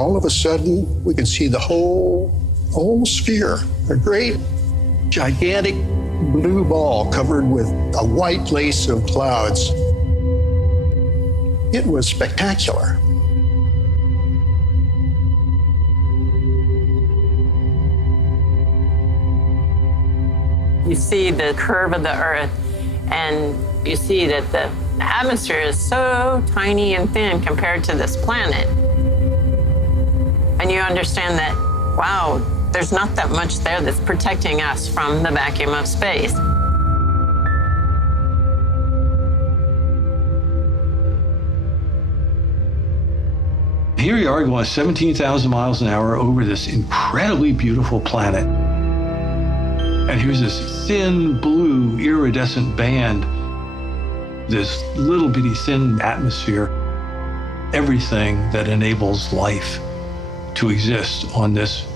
all of a sudden, we could see the whole sphere, a great, gigantic blue ball covered with a white lace of clouds. It was spectacular. You see the curve of the Earth, and you see that the atmosphere is so tiny and thin compared to this planet. And you understand that, wow, there's not that much there that's protecting us from the vacuum of space. Here you are going 17,000 miles an hour over this incredibly beautiful planet. And here's this thin blue iridescent band, this little bitty thin atmosphere, everything that enables life to exist on this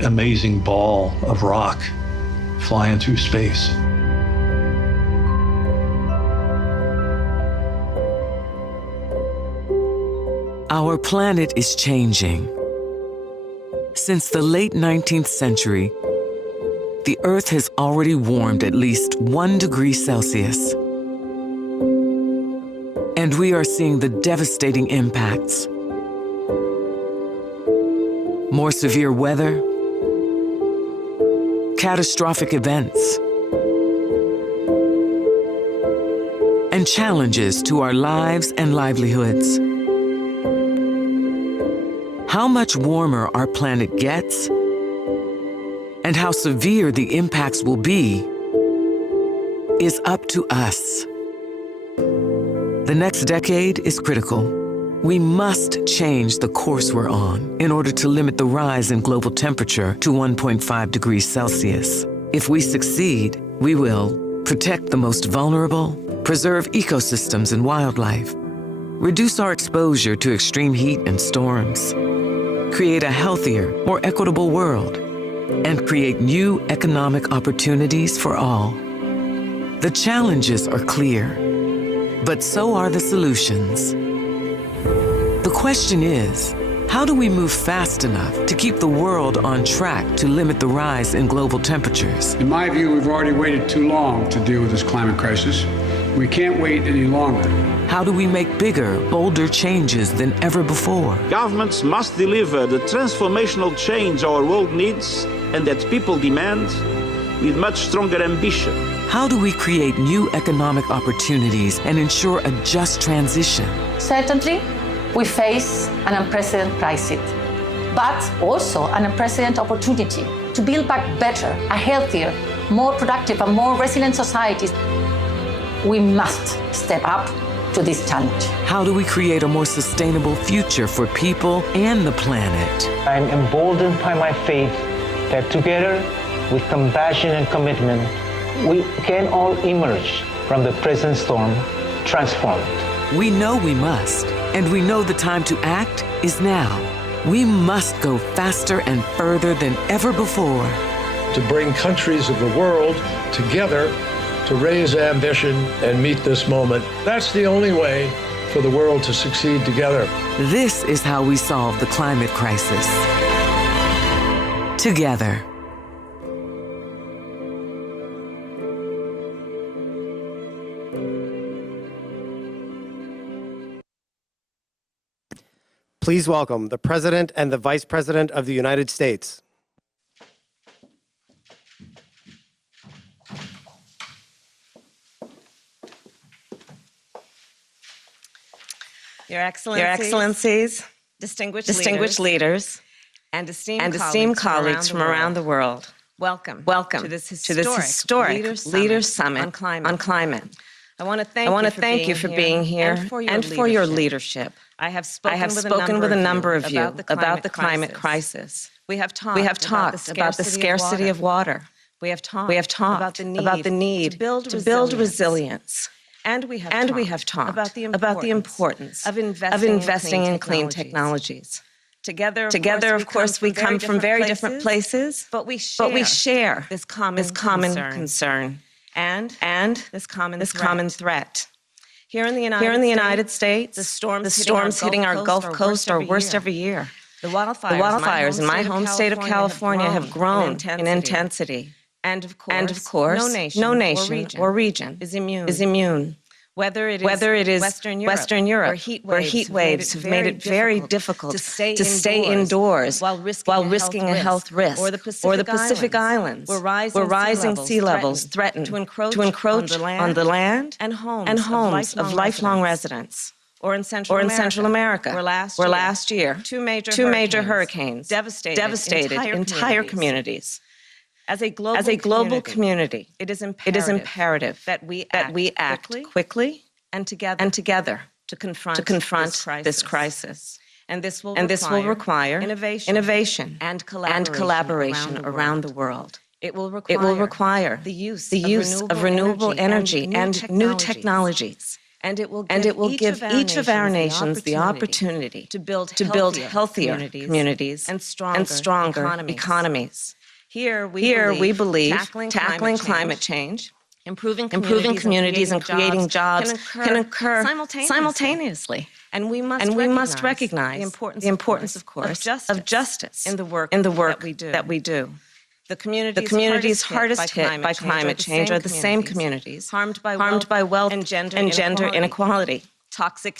amazing ball of rock flying through space. Our planet is changing. Since the late 19th century, the Earth has already warmed at least 1 degree Celsius. And we are seeing the devastating impacts. More severe weather, catastrophic events, and challenges to our lives and livelihoods. How much warmer our planet gets and how severe the impacts will be is up to us. The next decade is critical. We must change the course we're on in order to limit the rise in global temperature to 1.5 degrees Celsius. If we succeed, we will protect the most vulnerable, preserve ecosystems and wildlife, reduce our exposure to extreme heat and storms, create a healthier, more equitable world, and create new economic opportunities for all. The challenges are clear, but so are the solutions. The question is, how do we move fast enough to keep the world on track to limit the rise in global temperatures? In my view, we've already waited too long to deal with this climate crisis. We can't wait any longer. How do we make bigger, bolder changes than ever before? Governments must deliver the transformational change our world needs and that people demand with much stronger ambition. How do we create new economic opportunities and ensure a just transition? Certainly, we face an unprecedented crisis, but also an unprecedented opportunity to build back better, a healthier, more productive and more resilient societies. We must step up to this challenge. How do we create a more sustainable future for people and the planet? I'm emboldened by my faith that together, with compassion and commitment, we can all emerge from the present storm transformed. We know we must, and we know the time to act is now. We must go faster and further than ever before. To bring countries of the world together to raise ambition and meet this moment. That's the only way for the world to succeed together. This is how we solve the climate crisis. Together. Please welcome the President and the Vice President of the United States. Your Excellencies, distinguished leaders, and esteemed colleagues from around the world. Welcome to this historic Leaders Summit on climate. I want to thank you for being here and for your leadership. I have spoken with a number of you about the climate crisis. We have talked about the scarcity of water. We have talked about the need to build resilience. And we have talked about the importance of investing in clean technologies. Together, of course, we come from very different places, but we share this common concern and this common threat. Here in the United States, the storms hitting our Gulf Coast are worst every year. The wildfires in my home state of California have grown in intensity. And of course, no nation or region is immune. Whether it is Western Europe, where heat waves have made it very difficult to stay indoors while risking a health risk, or the Pacific Islands, where rising sea levels threaten to encroach on the land and homes of lifelong residents. Or in Central America, where last year two major hurricanes devastated entire communities. As a global community, it is imperative that we act quickly and together to confront this crisis. And this will require innovation and collaboration around the world. It will require the use of renewable energy and new technologies. And it will give each of our nations the opportunity to build healthier communities and stronger economies. Here we believe tackling climate change, improving communities and creating jobs can occur simultaneously. And we must recognize the importance, of course, of justice in the work that we do. The communities hardest hit by climate change are the same communities harmed by wealth and gender inequality, toxic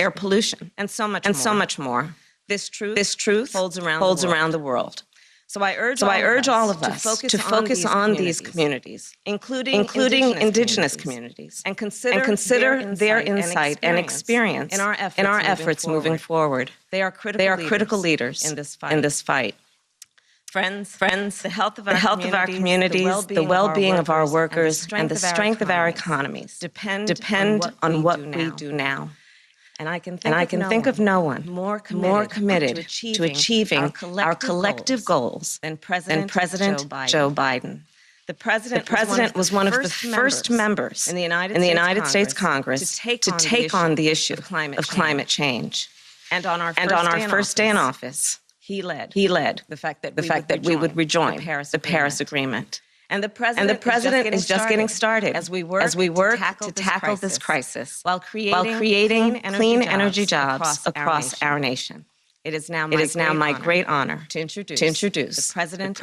air pollution, and so much more. This truth holds around the world. So I urge all of us to focus on these communities, including indigenous communities, and consider their insight and experience in our efforts moving forward. They are critical leaders in this fight. Friends, the health of our communities, the well-being of our workers, and the strength of our economies depend on what we do now. And I can think of no one more committed to achieving our collective goals than President Joe Biden. The president was one of the first members in the United States Congress to take on the issue of climate change. And on our first day in office, he led the fact that we would rejoin the Paris Agreement. And the president is just getting started as we work to tackle this crisis while creating clean energy jobs across our nation. It is now my great honor to introduce the President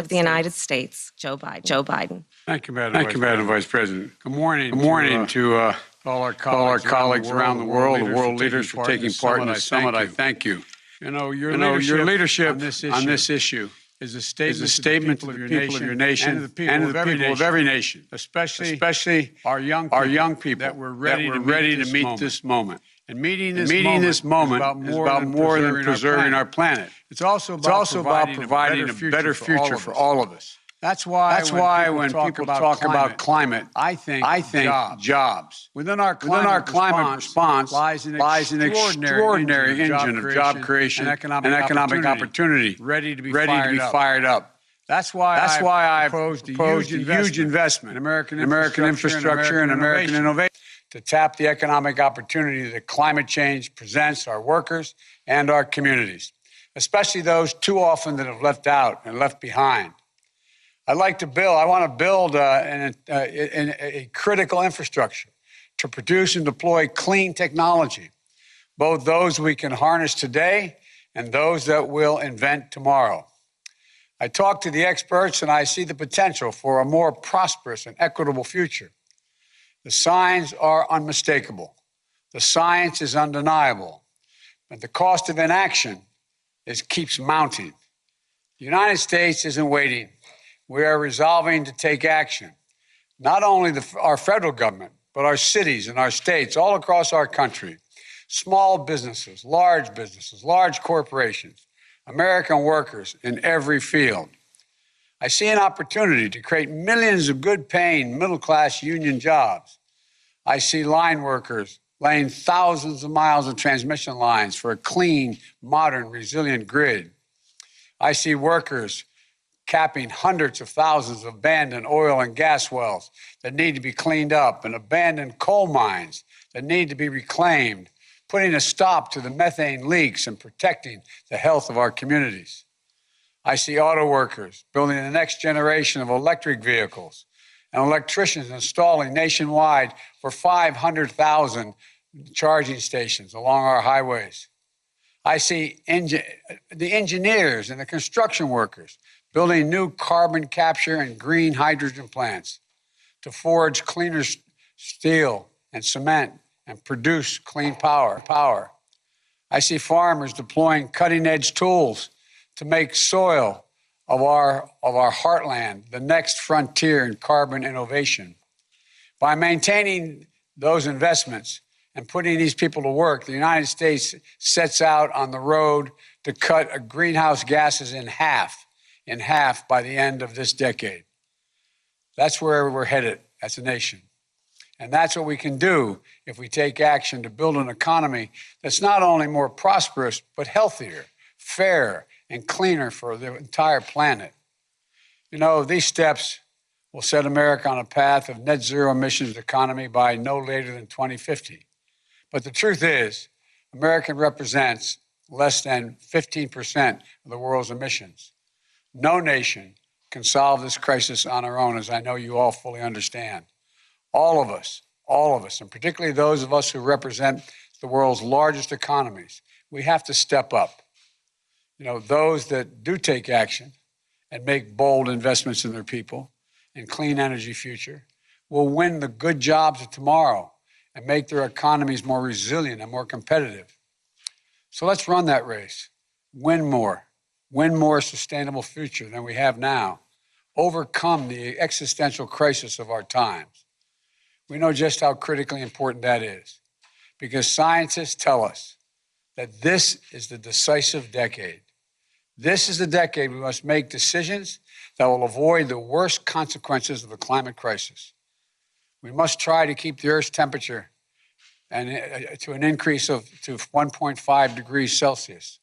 of the United States, Joe Biden. Thank you, Madam Vice President. Good morning to all our colleagues around the world leaders for taking part in this summit. I thank you. You know, your leadership on this issue is a statement to the people of your nation and the people of every nation, especially our young people that we're ready to meet this moment. And meeting this moment is about more than preserving our planet. It's also about providing a better future for all of us. That's why when people talk about climate, I think jobs. Within our climate response lies an extraordinary engine of job creation and economic opportunity ready to be fired up. That's why I proposed a huge investment in American infrastructure and American innovation to tap the economic opportunity that climate change presents our workers and our communities, especially those too often that have left out and left behind. I want to build a critical infrastructure to produce and deploy clean technology, both those we can harness today and those that we'll invent tomorrow. I talk to the experts and I see the potential for a more prosperous and equitable future. The signs are unmistakable. The science is undeniable. But the cost of inaction keeps mounting. The United States isn't waiting. We are resolving to take action. Not only our federal government, but our cities and our states all across our country. Small businesses, large corporations, American workers in every field. I see an opportunity to create millions of good-paying, middle-class union jobs. I see line workers laying thousands of miles of transmission lines for a clean, modern, resilient grid. I see workers capping hundreds of thousands of abandoned oil and gas wells that need to be cleaned up and abandoned coal mines that need to be reclaimed, putting a stop to the methane leaks and protecting the health of our communities. I see auto workers building the next generation of electric vehicles and electricians installing nationwide for 500,000 charging stations along our highways. I see the engineers and the construction workers building new carbon capture and green hydrogen plants to forge cleaner steel and cement and produce clean power. I see farmers deploying cutting-edge tools to make soil of our heartland the next frontier in carbon innovation. By maintaining those investments and putting these people to work, the United States sets out on the road to cut greenhouse gases in half by the end of this decade. That's where we're headed as a nation. And that's what we can do if we take action to build an economy that's not only more prosperous, but healthier, fairer, and cleaner for the entire planet. You know, these steps will set America on a path of net zero emissions economy by no later than 2050. But the truth is, America represents less than 15% of the world's emissions. No nation can solve this crisis on our own, as I know you all fully understand. All of us, and particularly those of us who represent the world's largest economies, we have to step up. You know, those that do take action and make bold investments in their people and clean energy future will win the good jobs of tomorrow and make their economies more resilient and more competitive. So let's run that race. Win more sustainable future than we have now. Overcome the existential crisis of our times. We know just how critically important that is, because scientists tell us that this is the decisive decade. This is the decade we must make decisions that will avoid the worst consequences of the climate crisis. We must try to keep the Earth's temperature to an increase to 1.5 degrees Celsius.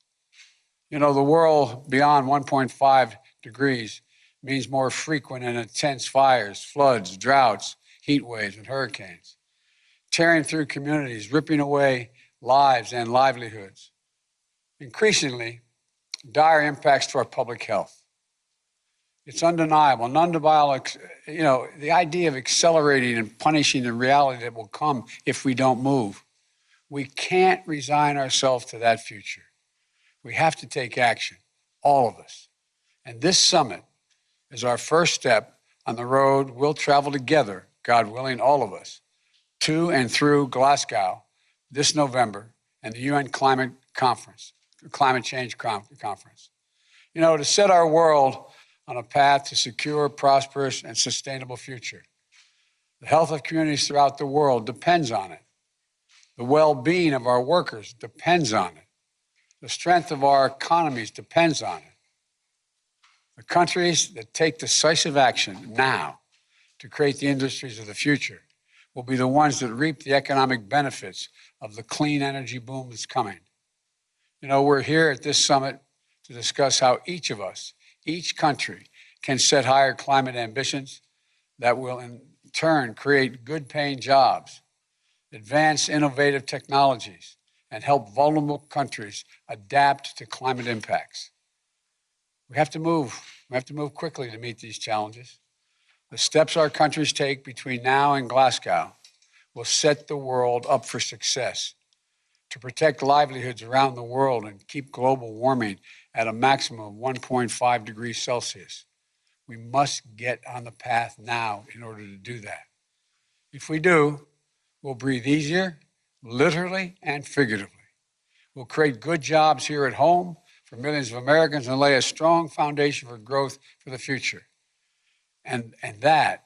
You know, the world beyond 1.5 degrees means more frequent and intense fires, floods, droughts, heat waves, and hurricanes, tearing through communities, ripping away lives and livelihoods. Increasingly, dire impacts to our public health. It's undeniable, you know, the idea of accelerating and punishing the reality that will come if we don't move. We can't resign ourselves to that future. We have to take action, all of us. And this summit is our first step on the road we'll travel together, God willing, all of us, to and through Glasgow this November and the UN Climate Change Conference. You know, to set our world on a path to secure, prosperous, and sustainable future. The health of communities throughout the world depends on it. The well-being of our workers depends on it. The strength of our economies depends on it. The countries that take decisive action now to create the industries of the future will be the ones that reap the economic benefits of the clean energy boom that's coming. You know, we're here at this summit to discuss how each of us, each country, can set higher climate ambitions that will in turn create good-paying jobs, advance innovative technologies, and help vulnerable countries adapt to climate impacts. We have to move. We have to move quickly to meet these challenges. The steps our countries take between now and Glasgow will set the world up for success, to protect livelihoods around the world and keep global warming at a maximum of 1.5 degrees Celsius. We must get on the path now in order to do that. If we do, we'll breathe easier, literally and figuratively. We'll create good jobs here at home for millions of Americans and lay a strong foundation for growth for the future. And that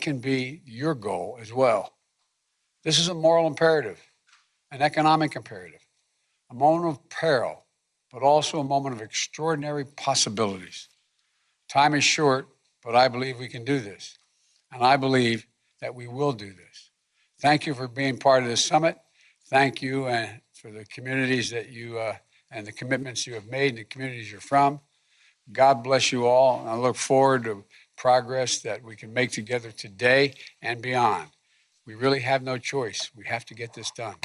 can be your goal as well. This is a moral imperative, an economic imperative, a moment of peril, but also a moment of extraordinary possibilities. Time is short, but I believe we can do this. And I believe that we will do this. Thank you for being part of this summit. Thank you for the communities that you and the commitments you have made and the communities you're from. God bless you all. And I look forward to progress that we can make together today and beyond. We really have no choice. We have to get this done.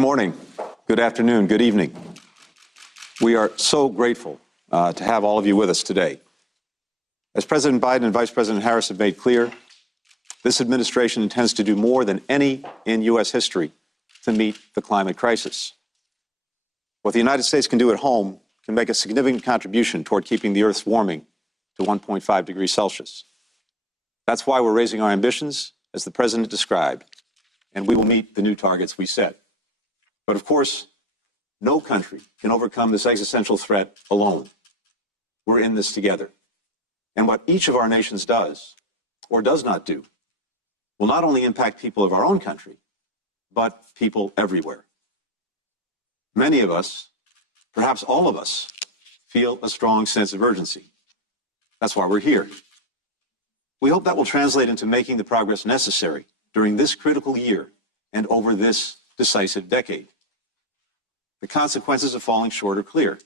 morning, good afternoon, good evening. We are so grateful to have all of you with us today. As President Biden and Vice President Harris have made clear, this administration intends to do more than any in U.S. history to meet the climate crisis. What the United States can do at home can make a significant contribution toward keeping the Earth's warming to 1.5 degrees Celsius. That's why we're raising our ambitions, as the President described, and we will meet the new targets we set. But of course, no country can overcome this existential threat alone. We're in this together. And what each of our nations does, or does not do, will not only impact people of our own country, but people everywhere. Many of us, perhaps all of us, feel a strong sense of urgency. That's why we're here. We hope that will translate into making the progress necessary during this critical year and over this decisive decade. The consequences of falling short are clear.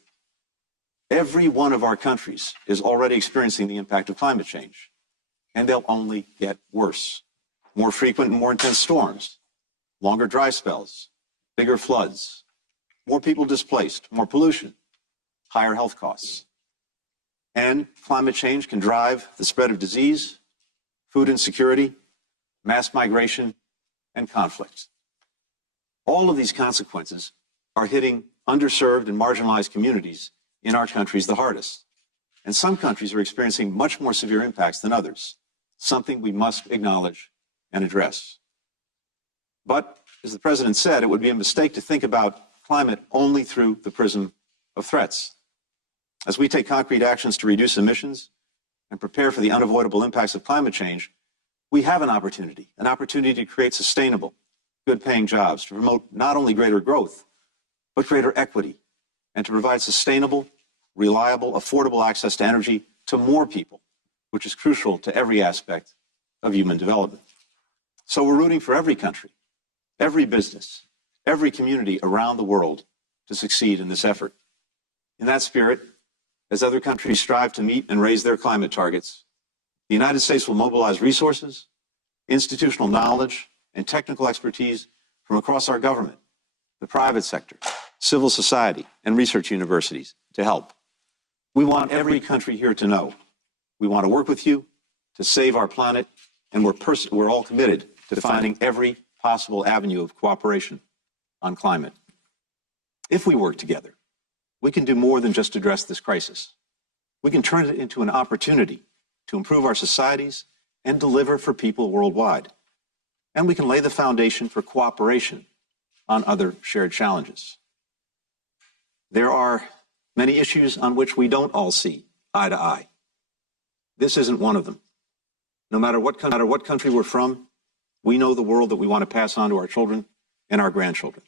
Every one of our countries is already experiencing the impact of climate change, and they'll only get worse. More frequent and more intense storms, longer dry spells, bigger floods, more people displaced, more pollution, higher health costs. And climate change can drive the spread of disease, food insecurity, mass migration, and conflict. All of these consequences are hitting underserved and marginalized communities in our countries the hardest. And some countries are experiencing much more severe impacts than others, something we must acknowledge and address. But, as the President said, it would be a mistake to think about climate only through the prism of threats. As we take concrete actions to reduce emissions and prepare for the unavoidable impacts of climate change, we have an opportunity to create sustainable, good-paying jobs, to promote not only greater growth, but greater equity, and to provide sustainable, reliable, affordable access to energy to more people, which is crucial to every aspect of human development. So we're rooting for every country, every business, every community around the world to succeed in this effort. In that spirit, as other countries strive to meet and raise their climate targets, the United States will mobilize resources, institutional knowledge, and technical expertise from across our government, the private sector, civil society, and research universities to help. We want every country here to know we want to work with you to save our planet, and we're all committed to finding every possible avenue of cooperation on climate. If we work together, we can do more than just address this crisis. We can turn it into an opportunity to improve our societies and deliver for people worldwide. And we can lay the foundation for cooperation on other shared challenges. There are many issues on which we don't all see eye to eye. This isn't one of them. No matter what country we're from, we know the world that we want to pass on to our children and our grandchildren.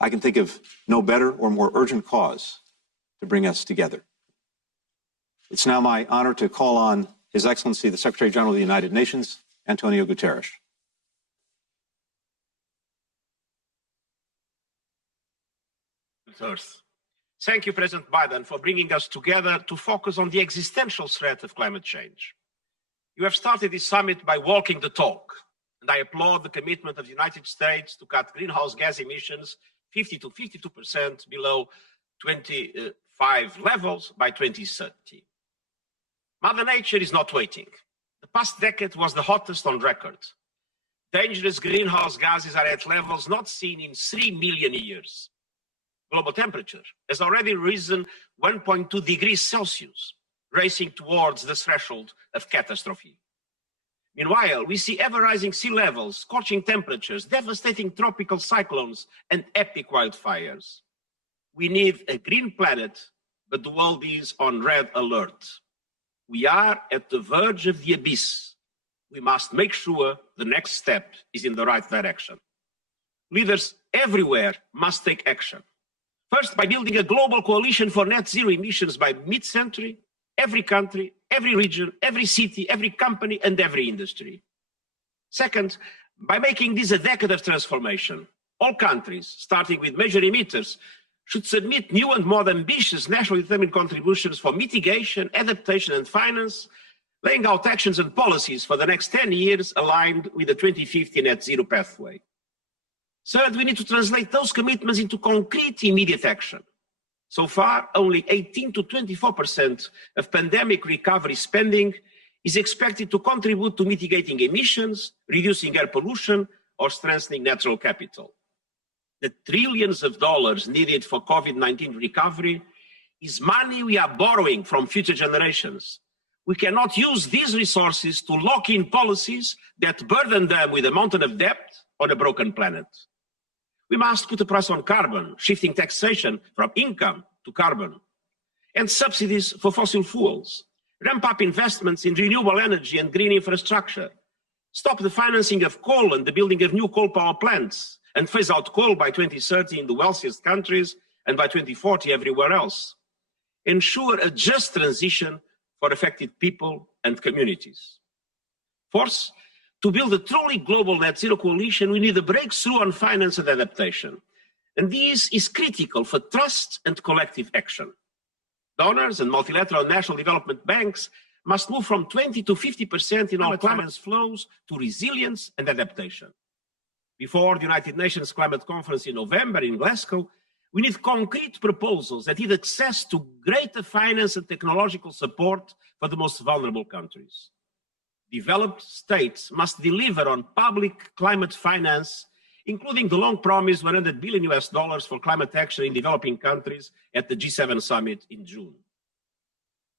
I can think of no better or more urgent cause to bring us together. It's now my honor to call on His Excellency, the Secretary General of the United Nations, Antonio Guterres. Earth. Thank you, President Biden, for bringing us together to focus on the existential threat of climate change. You have started this summit by walking the talk, and I applaud the commitment of the United States to cut greenhouse gas emissions 50 to 52% below 25 levels by 2030. Mother Nature is not waiting. The past decade was the hottest on record. Dangerous greenhouse gases are at levels not seen in 3 million years. Global temperature has already risen 1.2 degrees Celsius, racing towards the threshold of catastrophe. Meanwhile, we see ever-rising sea levels, scorching temperatures, devastating tropical cyclones, and epic wildfires. We need a green planet, but the world is on red alert. We are at the verge of the abyss. We must make sure the next step is in the right direction. Leaders everywhere must take action. First, by building a global coalition for net zero emissions by mid-century, every country, every region, every city, every company, and every industry. Second, by making this a decade of transformation. All countries, starting with major emitters, should submit new and more ambitious nationally determined contributions for mitigation, adaptation, and finance, laying out actions and policies for the next 10 years aligned with the 2050 net zero pathway. Third, we need to translate those commitments into concrete, immediate action. So far, only 18 to 24% of pandemic recovery spending is expected to contribute to mitigating emissions, reducing air pollution, or strengthening natural capital. The trillions of dollars needed for COVID-19 recovery is money we are borrowing from future generations. We cannot use these resources to lock in policies that burden them with a mountain of debt on a broken planet. We must put a price on carbon, shifting taxation from income to carbon, and subsidies for fossil fuels. Ramp up investments in renewable energy and green infrastructure. Stop the financing of coal and the building of new coal power plants, and phase out coal by 2030 in the wealthiest countries and by 2040 everywhere else. Ensure a just transition for affected people and communities. Fourth, to build a truly global net zero coalition, we need a breakthrough on finance and adaptation. And this is critical for trust and collective action. Donors and multilateral national development banks must move from 20 to 50% in our climate flows to resilience and adaptation. Before the United Nations Climate Conference in November in Glasgow, we need concrete proposals that need access to greater finance and technological support for the most vulnerable countries. Developed states must deliver on public climate finance, including the long-promised $100 billion for climate action in developing countries at the G7 summit in June.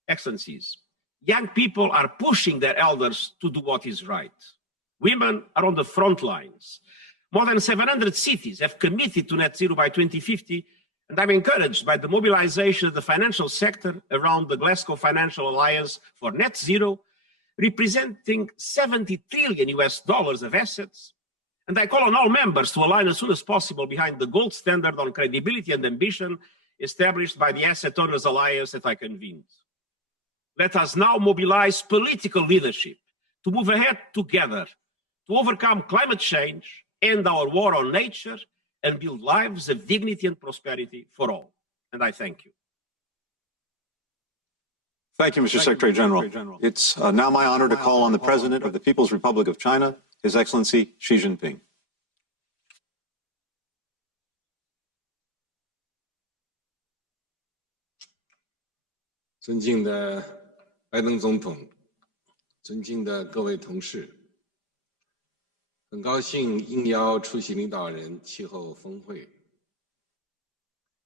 Excellencies, young people are pushing their elders to do what is right. Women are on the front lines. More than 700 cities have committed to net zero by 2050, and I'm encouraged by the mobilization of the financial sector around the Glasgow Financial Alliance for Net Zero, representing $70 trillion of assets. And I call on all members to align as soon as possible behind the gold standard on credibility and ambition established by the Asset Owners Alliance that I convened. Let us now mobilize political leadership to move ahead together to overcome climate change, end our war on nature, and build lives of dignity and prosperity for all. And I thank you. Thank you, Mr. Secretary General. It's now my honor to call on the President of the People's Republic of China, His Excellency Xi Jinping. 尊敬的拜登总统，尊敬的各位同事，很高兴应邀出席领导人气候峰会。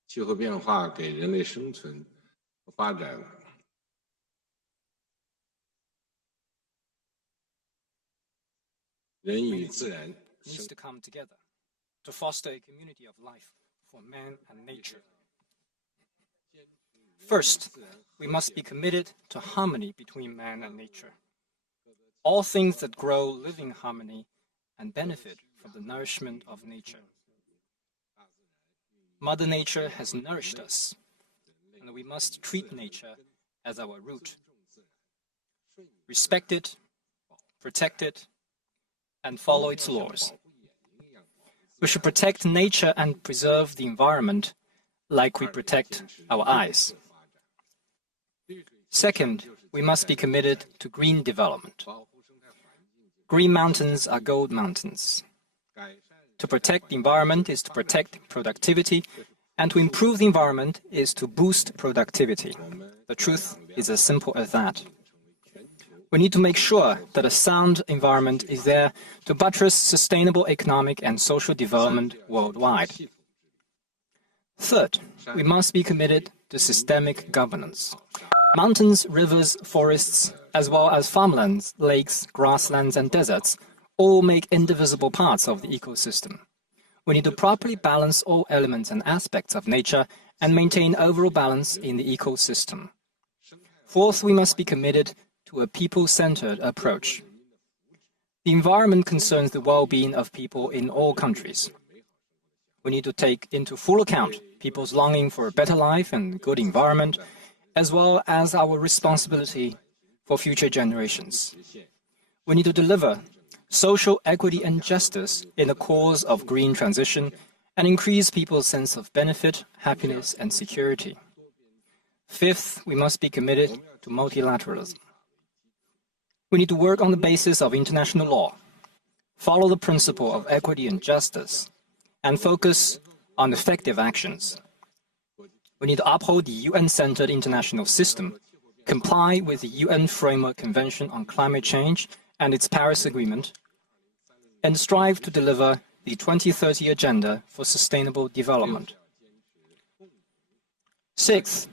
气候变化给人类生存和发展人与自然 needs to come together to foster a community of life for man and nature. First, we must be committed to harmony between man and nature. All things that grow live in harmony and benefit from the nourishment of nature. Mother Nature has nourished us, and we must treat nature as our root. Respect it, protect it, and follow its laws. We should protect nature and preserve the environment like we protect our eyes. Second, we must be committed to green development. Green mountains are gold mountains. To protect the environment is to protect productivity, and to improve the environment is to boost productivity. The truth is as simple as that. We need to make sure that a sound environment is there to buttress sustainable economic and social development worldwide. Third, we must be committed to systemic governance. Mountains, rivers, forests, as well as farmlands, lakes, grasslands, and deserts all make indivisible parts of the ecosystem. We need to properly balance all elements and aspects of nature and maintain overall balance in the ecosystem. Fourth, we must be committed to a people-centered approach. The environment concerns the well-being of people in all countries. We need to take into full account people's longing for a better life and good environment, as well as our responsibility for future generations. We need to deliver social equity and justice in the cause of green transition and increase people's sense of benefit, happiness, and security. Fifth, we must be committed to multilateralism. We need to work on the basis of international law, follow the principle of equity and justice, and focus on effective actions. We need to uphold the UN-centered international system, comply with the UN Framework Convention on Climate Change and its Paris Agreement, and strive to deliver the 2030 Agenda for Sustainable Development. Sixth,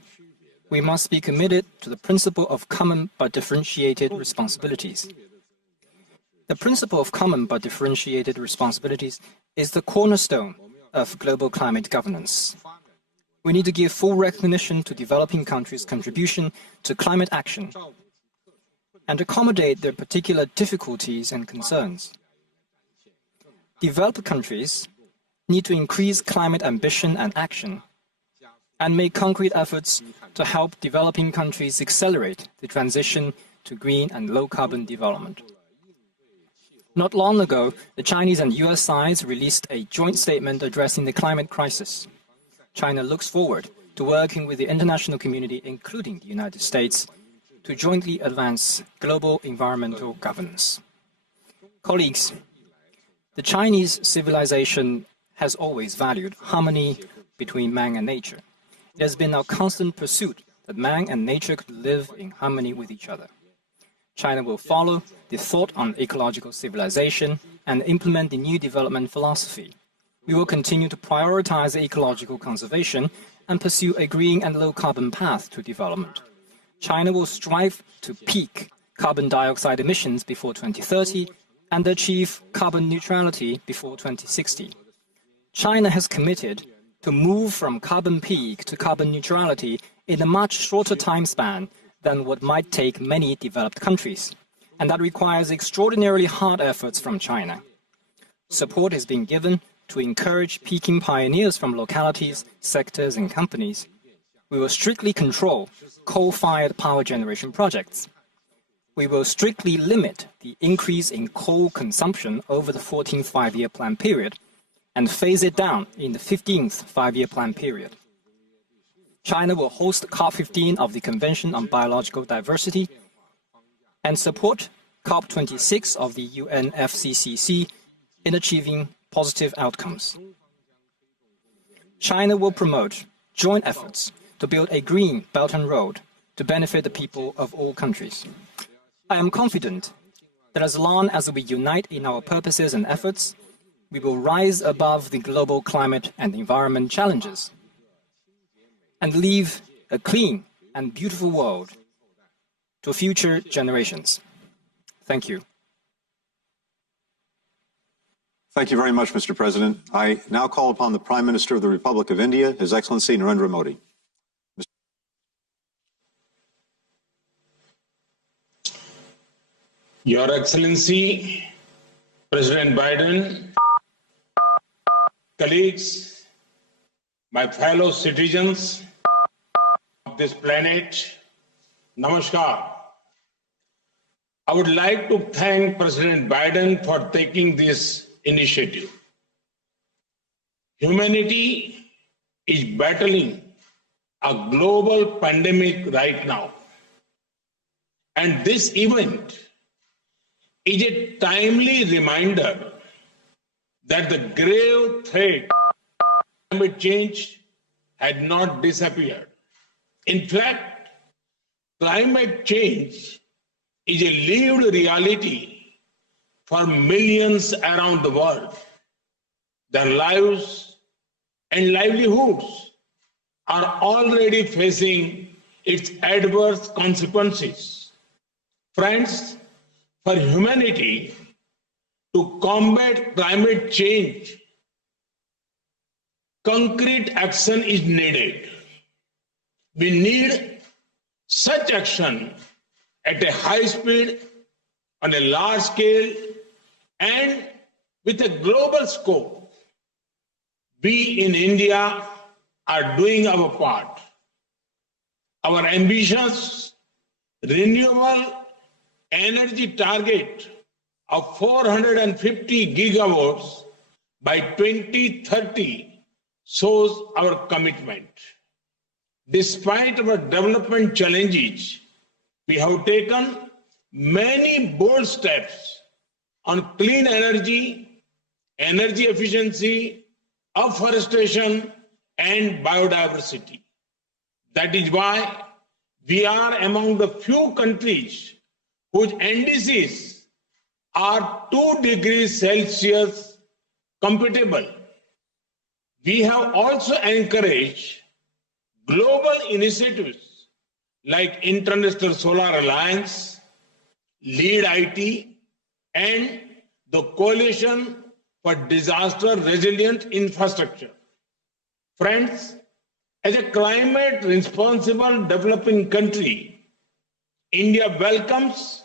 we must be committed to the principle of common but differentiated responsibilities. The principle of common but differentiated responsibilities is the cornerstone of global climate governance. We need to give full recognition to developing countries' contribution to climate action and accommodate their particular difficulties and concerns. Developed countries need to increase climate ambition and action and make concrete efforts to help developing countries accelerate the transition to green and low-carbon development. Not long ago, the Chinese and US sides released a joint statement addressing the climate crisis. China looks forward to working with the international community, including the United States, to jointly advance global environmental governance. Colleagues, the Chinese civilization has always valued harmony between man and nature. It has been our constant pursuit that man and nature could live in harmony with each other. China will follow the thought on ecological civilization and implement the new development philosophy. We will continue to prioritize ecological conservation and pursue a green and low-carbon path to development. China will strive to peak carbon dioxide emissions before 2030 and achieve carbon neutrality before 2060. China has committed to move from carbon peak to carbon neutrality in a much shorter time span than what might take many developed countries, and that requires extraordinarily hard efforts from China. Support is being given to encourage peaking pioneers from localities, sectors, and companies. We will strictly control coal-fired power generation projects. We will strictly limit the increase in coal consumption over the 14th five-year plan period and phase it down in the 15th five-year plan period. China will host COP15 of the Convention on Biological Diversity and support COP26 of the UNFCCC in achieving positive outcomes. China will promote joint efforts to build a green Belt and Road to benefit the people of all countries. I am confident that as long as we unite in our purposes and efforts, we will rise above the global climate and environment challenges and leave a clean and beautiful world to future generations. Thank you. Thank you very much, Mr. President. I now call upon the Prime Minister of the Republic of India, His Excellency Narendra Modi. Your Excellency, President Biden, colleagues, my fellow citizens of this planet, Namaskar. I would like to thank President Biden for taking this initiative. Humanity is battling a global pandemic right now. And this event is a timely reminder that the grave threat of climate change had not disappeared. In fact, climate change is a lived reality for millions around the world. Their lives and livelihoods are already facing its adverse consequences. Friends, for humanity to combat climate change, concrete action is needed. We need such action at a high speed, on a large scale, and with a global scope. We in India are doing our part. Our ambitious renewable energy target of 450 gigawatts by 2030 shows our commitment. Despite our development challenges, we have taken many bold steps on clean energy, energy efficiency, afforestation, and biodiversity. That is why we are among the few countries whose indices are 2 degrees Celsius compatible. We have also encouraged global initiatives like International Solar Alliance, Lead IT, and the Coalition for Disaster Resilient Infrastructure. Friends, as a climate responsible developing country, India welcomes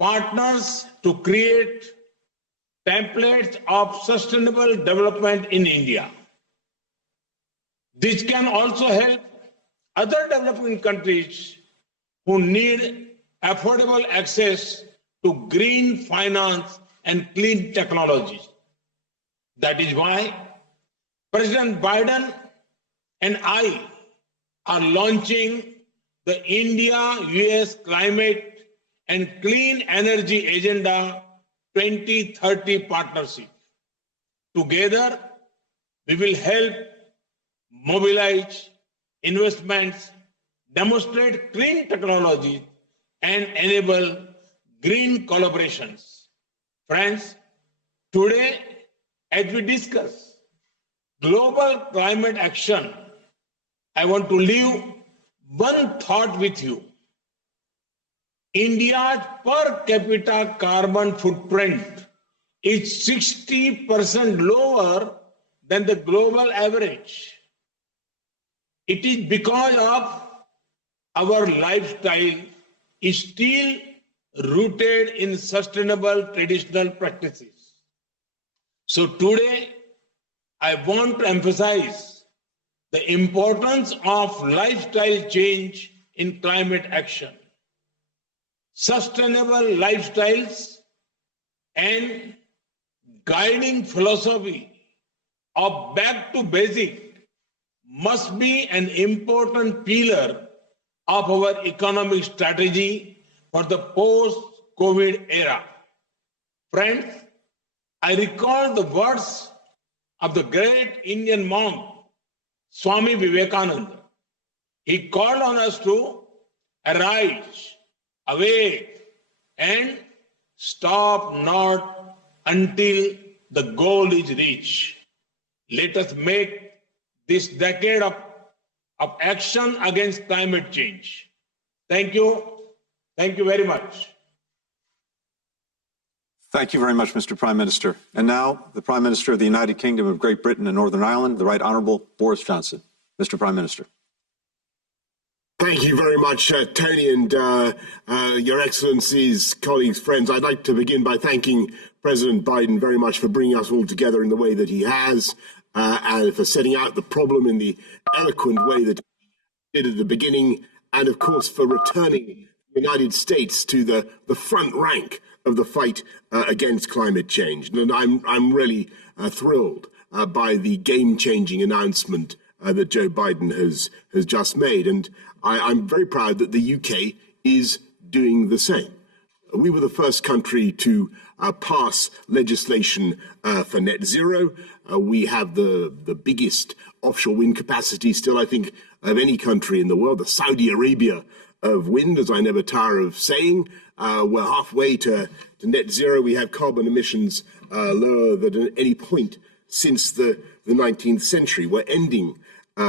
partners to create templates of sustainable development in India. This can also help other developing countries who need affordable access to green finance and clean technologies. That is why President Biden and I are launching the India-US Climate and Clean Energy Agenda 2030 partnership. Together, we will help mobilize investments, demonstrate clean technology, and enable green collaborations. Friends, today, as we discuss global climate action, I want to leave one thought with you. India's per capita carbon footprint is 60% lower than the global average. It is because of our lifestyle is still rooted in sustainable traditional practices. So today, I want to emphasize the importance of lifestyle change in climate action. Sustainable lifestyles and guiding philosophy of back to basic must be an important pillar of our economic strategy for the post-COVID era. Friends, I recall the words of the great Indian monk, Swami Vivekananda. He called on us to arise, awake, and stop not until the goal is reached. Let us make this decade of action against climate change. Thank you. Thank you very much. Thank you very much, Mr. Prime Minister. And now, the Prime Minister of the United Kingdom of Great Britain and Northern Ireland, the Right Honourable Boris Johnson. Mr. Prime Minister. Thank you very much, Tony, and Your Excellencies, colleagues, friends. I'd like to begin by thanking President Biden very much for bringing us all together in the way that he has, and for setting out the problem in the eloquent way that he did at the beginning, and of course for returning the United States to the front rank of the fight against climate change. And I'm really thrilled by the game-changing announcement that Joe Biden has just made, and I'm very proud that the UK is doing the same. We were the first country to pass legislation for net zero. We have the biggest offshore wind capacity still, I think, of any country in the world, the Saudi Arabia of wind, as I never tire of saying. We're halfway to net zero. We have carbon emissions lower than at any point since the 19th century. We're ending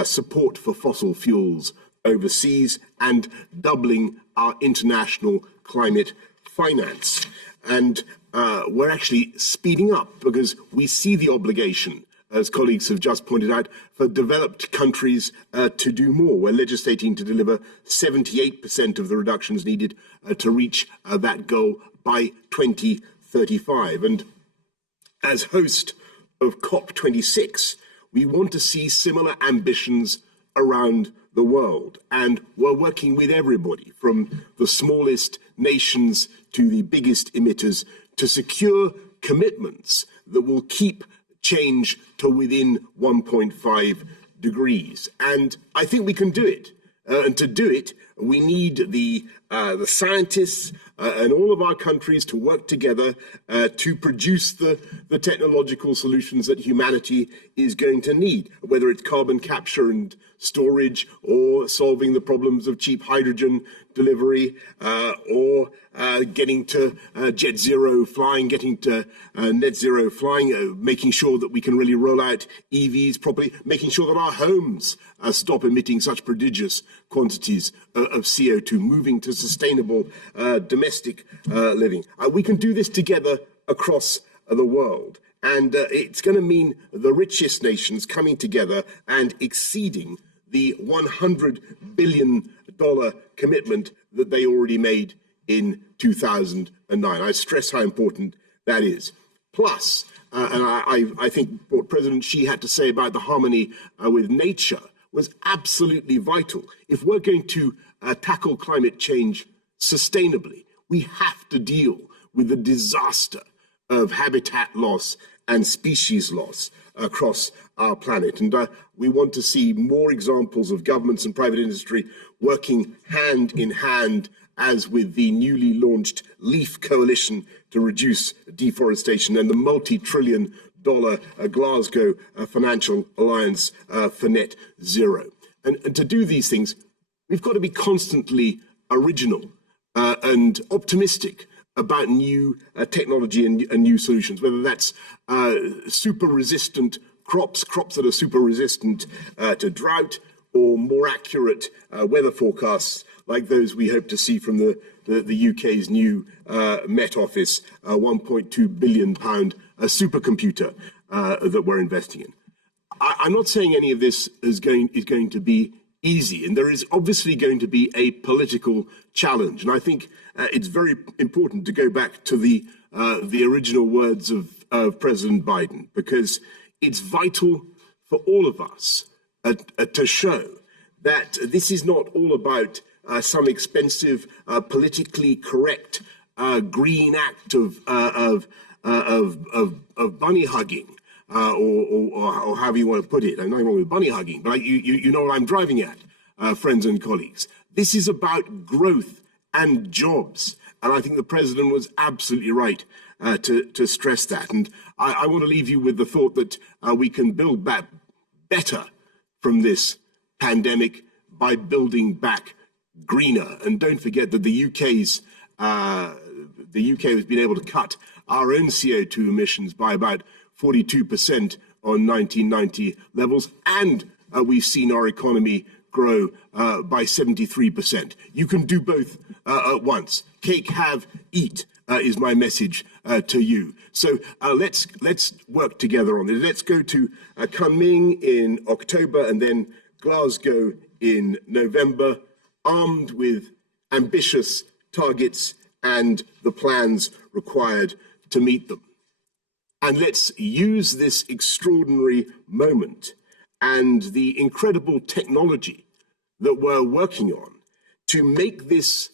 support for fossil fuels overseas and doubling our international climate finance. And we're actually speeding up because we see the obligation, as colleagues have just pointed out, for developed countries to do more. We're legislating to deliver 78% of the reductions needed to reach that goal by 2035. And as host of COP26, we want to see similar ambitions around the world. And we're working with everybody, from the smallest nations to the biggest emitters, to secure commitments that will keep change to within 1.5 degrees. And I think we can do it. And to do it, we need the scientists, and all of our countries to work together to produce the technological solutions that humanity is going to need, whether it's carbon capture and storage, or solving the problems of cheap hydrogen delivery, or getting to jet zero flying, getting to net zero flying, making sure that we can really roll out EVs properly, making sure that our homes stop emitting such prodigious quantities of CO2, moving to sustainable domestic living. We can do this together across the world. And it's going to mean the richest nations coming together and exceeding the $100 billion commitment that they already made in 2009. I stress how important that is. Plus, and I think what President Xi had to say about the harmony with nature was absolutely vital. If we're going to tackle climate change sustainably, we have to deal with the disaster of habitat loss and species loss across our planet. And we want to see more examples of governments and private industry working hand in hand, as with the newly launched LEAF Coalition to reduce deforestation and the multi-trillion-dollar Glasgow Financial Alliance for Net Zero. And to do these things, we've got to be constantly original and optimistic about new technology and new solutions, whether that's super resistant crops that are super resistant to drought, or more accurate weather forecasts like those we hope to see from the UK's new Met Office £1.2 billion supercomputer that we're investing in. I'm not saying any of this is going to be easy, and there is obviously going to be a political challenge. And I think it's very important to go back to the original words of President Biden, because it's vital for all of us to show that this is not all about some expensive, politically correct green act of bunny hugging, or however you want to put it. I'm not even with bunny hugging, but you know what I'm driving at, friends and colleagues. This is about growth and jobs, and I think the president was absolutely right to stress that. And I want to leave you with the thought that we can build back better from this pandemic by building back greener. And don't forget that the UK has been able to cut our own CO2 emissions by about 42% on 1990 levels, and we've seen our economy grow by 73%. You can do both at once. Cake, have, eat is my message to you. So let's work together on this. Let's go to Kunming in October and then Glasgow in November, armed with ambitious targets and the plans required to meet them. And let's use this extraordinary moment and the incredible technology that we're working on to make this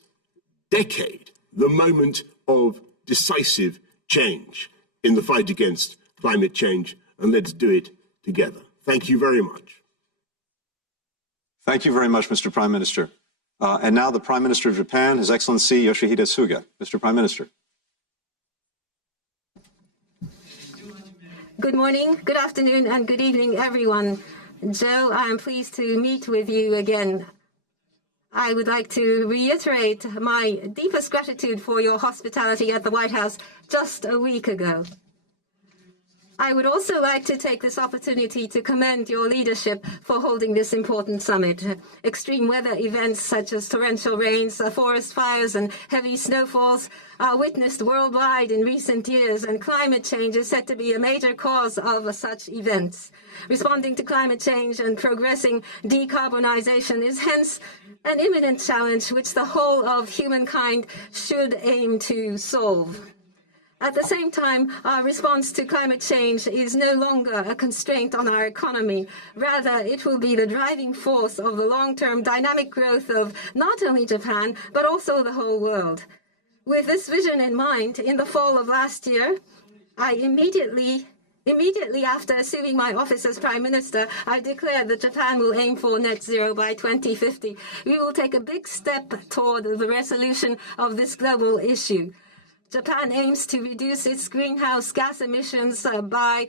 decade the moment of decisive change in the fight against climate change. And let's do it together. Thank you very much. Thank you very much, Mr. Prime Minister. And now the Prime Minister of Japan, His Excellency Yoshihide Suga. Mr. Prime Minister. Good morning, good afternoon, and good evening, everyone. Joe, I am pleased to meet with you again. I would like to reiterate my deepest gratitude for your hospitality at the White House just a week ago. I would also like to take this opportunity to commend your leadership for holding this important summit. Extreme weather events such as torrential rains, forest fires, and heavy snowfalls are witnessed worldwide in recent years, and climate change is said to be a major cause of such events. Responding to climate change and progressing decarbonization is hence an imminent challenge which the whole of humankind should aim to solve. At the same time, our response to climate change is no longer a constraint on our economy. Rather, it will be the driving force of the long-term dynamic growth of not only Japan, but also the whole world. With this vision in mind, in the fall of last year, I immediately Immediately after assuming my office as Prime Minister, I declared that Japan will aim for net zero by 2050. We will take a big step toward the resolution of this global issue. Japan aims to reduce its greenhouse gas emissions by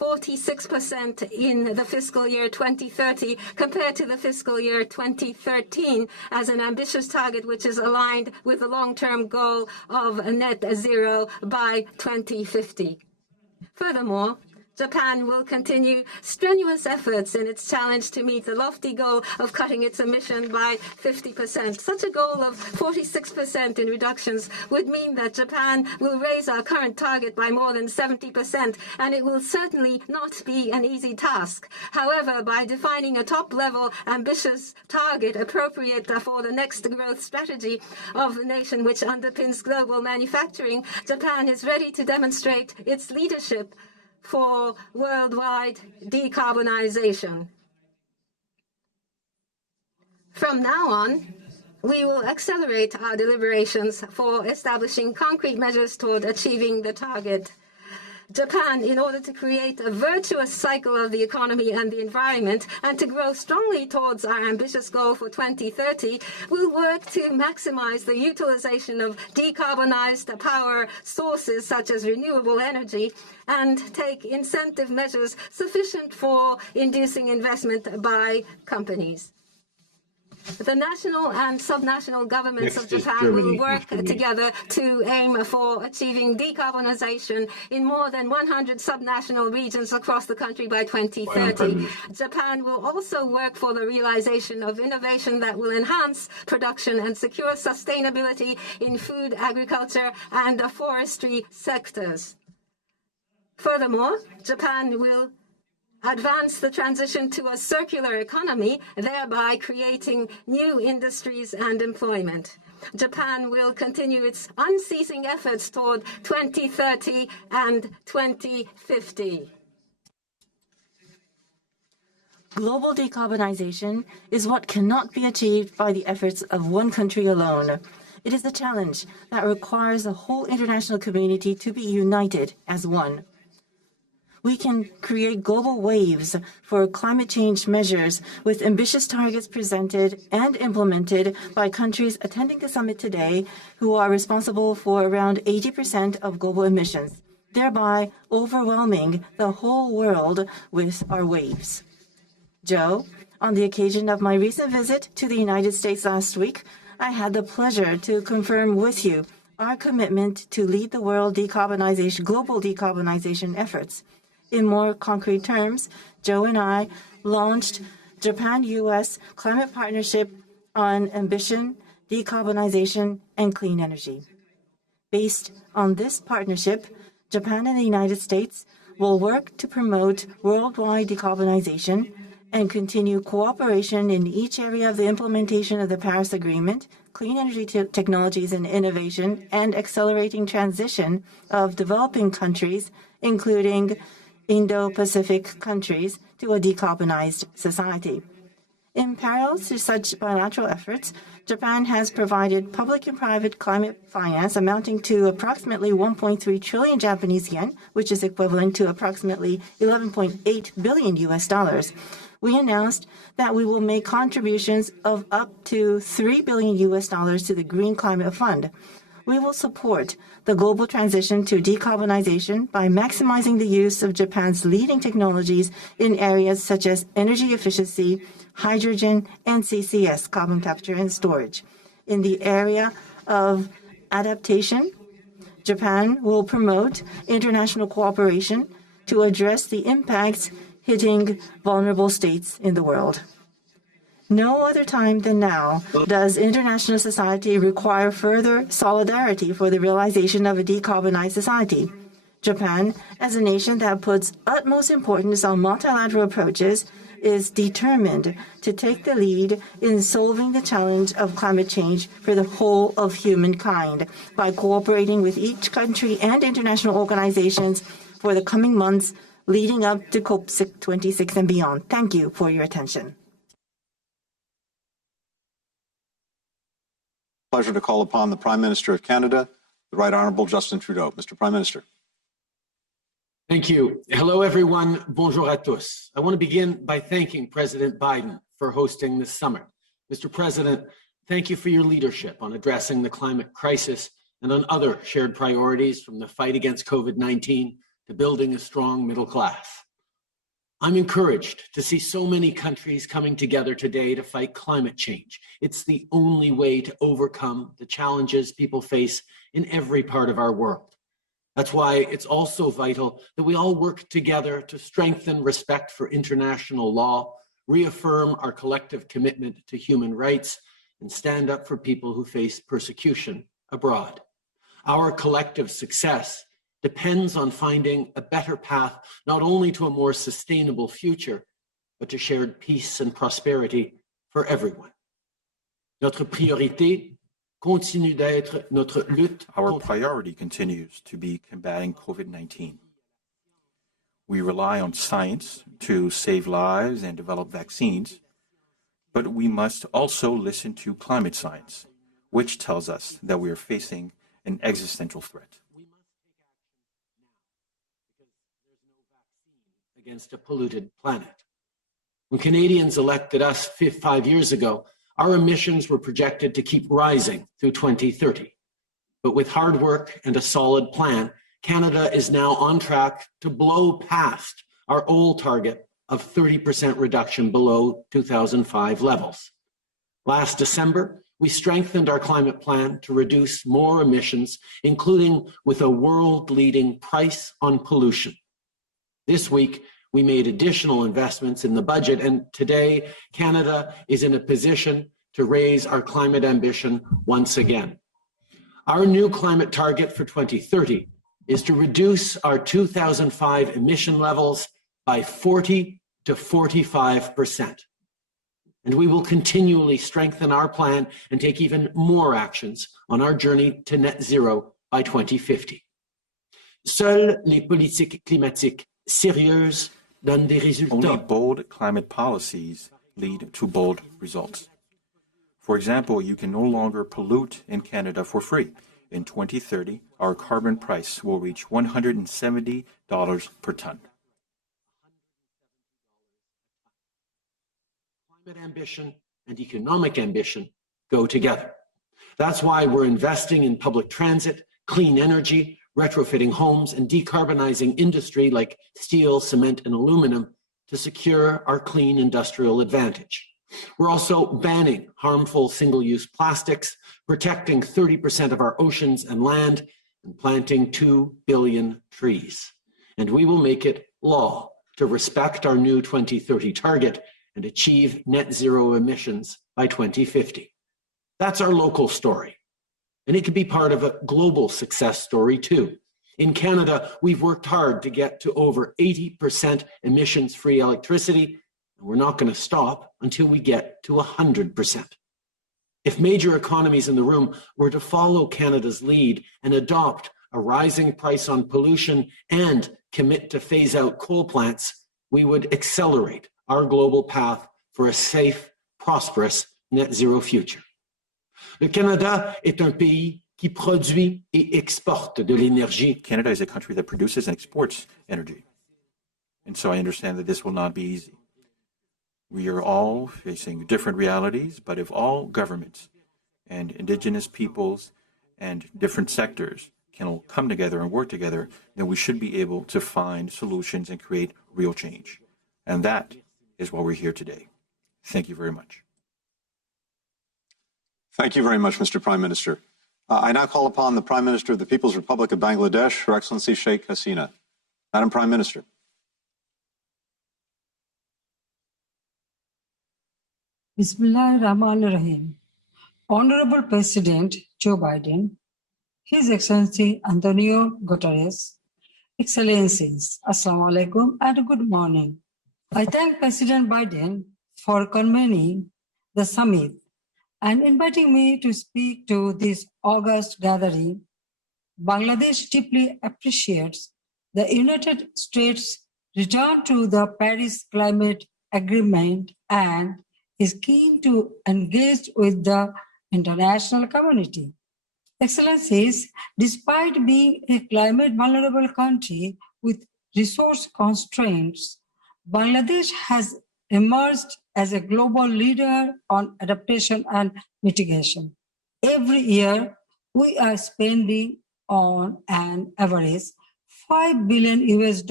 46% in the fiscal year 2030 compared to the fiscal year 2013 as an ambitious target which is aligned with the long-term goal of net zero by 2050. Furthermore, Japan will continue strenuous efforts in its challenge to meet the lofty goal of cutting its emission by 50%. Such a goal of 46% in reductions would mean that Japan will raise our current target by more than 70%, and it will certainly not be an easy task. However, by defining a top-level ambitious target appropriate for the next growth strategy of the nation which underpins global manufacturing, Japan is ready to demonstrate its leadership for worldwide decarbonization. From now on, we will accelerate our deliberations for establishing concrete measures toward achieving the target. Japan, in order to create a virtuous cycle of the economy and the environment and to grow strongly towards our ambitious goal for 2030, will work to maximize the utilization of decarbonized power sources such as renewable energy and take incentive measures sufficient for inducing investment by companies. The national and subnational governments of Japan will work together to aim for achieving decarbonization in more than 100 subnational regions across the country by 2030. Japan will also work for the realization of innovation that will enhance production and secure sustainability in food, agriculture, and forestry sectors. Furthermore, Japan will advance the transition to a circular economy, thereby creating new industries and employment. Japan will continue its unceasing efforts toward 2030 and 2050. Global decarbonization is what cannot be achieved by the efforts of one country alone. It is a challenge that requires the whole international community to be united as one. We can create global waves for climate change measures with ambitious targets presented and implemented by countries attending the summit today who are responsible for around 80% of global emissions, thereby overwhelming the whole world with our waves. Joe, on the occasion of my recent visit to the United States last week, I had the pleasure to confirm with you our commitment to lead the world global decarbonization efforts. In more concrete terms, Joe and I launched Japan-U.S. Climate Partnership on Ambition, Decarbonization, and Clean Energy. Based on this partnership, Japan and the United States will work to promote worldwide decarbonization and continue cooperation in each area of the implementation of the Paris Agreement, clean energy technologies and innovation, and accelerating transition of developing countries, including Indo-Pacific countries, to a decarbonized society. In parallel to such bilateral efforts, Japan has provided public and private climate finance amounting to approximately 1.3 trillion Japanese yen, which is equivalent to approximately $11.8 billion US. We announced that we will make contributions of up to $3 billion US to the Green Climate Fund. We will support the global transition to decarbonization by maximizing the use of Japan's leading technologies in areas such as energy efficiency, hydrogen, and CCS, carbon capture and storage. In the area of adaptation, Japan will promote international cooperation to address the impacts hitting vulnerable states in the world. No other time than now does international society require further solidarity for the realization of a decarbonized society. Japan, as a nation that puts utmost importance on multilateral approaches, is determined to take the lead in solving the challenge of climate change for the whole of humankind by cooperating with each country and international organizations for the coming months leading up to COP26 and beyond. Thank you for your attention. Pleasure to call upon the Prime Minister of Canada, the Right Honourable Justin Trudeau. Mr. Prime Minister. Thank you. Hello, everyone. Bonjour à tous. I want to begin by thanking President Biden for hosting this summit. Mr. President, thank you for your leadership on addressing the climate crisis and on other shared priorities, from the fight against COVID-19 to building a strong middle class. I'm encouraged to see so many countries coming together today to fight climate change. It's the only way to overcome the challenges people face in every part of our world. That's why it's also vital that we all work together to strengthen respect for international law, reaffirm our collective commitment to human rights, and stand up for people who face persecution abroad. Our collective success depends on finding a better path, not only to a more sustainable future, but to shared peace and prosperity for everyone. Notre priorité continue d'être notre lutte. Our priority continues to be combating COVID-19. We rely on science to save lives and develop vaccines, but we must also listen to climate science, which tells us that we are facing an existential threat. Against a polluted planet. When Canadians elected us 5 years ago, our emissions were projected to keep rising through 2030. But with hard work and a solid plan, Canada is now on track to blow past our old target of 30% reduction below 2005 levels. Last December, we strengthened our climate plan to reduce more emissions, including with a world-leading price on pollution. This week, we made additional investments in the budget, and today, Canada is in a position to raise our climate ambition once again. Our new climate target for 2030 is to reduce our 2005 emission levels by 40 to 45%. And we will continually strengthen our plan and take even more actions on our journey to net zero by 2050. Seules les politiques climatiques sérieuses donnent des résultats. Only bold climate policies lead to bold results. For example, you can no longer pollute in Canada for free. In 2030, our carbon price will reach $170 per ton. Climate ambition and economic ambition go together. That's why we're investing in public transit, clean energy, retrofitting homes, and decarbonizing industry like steel, cement, and aluminum to secure our clean industrial advantage. We're also banning harmful single-use plastics, protecting 30% of our oceans and land, and planting 2 billion trees. And we will make it law to respect our new 2030 target and achieve net zero emissions by 2050. That's our local story. And it could be part of a global success story too. In Canada, we've worked hard to get to over 80% emissions-free electricity, and we're not going to stop until we get to 100%. If major economies in the room were to follow Canada's lead and adopt a rising price on pollution and commit to phase out coal plants, we would accelerate our global path for a safe, prosperous net zero future. Le Canada est un pays qui produit et exporte de l'énergie. Canada is a country that produces and exports energy. And so I understand that this will not be easy. We are all facing different realities, but if all governments and indigenous peoples and different sectors can come together and work together, then we should be able to find solutions and create real change. And that is why we're here today. Thank you very much. Thank you very much, Mr. Prime Minister. I now call upon the Prime Minister of the People's Republic of Bangladesh, Her Excellency Sheikh Hasina. Madam Prime Minister. Bismillah Rahman Rahim. Honorable President Joe Biden, His Excellency Antonio Guterres, Excellencies, Assalamu alaikum and good morning. I thank President Biden for convening the summit and inviting me to speak to this August gathering. Bangladesh deeply appreciates the United States' return to the Paris Climate Agreement and is keen to engage with the international community. Excellencies, despite being a climate vulnerable country with resource constraints, Bangladesh has emerged as a global leader on adaptation and mitigation. Every year, we are spending on an average $5 billion US,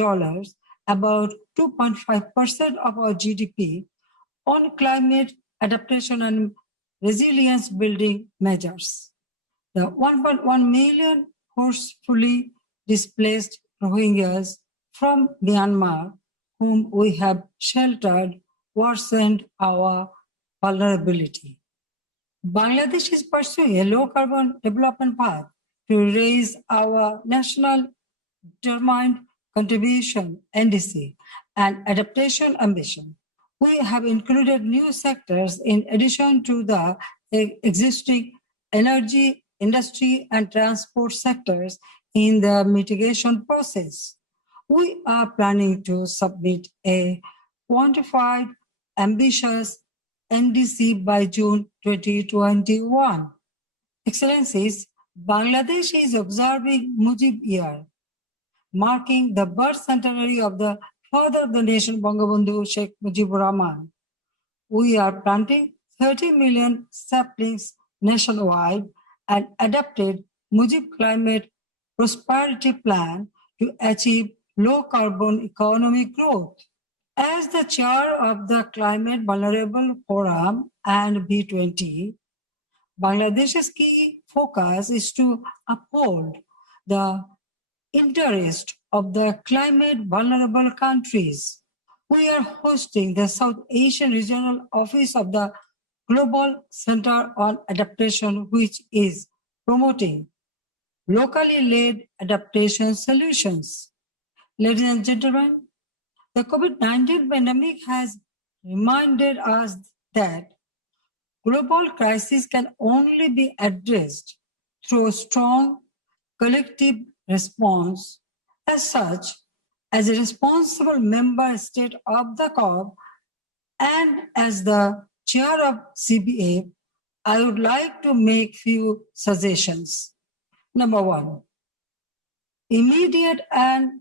about 2.5% of our GDP, on climate adaptation and resilience building measures. The 1.1 million forcefully displaced Rohingyas from Myanmar, whom we have sheltered, worsened our vulnerability. Bangladesh is pursuing a low-carbon development path to raise our national determined contribution, NDC, and adaptation ambition. We have included new sectors in addition to the existing energy, industry, and transport sectors in the mitigation process. We are planning to submit a quantified, ambitious NDC by June 2021. Excellencies, Bangladesh is observing Mujib Year, marking the birth centenary of the father of the nation, Bangabandhu Sheikh Mujibur Rahman. We are planting 30 million saplings nationwide and adopted Mujib Climate Prosperity Plan to achieve low-carbon economic growth. As the chair of the Climate Vulnerable Forum and B20, Bangladesh's key focus is to uphold the interest of the climate vulnerable countries. We are hosting the South Asian Regional Office of the Global Center on Adaptation, which is promoting locally led adaptation solutions. Ladies and gentlemen, the COVID-19 pandemic has reminded us that global crisis can only be addressed through a strong collective response. As such, as a responsible member state of the COP and as the chair of CBA, I would like to make few suggestions. Number one, immediate and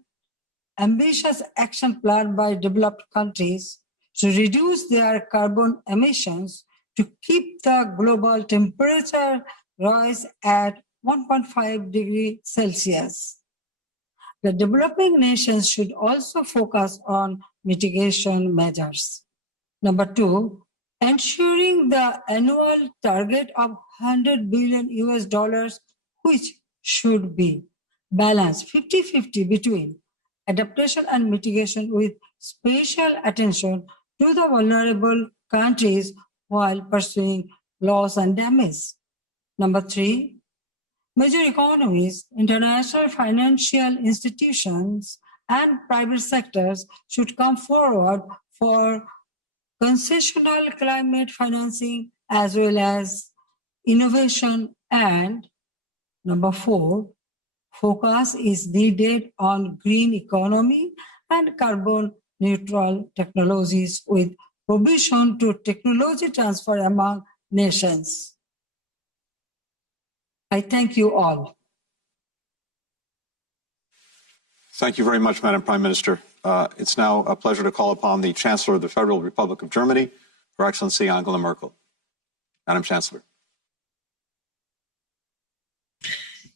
ambitious action plan by developed countries to reduce their carbon emissions to keep the global temperature rise at 1.5 degrees Celsius. The developing nations should also focus on mitigation measures. Number two, ensuring the annual target of $100 billion US, which should be balanced 50-50 between adaptation and mitigation with special attention to the vulnerable countries while pursuing loss and damage. Number three, major economies, international financial institutions, and private sectors should come forward for concessional climate financing as well as innovation. And number four, focus is needed on green economy and carbon neutral technologies with provision to technology transfer among nations. I thank you all. Thank you very much, Madam Prime Minister. It's now a pleasure to call upon the Chancellor of the Federal Republic of Germany, Her Excellency Angela Merkel. Madam Chancellor.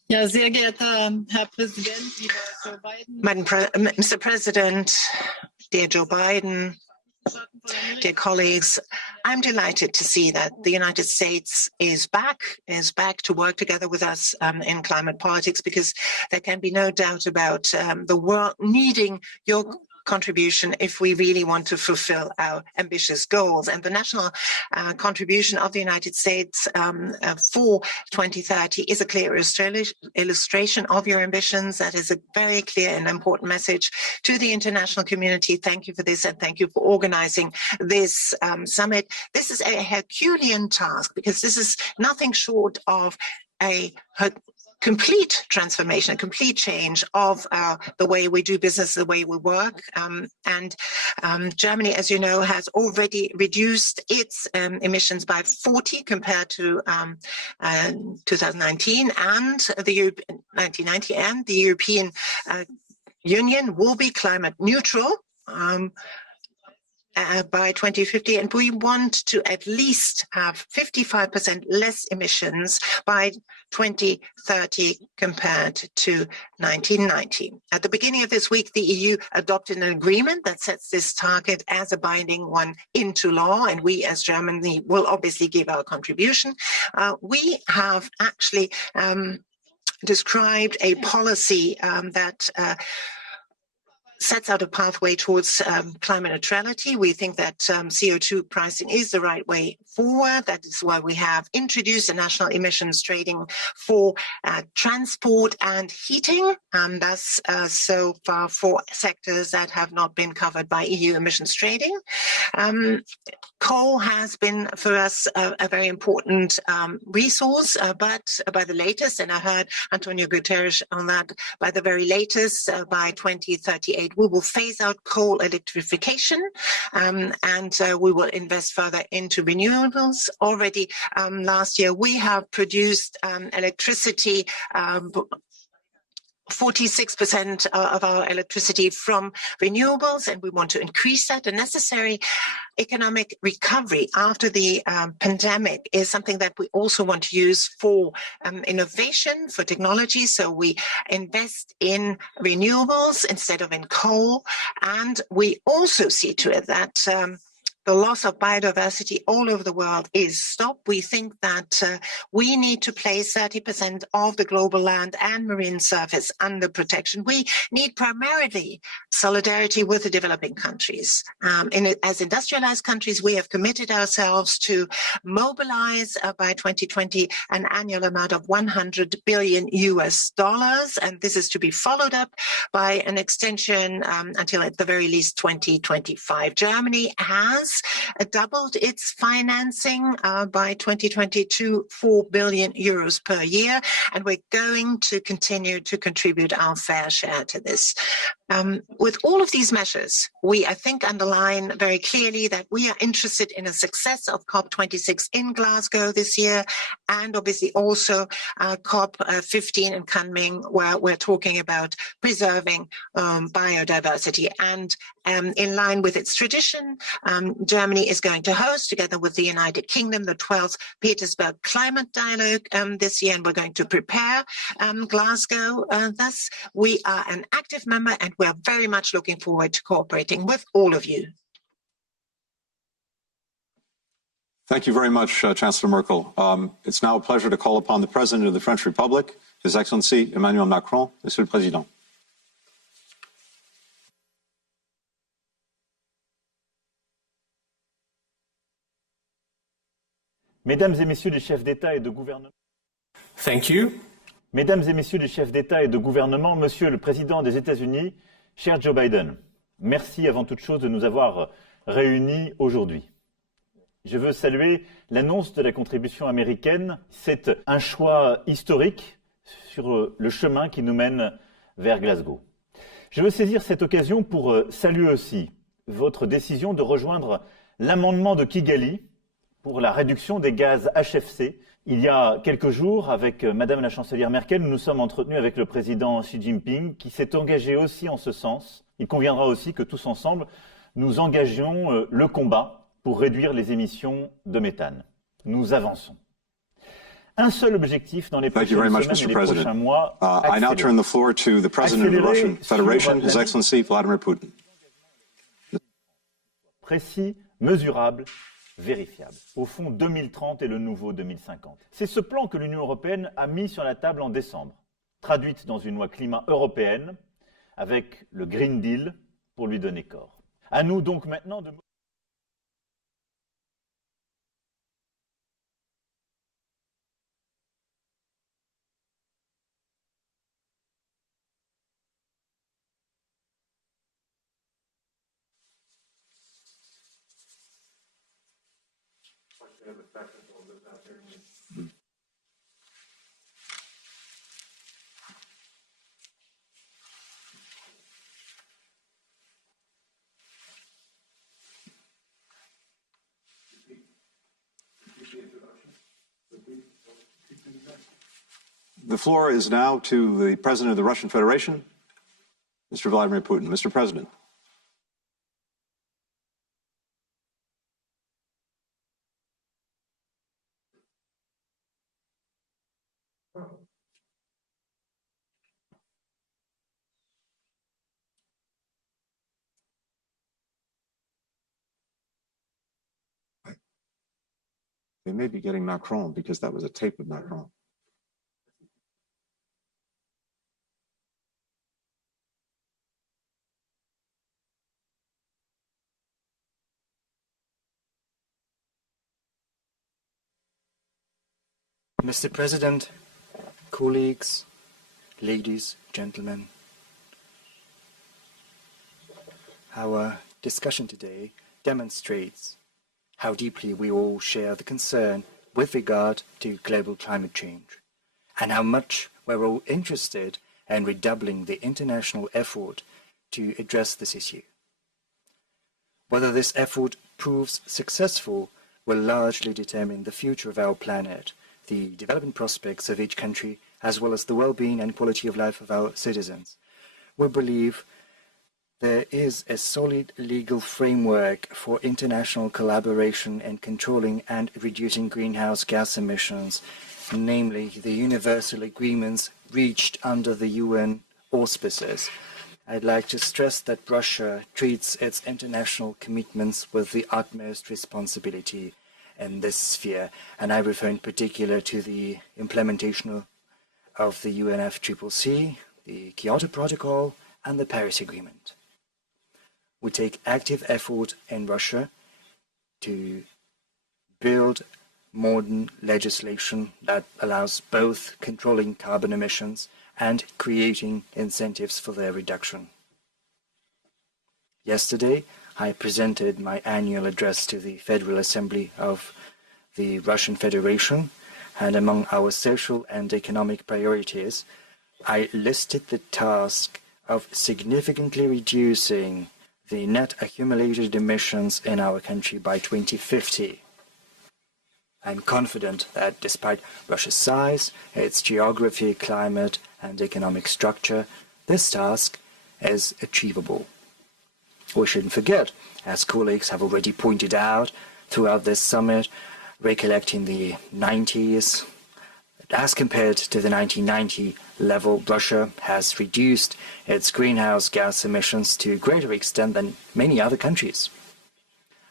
Ja, sehr geehrter Herr Präsident, lieber Joe Biden. Mr. President, dear Joe Biden, dear colleagues, I'm delighted to see that the United States is back to work together with us in climate politics, because there can be no doubt about the world needing your contribution if we really want to fulfill our ambitious goals. And the national contribution of the United States for 2030 is a clear illustration of your ambitions. That is a very clear and important message to the international community. Thank you for this, and thank you for organizing this summit. This is a Herculean task, because this is nothing short of a complete transformation, a complete change of the way we do business, the way we work. Germany, as you know, has already reduced its emissions by 40 compared to 2019 and the European Union will be climate neutral by 2050, and we want to at least have 55% less emissions by 2030 compared to 1990. At the beginning of this week, the EU adopted an agreement that sets this target as a binding one into law, and we as Germany will obviously give our contribution. We have actually described a policy that sets out a pathway towards climate neutrality. We think that CO2 pricing is the right way forward. That is why we have introduced a national emissions trading for transport and heating, and thus so far for sectors that have not been covered by EU emissions trading. Coal has been for us a very important resource, but by the latest, and I heard Antonio Guterres on that, by the very latest, by 2038, we will phase out coal electrification, and we will invest further into renewables. Already last year, we have produced electricity 46% of our electricity from renewables, and we want to increase that. The necessary economic recovery after the pandemic is something that we also want to use for innovation, for technology. So we invest in renewables instead of in coal, and we also see to it that the loss of biodiversity all over the world is stopped. We think that we need to place 30% of the global land and marine surface under protection. We need primarily solidarity with the developing countries. As industrialized countries, we have committed ourselves to mobilize by 2020 an annual amount of $100 billion, and this is to be followed up by an extension until at the very least 2025. Germany has doubled its financing by 2022, 4 billion euros per year, and we're going to continue to contribute our fair share to this. With all of these measures, we, I think, underline very clearly that we are interested in a success of COP26 in Glasgow this year, and obviously also COP15 in Kunming, where we're talking about preserving biodiversity. And in line with its tradition, Germany is going to host, together with the United Kingdom, the 12th Petersburg Climate Dialogue this year, and we're going to prepare Glasgow. Thus, we are an active member, and we're very much looking forward to cooperating with all of you. Thank you very much, Chancellor Merkel. It's now a pleasure to call upon the President of the French Republic, His Excellency Emmanuel Macron. Monsieur le Président. Mesdames et messieurs les chefs d'État et de gouvernement. Thank you. Mesdames et messieurs les chefs d'État et de gouvernement, Monsieur le Président des États-Unis, cher Joe Biden, merci avant toute chose de nous avoir réunis aujourd'hui. Je veux saluer l'annonce de la contribution américaine. C'est un choix historique sur le chemin qui nous mène vers Glasgow. Je veux saisir cette occasion pour saluer aussi votre décision de rejoindre l'amendement de Kigali pour la réduction des gaz HFC. Il y a quelques jours, avec Madame la chancelière Merkel, nous nous sommes entretenus avec le président Xi Jinping, qui s'est engagé aussi en ce sens. Il conviendra aussi que tous ensemble, nous engagions le combat pour réduire les émissions de méthane. Nous avançons. Un seul objectif dans les prochaines semaines et les prochains mois, I now turn the floor to the President of the Russian Federation, His Excellency Vladimir Putin. Précis, mesurable, vérifiable. Au fond, 2030 est le nouveau 2050. C'est ce plan que l'Union européenne a mis sur la table en décembre, traduite dans une loi climat européenne, avec le Green Deal pour lui donner corps. À nous donc maintenant de... The floor is now to the President of the Russian Federation, Mr. Vladimir Putin. Mr. President. They may be getting Macron because that was a tape of Macron. Mr. President, colleagues, ladies, gentlemen, our discussion today demonstrates how deeply we all share the concern with regard to global climate change, and how much we're all interested in redoubling the international effort to address this issue. Whether this effort proves successful will largely determine the future of our planet, the development prospects of each country, as well as the well-being and quality of life of our citizens. We believe there is a solid legal framework for international collaboration in controlling and reducing greenhouse gas emissions, namely the universal agreements reached under the UN auspices. I'd like to stress that Russia treats its international commitments with the utmost responsibility in this sphere, and I refer in particular to the implementation of the UNFCCC, the Kyoto Protocol, and the Paris Agreement. We take active effort in Russia to build modern legislation that allows both controlling carbon emissions and creating incentives for their reduction. Yesterday, I presented my annual address to the Federal Assembly of the Russian Federation, and among our social and economic priorities, I listed the task of significantly reducing the net accumulated emissions in our country by 2050. I'm confident that despite Russia's size, its geography, climate, and economic structure, this task is achievable. We shouldn't forget, as colleagues have already pointed out throughout this summit, recollecting the 90s, as compared to the 1990 level, Russia has reduced its greenhouse gas emissions to a greater extent than many other countries.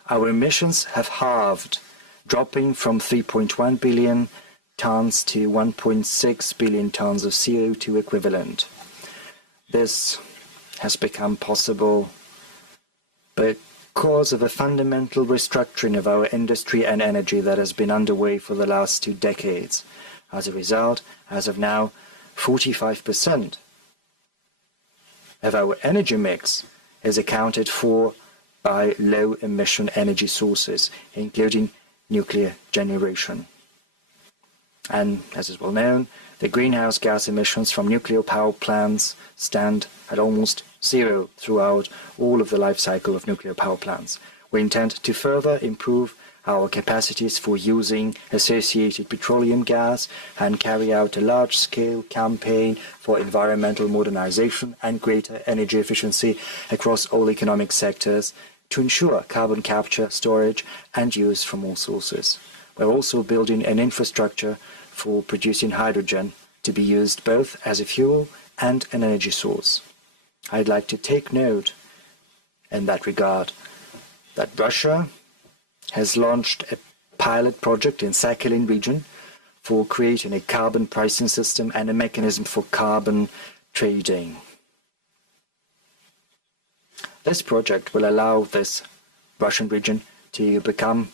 Our emissions have halved, dropping from 3.1 billion tons to 1.6 billion tons of CO2 equivalent. This has become possible because of a fundamental restructuring of our industry and energy that has been underway for the last 2 decades. As a result, as of now, 45% of our energy mix is accounted for by low-emission energy sources, including nuclear generation. And, as is well known, the greenhouse gas emissions from nuclear power plants stand at almost zero throughout all of the life cycle of nuclear power plants. We intend to further improve our capacities for using associated petroleum gas and carry out a large-scale campaign for environmental modernization and greater energy efficiency across all economic sectors to ensure carbon capture, storage, and use from all sources. We're also building an infrastructure for producing hydrogen to be used both as a fuel and an energy source. I'd like to take note in that regard that Russia has launched a pilot project in Sakhalin region for creating a carbon pricing system and a mechanism for carbon trading. This project will allow this Russian region to become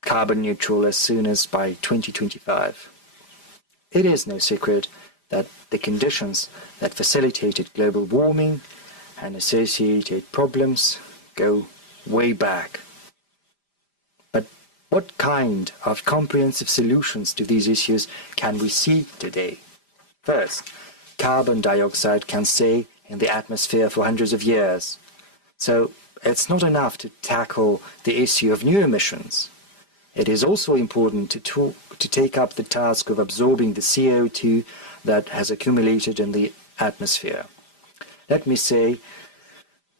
carbon neutral as soon as by 2025. It is no secret that the conditions that facilitated global warming and associated problems go way back. But what kind of comprehensive solutions to these issues can we see today? First, carbon dioxide can stay in the atmosphere for hundreds of years. So it's not enough to tackle the issue of new emissions. It is also important to take up the task of absorbing the CO2 that has accumulated in the atmosphere. Let me say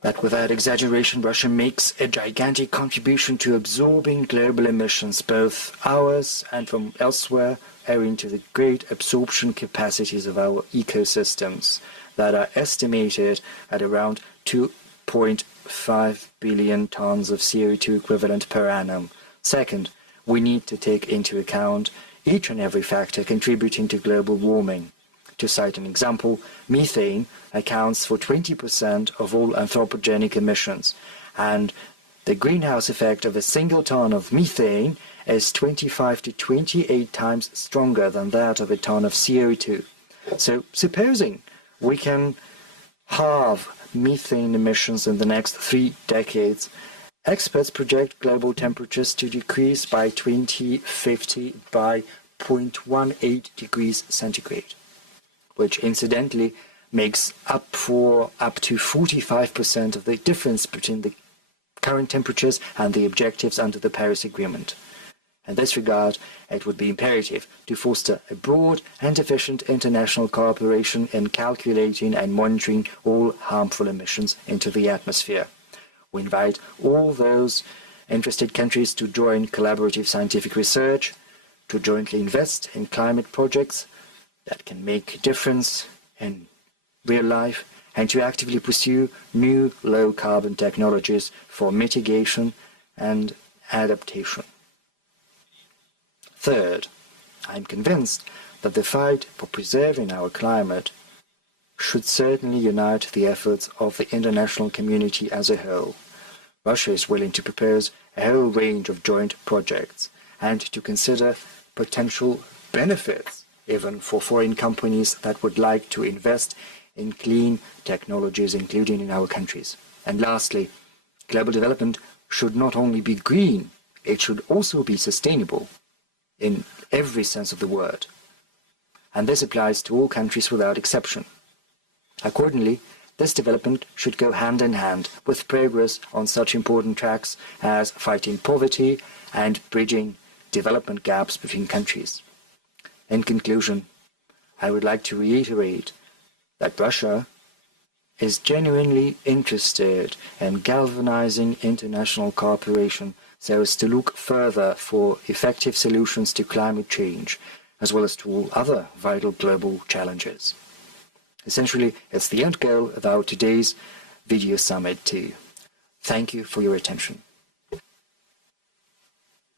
that without exaggeration, Russia makes a gigantic contribution to absorbing global emissions, both ours and from elsewhere, owing to the great absorption capacities of our ecosystems that are estimated at around 2.5 billion tons of CO2 equivalent per annum. Second, we need to take into account each and every factor contributing to global warming. To cite an example, methane accounts for 20% of all anthropogenic emissions, and the greenhouse effect of a single ton of methane is 25 to 28 times stronger than that of a ton of CO2. So supposing we can halve methane emissions in the next 3 decades, experts project global temperatures to decrease by 2050 by 0.18 degrees centigrade, which incidentally makes up to 45% of the difference between the current temperatures and the objectives under the Paris Agreement. In this regard, it would be imperative to foster a broad and efficient international cooperation in calculating and monitoring all harmful emissions into the atmosphere. We invite all those interested countries to join collaborative scientific research, to jointly invest in climate projects that can make a difference in real life, and to actively pursue new low-carbon technologies for mitigation and adaptation. Third, I'm convinced that the fight for preserving our climate should certainly unite the efforts of the international community as a whole. Russia is willing to propose a whole range of joint projects and to consider potential benefits even for foreign companies that would like to invest in clean technologies, including in our countries. And lastly, global development should not only be green, it should also be sustainable in every sense of the word. And this applies to all countries without exception. Accordingly, this development should go hand in hand with progress on such important tracks as fighting poverty and bridging development gaps between countries. In conclusion, I would like to reiterate that Russia is genuinely interested in galvanizing international cooperation so as to look further for effective solutions to climate change, as well as to all other vital global challenges. Essentially, it's the end goal of our today's video summit too. Thank you for your attention. Thank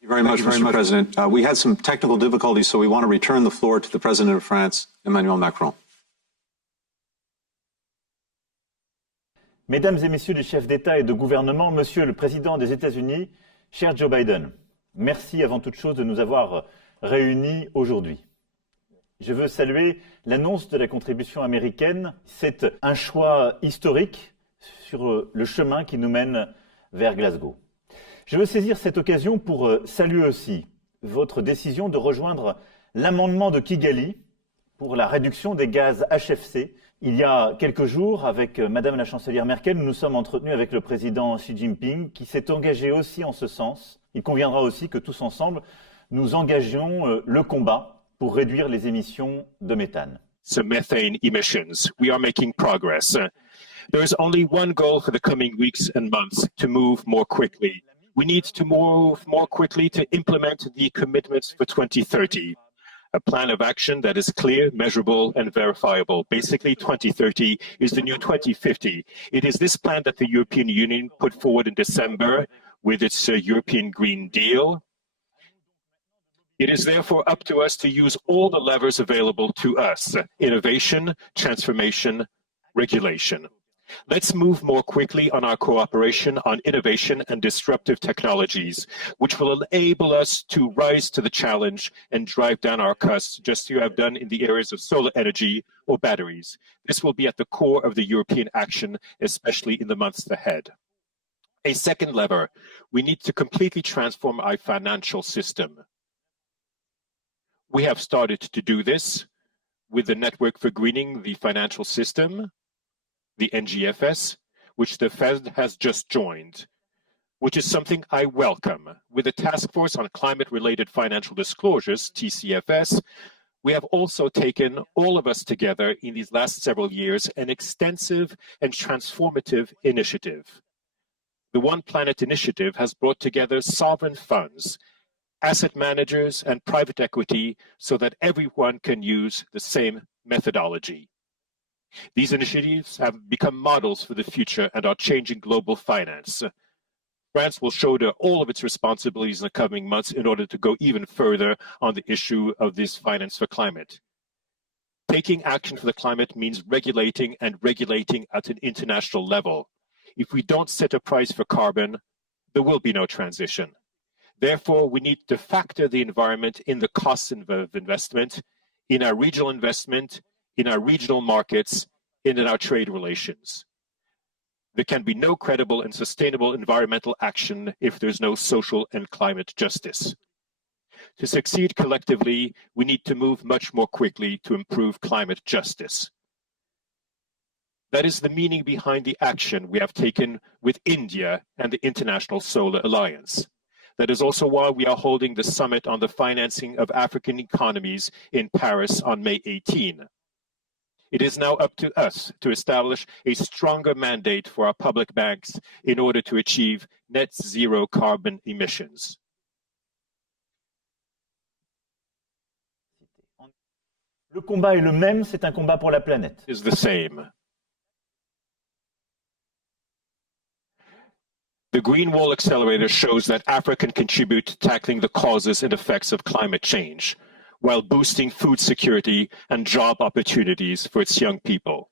you very much, Mr. President. We had some technical difficulties, so we want to return the floor to the President of France, Emmanuel Macron. Mesdames et messieurs les chefs d'État et de gouvernement, Monsieur le Président des États-Unis, cher Joe Biden, merci avant toute chose de nous avoir réunis aujourd'hui. Je veux saluer l'annonce de la contribution américaine. C'est un choix historique sur le chemin qui nous mène vers Glasgow. Je veux saisir cette occasion pour saluer aussi votre décision de rejoindre l'amendement de Kigali pour la réduction des gaz HFC. Il y a quelques jours, avec Madame la chancelière Merkel, nous nous sommes entretenus avec le président Xi Jinping qui s'est engagé aussi en ce sens. Il conviendra aussi que tous ensemble, nous engagions le combat pour réduire les émissions de méthane. So methane emissions, we are making progress. There is only one goal for the coming weeks and months: to move more quickly. We need to move more quickly to implement the commitments for 2030. A plan of action that is clear, measurable, and verifiable. Basically, 2030 is the new 2050. It is this plan that the European Union put forward in December with its European Green Deal. It is therefore up to us to use all the levers available to us: innovation, transformation, regulation. Let's move more quickly on our cooperation on innovation and disruptive technologies, which will enable us to rise to the challenge and drive down our costs, just as you have done in the areas of solar energy or batteries. This will be at the core of the European action, especially in the months ahead. A second lever, we need to completely transform our financial system. We have started to do this with the Network for Greening the Financial System, the NGFS, which the Fed has just joined, which is something I welcome. With the Task Force on Climate-Related Financial Disclosures, TCFS, We have also taken, all of us together in these last several years, an extensive and transformative initiative. The One Planet Initiative has brought together sovereign funds, asset managers, and private equity so that everyone can use the same methodology. These initiatives have become models for the future and are changing global finance. France will shoulder all of its responsibilities in the coming months in order to go even further on the issue of this finance for climate. Taking action for the climate means regulating and regulating at an international level. If we don't set a price for carbon, there will be no transition. Therefore, we need to factor the environment in the costs of investment, in our regional investment, in our regional markets, and in our trade relations. There can be no credible and sustainable environmental action if there's no social and climate justice. To succeed collectively, we need to move much more quickly to improve climate justice. That is the meaning behind the action we have taken with India and the International Solar Alliance. That is also why we are holding the Summit on the Financing of African Economies in Paris on May 18. It is now up to us to establish a stronger mandate for our public banks in order to achieve net zero carbon emissions. Le combat est le même, c'est un combat pour la planète. Is the same. The Green Wall Accelerator shows that Africa can contribute to tackling the causes and effects of climate change, while boosting food security and job opportunities for its young people.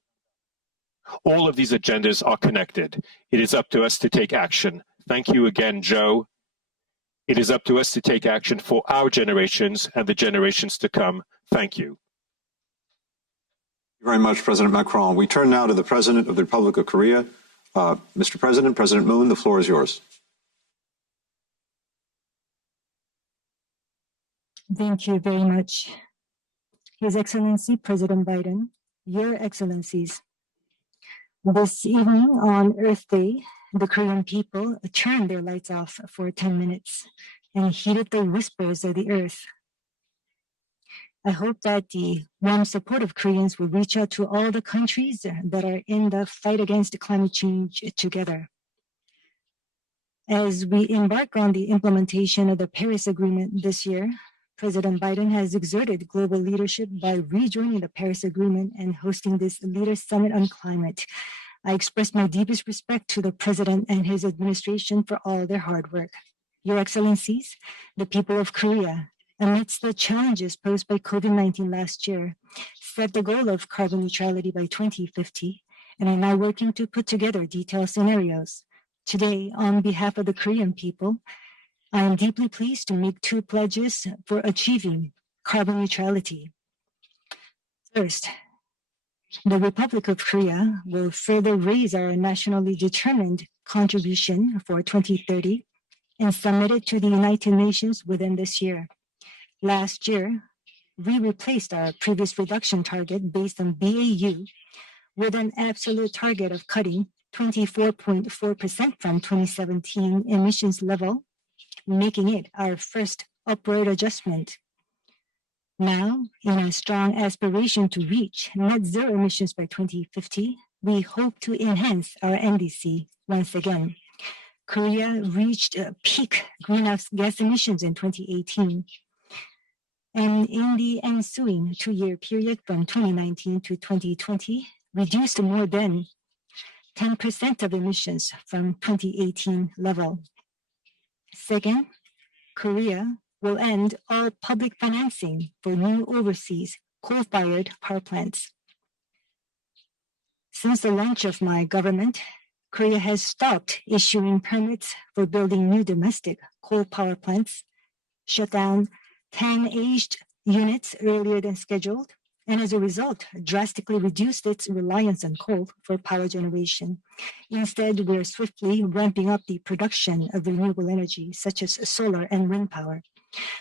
All of these agendas are connected. It is up to us to take action. Thank you again, Joe. It is up to us to take action for our generations and the generations to come. Thank you. Thank you very much, President Macron. We turn now to the President of the Republic of Korea. Mr. President, President Moon, the floor is yours. Thank you very much. His Excellency President Biden, Your Excellencies. This evening on Earth Day, the Korean people turned their lights off for 10 minutes and heeded the whispers of the earth. I hope that the warm support of Koreans will reach out to all the countries that are in the fight against climate change together. As we embark on the implementation of the Paris Agreement this year, President Biden has exerted global leadership by rejoining the Paris Agreement and hosting this Leaders Summit on Climate. I express my deepest respect to the President and his administration for all their hard work. Your Excellencies, the people of Korea, amidst the challenges posed by COVID-19 last year, set the goal of carbon neutrality by 2050 and are now working to put together detailed scenarios. Today, on behalf of the Korean people, I am deeply pleased to make two pledges for achieving carbon neutrality. First, the Republic of Korea will further raise our nationally determined contribution for 2030 and submit it to the United Nations within this year. Last year, we replaced our previous reduction target based on BAU with an absolute target of cutting 24.4% from 2017 emissions level, making it our first upward adjustment. Now, in a strong aspiration to reach net zero emissions by 2050, we hope to enhance our NDC once again. Korea reached peak greenhouse gas emissions in 2018. And in the ensuing two-year period from 2019 to 2020, reduced more than 10% of emissions from 2018 level. Second, Korea will end all public financing for new overseas coal-fired power plants. Since the launch of my government, Korea has stopped issuing permits for building new domestic coal power plants, shut down 10 aged units earlier than scheduled, and as a result, drastically reduced its reliance on coal for power generation. Instead, we are swiftly ramping up the production of renewable energy, such as solar and wind power.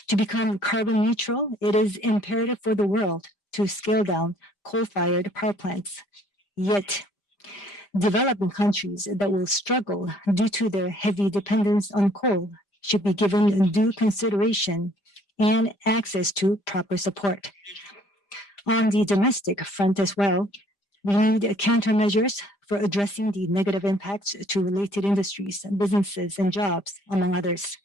To become carbon neutral, it is imperative for the world to scale down coal-fired power plants. Yet, developing countries that will struggle due to their heavy dependence on coal should be given due consideration and access to proper support. On the domestic front as well, we need countermeasures for addressing the negative impacts to related industries, businesses, and jobs, among others.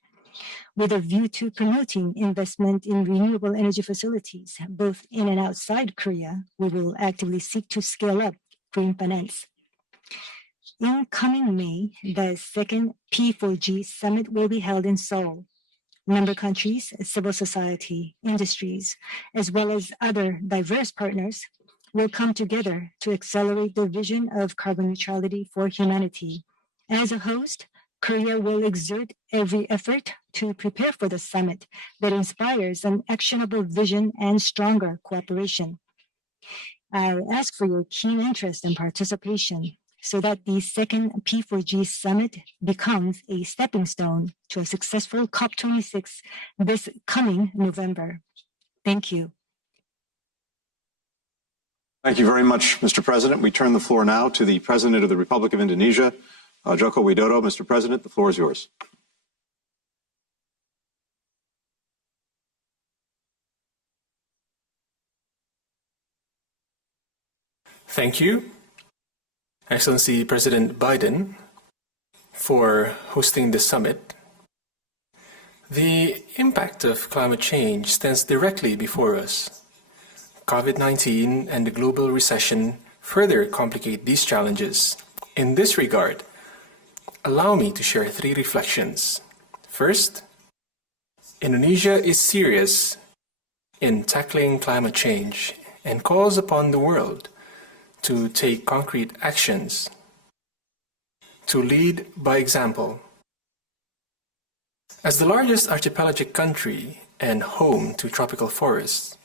With a view to promoting investment in renewable energy facilities, both in and outside Korea, we will actively seek to scale up green finance. In coming May, the second P4G summit will be held in Seoul. Member countries, civil society, industries, as well as other diverse partners will come together to accelerate the vision of carbon neutrality for humanity. As a host, Korea will exert every effort to prepare for the summit that inspires an actionable vision and stronger cooperation. I ask for your keen interest and participation so that the second P4G summit becomes a stepping stone to a successful COP26 this coming November. Thank you. Thank you very much, Mr. President. We turn the floor now to the President of the Republic of Indonesia, Joko Widodo. Mr. President, the floor is yours. Thank you, Excellency President Biden, for hosting the summit. The impact of climate change stands directly before us. COVID-19 and the global recession further complicate these challenges. In this regard, allow me to share 3 reflections. First, Indonesia is serious in tackling climate change and calls upon the world to take concrete actions, to lead by example. As the largest archipelagic country and home to tropical forests,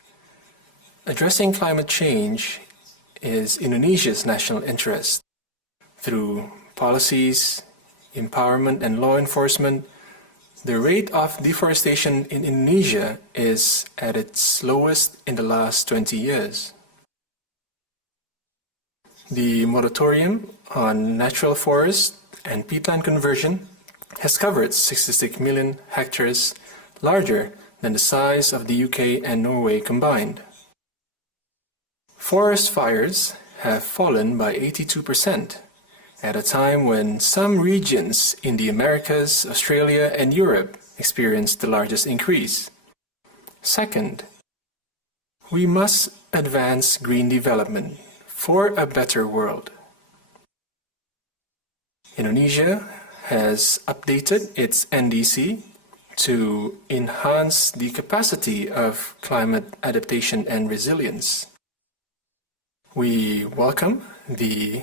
addressing climate change is Indonesia's national interest. Through policies, empowerment, and law enforcement, the rate of deforestation in Indonesia is at its lowest in the last 20 years. The moratorium on natural forest and peatland conversion has covered 66 million hectares, larger than the size of the UK and Norway combined. Forest fires have fallen by 82% at a time when some regions in the Americas, Australia, and Europe experienced the largest increase. Second, we must advance green development for a better world. Indonesia has updated its NDC to enhance the capacity of climate adaptation and resilience. We welcome the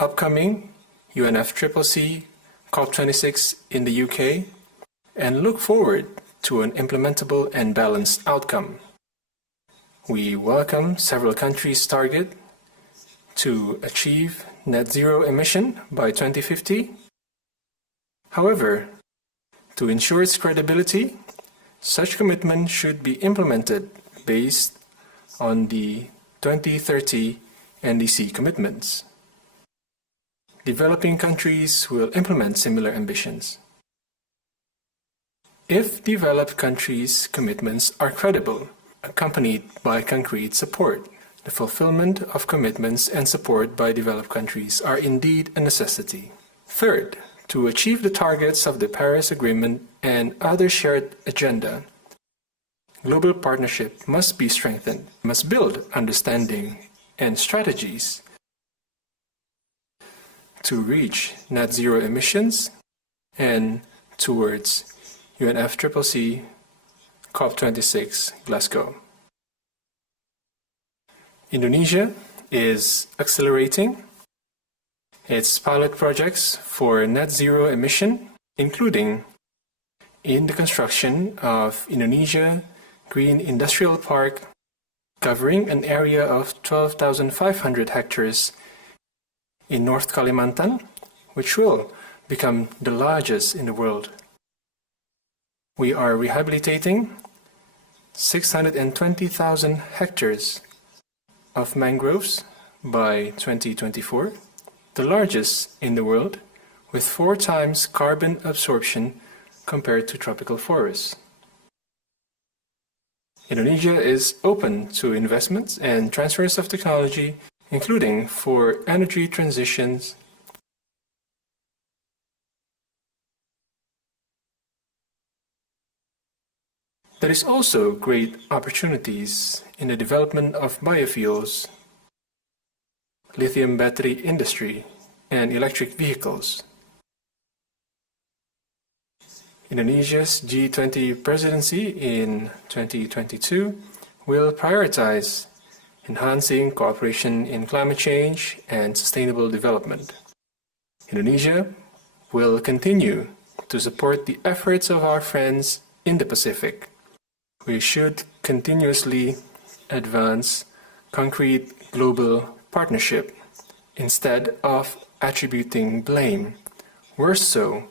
upcoming UNFCCC COP26 in the UK and look forward to an implementable and balanced outcome. We welcome several countries' target to achieve net zero emission by 2050. However, to ensure its credibility, such commitment should be implemented based on the 2030 NDC commitments. Developing countries will implement similar ambitions. If developed countries' commitments are credible, accompanied by concrete support, the fulfillment of commitments and support by developed countries are indeed a necessity. Third, to achieve the targets of the Paris Agreement and other shared agenda, global partnership must be strengthened, must build understanding and strategies to reach net zero emissions and towards UNFCCC COP26 Glasgow. Indonesia is accelerating its pilot projects for net zero emission, including in the construction of Indonesia Green Industrial Park, covering an area of 12,500 hectares in North Kalimantan, which will become the largest in the world. We are rehabilitating 620,000 hectares of mangroves by 2024, the largest in the world, with 4 times carbon absorption compared to tropical forests. Indonesia is open to investments and transfers of technology, including for energy transitions. There is also great opportunities in the development of biofuels, lithium battery industry, and electric vehicles. Indonesia's G20 presidency in 2022 will prioritize enhancing cooperation in climate change and sustainable development. Indonesia will continue to support the efforts of our friends in the Pacific. We should continuously advance concrete global partnership instead of attributing blame. Worse so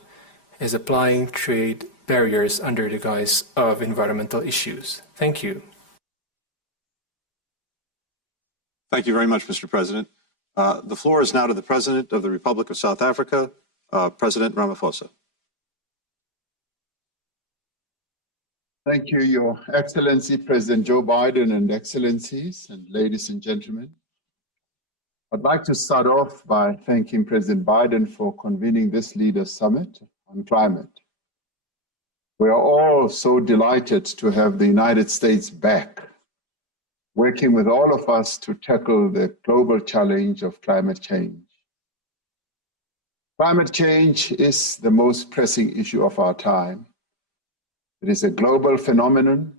is applying trade barriers under the guise of environmental issues. Thank you. Thank you very much, Mr. President. The floor is now to the President of the Republic of South Africa, President Ramaphosa. Thank you, Your Excellency, President Joe Biden, and Excellencies, and ladies and gentlemen. I'd like to start off by thanking President Biden for convening this Leaders' Summit on climate. We are all so delighted to have the United States back, working with all of us to tackle the global challenge of climate change. Climate change is the most pressing issue of our time. It is a global phenomenon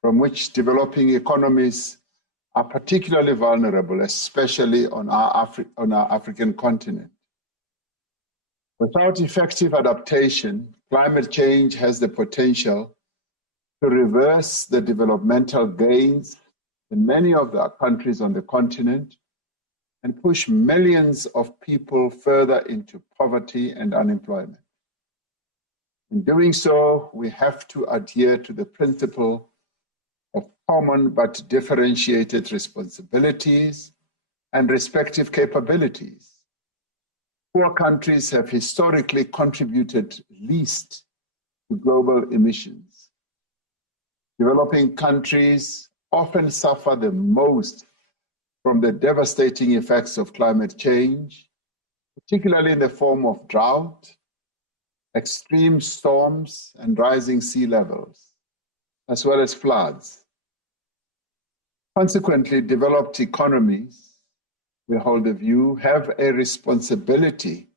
from which developing economies are particularly vulnerable, especially on our African continent. Without effective adaptation, climate change has the potential to reverse the developmental gains in many of the countries on the continent and push millions of people further into poverty and unemployment. In doing so, we have to adhere to the principle of common but differentiated responsibilities and respective capabilities. Poor countries have historically contributed least to global emissions. Developing countries often suffer the most from the devastating effects of climate change, particularly in the form of drought, extreme storms, and rising sea levels, as well as floods. Consequently, developed economies, we hold the view, have a responsibility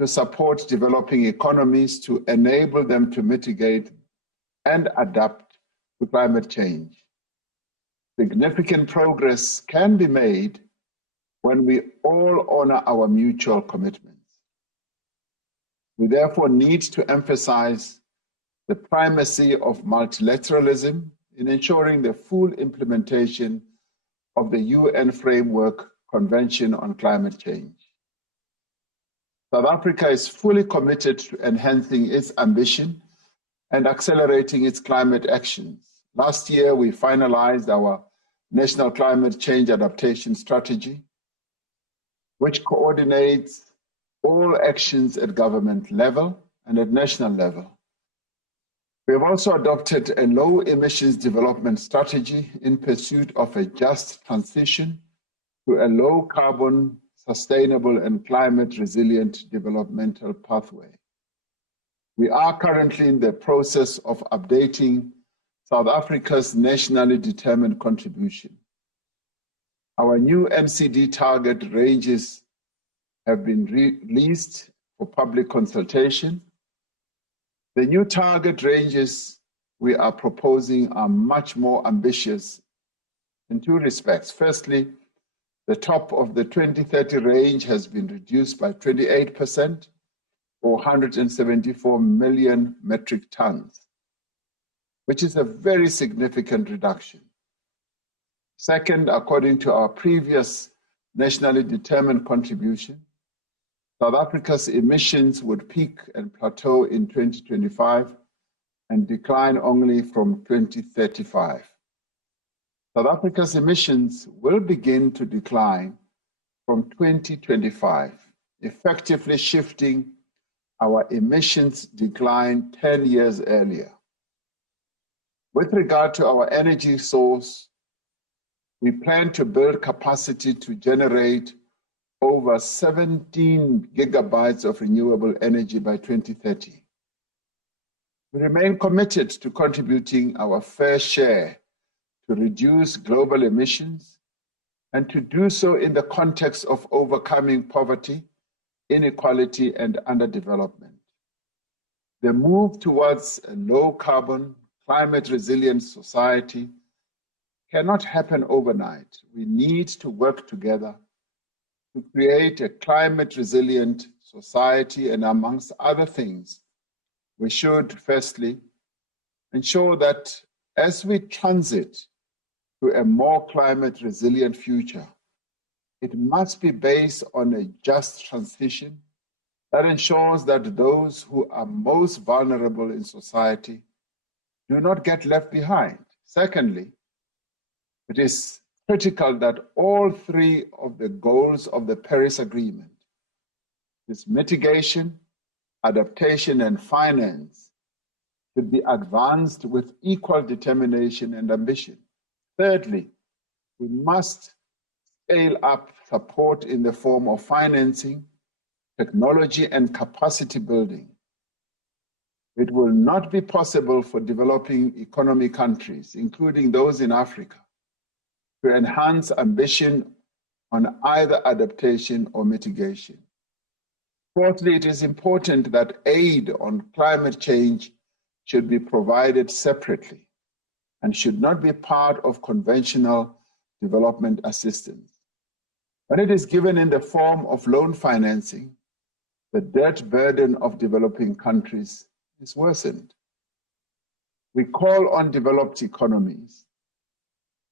to support developing economies to enable them to mitigate and adapt to climate change. Significant progress can be made when we all honor our mutual commitments. We therefore need to emphasize the primacy of multilateralism in ensuring the full implementation of the UN Framework Convention on Climate Change. South Africa is fully committed to enhancing its ambition and accelerating its climate actions. Last year, we finalized our National Climate Change Adaptation Strategy, which coordinates all actions at government level and at national level. We have also adopted a low emissions development strategy in pursuit of a just transition to a low carbon, sustainable and climate resilient developmental pathway. We are currently in the process of updating South Africa's nationally determined contribution. Our new Mcd Target Ranges have been released for public consultation. The new target ranges we are proposing are much more ambitious in two respects. Firstly, the top of the 2030 range has been reduced by 28%, or 174 million metric tons, which is a very significant reduction. Second, according to our previous nationally determined contribution, South Africa's emissions would peak and plateau in 2025 and decline only from 2035. South Africa's emissions will begin to decline from 2025, effectively shifting our emissions decline 10 years earlier. With regard to our energy source, we plan to build capacity to generate over 17 gigabytes of renewable energy by 2030. We remain committed to contributing our fair share to reduce global emissions and to do so in the context of overcoming poverty, inequality, and underdevelopment. The move towards a low-carbon, climate-resilient society cannot happen overnight. We need to work together to create a climate-resilient society, and amongst other things, we should firstly ensure that as we transit to a more climate-resilient future, it must be based on a just transition that ensures that those who are most vulnerable in society do not get left behind. Secondly, it is critical that all three of the goals of the Paris Agreement, this mitigation, adaptation, and finance, should be advanced with equal determination and ambition. Thirdly, we must scale up support in the form of financing, technology, and capacity building. It will not be possible for developing economy countries, including those in Africa, to enhance ambition on either adaptation or mitigation. Fourthly, it is important that aid on climate change should be provided separately and should not be part of conventional development assistance. When it is given in the form of loan financing, the debt burden of developing countries is worsened. We call on developed economies,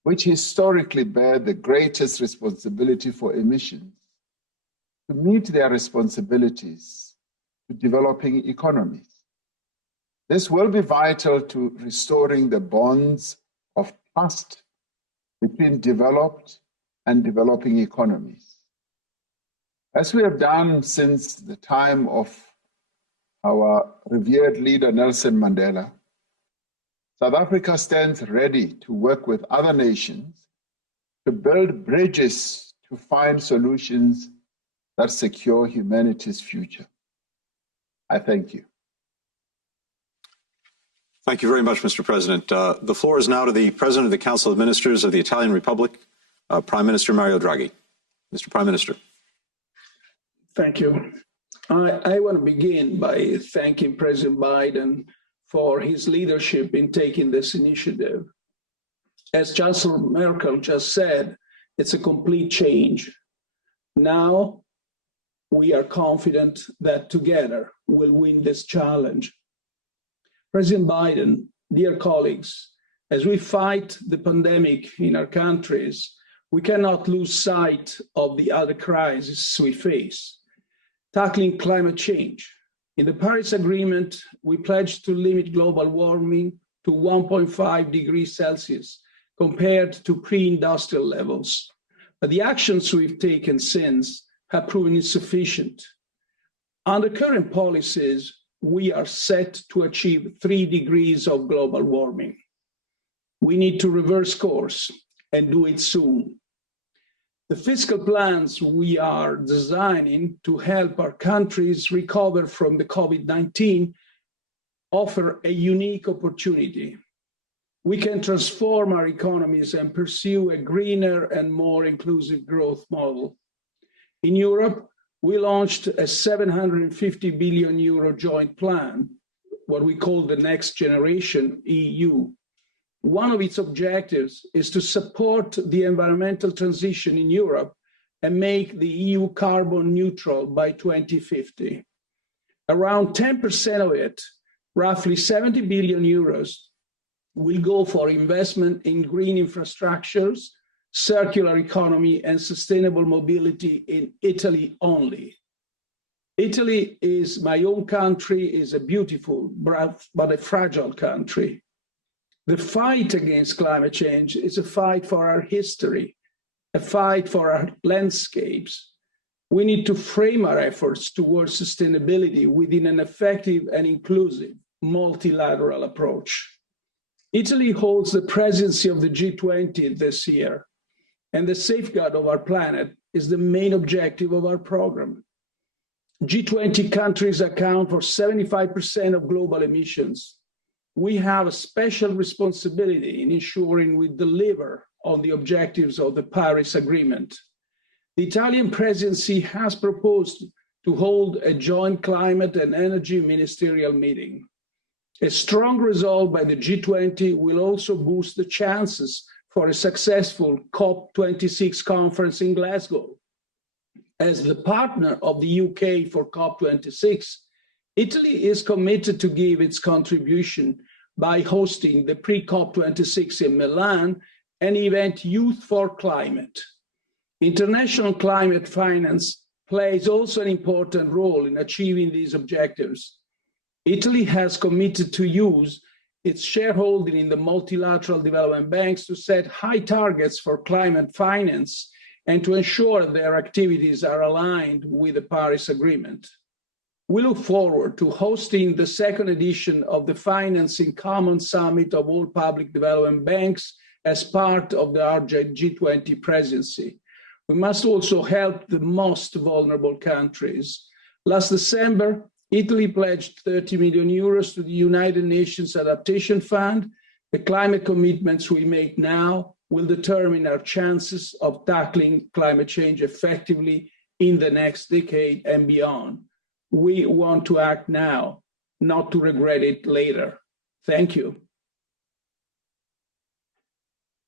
which historically bear the greatest responsibility for emissions, to meet their responsibilities to developing economies. This will be vital to restoring the bonds of trust between developed and developing economies. As we have done since the time of our revered leader Nelson Mandela, South Africa stands ready to work with other nations to build bridges to find solutions that secure humanity's future. I thank you. Thank you very much, Mr. President. The floor is now to the President of the Council of Ministers of the Italian Republic, Prime Minister Mario Draghi. Mr. Prime Minister. Thank you. I want to begin by thanking President Biden for his leadership in taking this initiative. As Chancellor Merkel just said, it's a complete change. Now, we are confident that together we'll win this challenge. President Biden, dear colleagues, as we fight the pandemic in our countries, we cannot lose sight of the other crises we face. Tackling climate change. In the Paris Agreement, we pledged to limit global warming to 1.5 degrees Celsius compared to pre-industrial levels. But the actions we've taken since have proven insufficient. Under current policies, we are set to achieve 3 degrees of global warming. We need to reverse course and do it soon. The fiscal plans we are designing to help our countries recover from the COVID-19 offer a unique opportunity. We can transform our economies and pursue a greener and more inclusive growth model. In Europe, we launched a 750 billion euro joint plan, what we call the Next Generation EU. One of its objectives is to support the environmental transition in Europe and make the EU carbon neutral by 2050. Around 10% of it, roughly 70 billion euros, will go for investment in green infrastructures, circular economy, and sustainable mobility in Italy only. Italy is my own country, is a beautiful but a fragile country. The fight against climate change is a fight for our history, a fight for our landscapes. We need to frame our efforts towards sustainability within an effective and inclusive multilateral approach. Italy holds the presidency of the G20 this year, and the safeguard of our planet is the main objective of our program. G20 countries account for 75% of global emissions. We have a special responsibility in ensuring we deliver on the objectives of the Paris Agreement. The Italian presidency has proposed to hold a joint climate and energy ministerial meeting. A strong resolve by the G20 will also boost the chances for a successful COP26 conference in Glasgow. As the partner of the UK for COP26, Italy is committed to give its contribution by hosting the pre-COP26 in Milan, an event Youth for Climate. International climate finance plays also an important role in achieving these objectives. Italy has committed to use its shareholding in the multilateral development banks to set high targets for climate finance and to ensure their activities are aligned with the Paris Agreement. We look forward to hosting the second edition of the Financing Common Summit of all public development banks as part of our G20 presidency. We must also help the most vulnerable countries. Last December, Italy pledged 30 million euros to the United Nations Adaptation Fund. The climate commitments we make now will determine our chances of tackling climate change effectively in the next decade and beyond. We want to act now, not to regret it later. Thank you.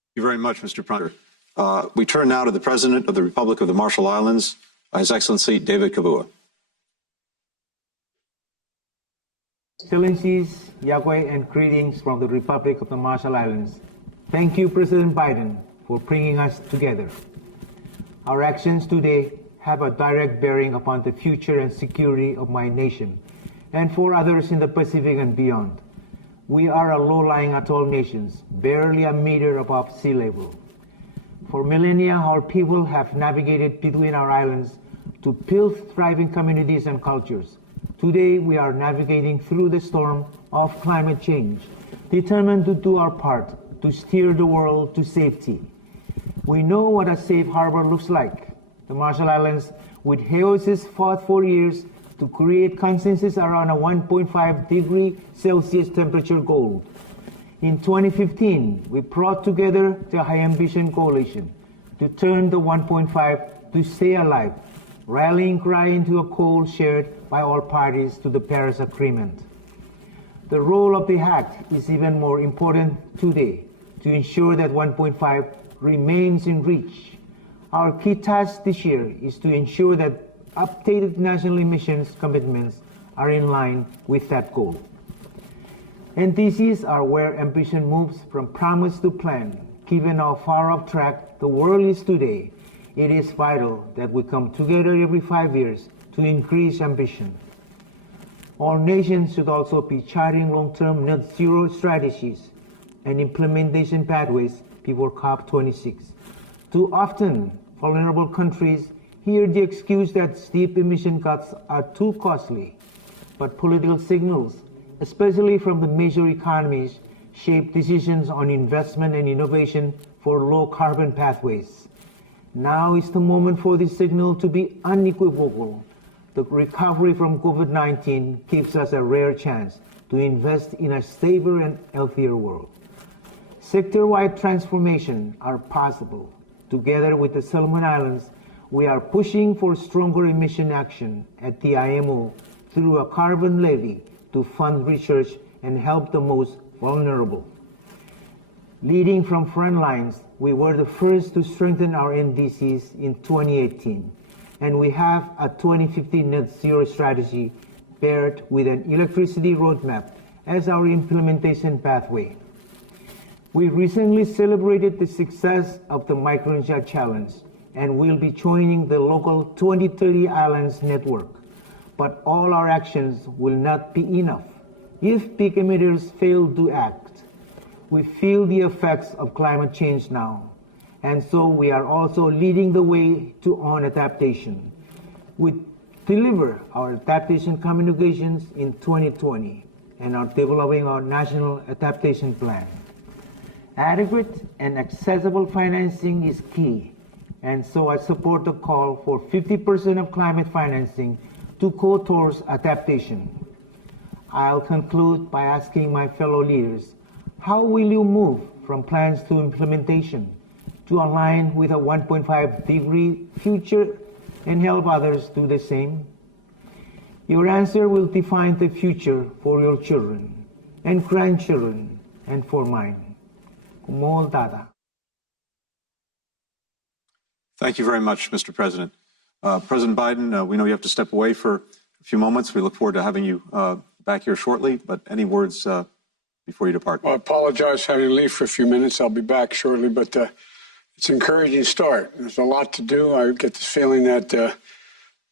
Thank you very much, Mr. Pronter. We turn now to the President of the Republic of the Marshall Islands, His Excellency David Kavua. Excellencies, Yahweh, and greetings from the Republic of the Marshall Islands. Thank you, President Biden, for bringing us together. Our actions today have a direct bearing upon the future and security of my nation and for others in the Pacific and beyond. We are a low-lying atoll nation, barely a meter above sea level. For millennia, our people have navigated between our islands to build thriving communities and cultures. Today, we are navigating through the storm of climate change, determined to do our part to steer the world to safety. We know what a safe harbor looks like. The Marshall Islands, with Haoses, fought for years to create consensus around a 1.5 degree Celsius temperature goal. In 2015, we brought together the High Ambition Coalition to turn the 1.5 to stay alive, rallying cry into a call shared by all parties to the Paris Agreement. The role of the Act is even more important today to ensure that 1.5 remains in reach. Our key task this year is to ensure that updated national emissions commitments are in line with that goal. NDCs are where ambition moves from promise to plan. Given how far off track the world is today, it is vital that we come together every 5 years to increase ambition. All nations should also be charting long-term net zero strategies and implementation pathways before COP26. Too often, vulnerable countries hear the excuse that steep emission cuts are too costly, but political signals, especially from the major economies, shape decisions on investment and innovation for low-carbon pathways. Now is the moment for this signal to be unequivocal. The recovery from COVID-19 gives us a rare chance to invest in a safer and healthier world. Sector-wide transformation are possible. Together with the Solomon Islands, we are pushing for stronger emission action at the IMO through a carbon levy to fund research and help the most vulnerable. Leading from front lines, we were the first to strengthen our NDCs in 2018, and we have a 2050 net zero strategy paired with an electricity roadmap as our implementation pathway. We recently celebrated the success of the Micronesia Challenge, and we'll be joining the local 2030 Islands Network. But all our actions will not be enough if big emitters fail to act. We feel the effects of climate change now, and so we are also leading the way to on adaptation. We deliver our adaptation communications in 2020 and are developing our national adaptation plan. Adequate and accessible financing is key, and so I support the call for 50% of climate financing to go towards adaptation. I'll conclude by asking my fellow leaders, how will you move from plans to implementation to align with a 1.5-degree future and help others do the same? Your answer will define the future for your children and grandchildren and for mine. Kumol Dada. Thank you very much, Mr. President. President Biden, we know you have to step away for a few moments. We look forward to having you back here shortly, but any words before you depart? Well, I apologize for having to leave for a few minutes. I'll be back shortly, but it's an encouraging start. There's a lot to do. I get this feeling that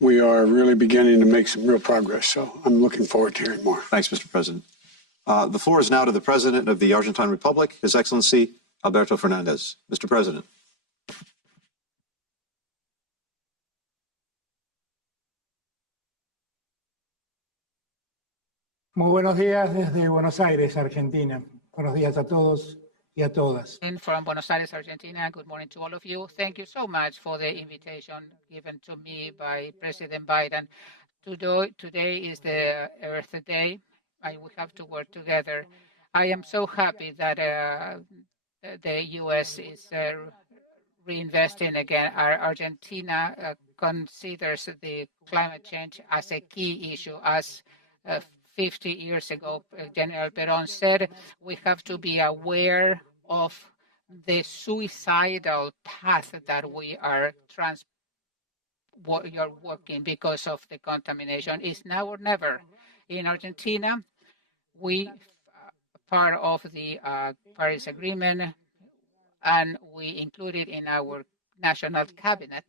we are really beginning to make some real progress, so I'm looking forward to hearing more. Thanks, Mr. President. The floor is now to the President of the Argentine Republic, His Excellency Alberto Fernandez. Mr. President. Muy buenos días desde Buenos Aires, Argentina. Buenos días a todos y a todas. From Buenos Aires, Argentina, good morning to all of you. Thank you so much for the invitation given to me by President Biden. Today is the Earth Day, and we have to work together. I am so happy that the U.S. is reinvesting again. Argentina considers the climate change as a key issue, as 50 years ago, General Perón said, we have to be aware of the suicidal path that we are working because of the contamination. It's now or never. In Argentina, we part of the Paris Agreement, and we included in our national cabinet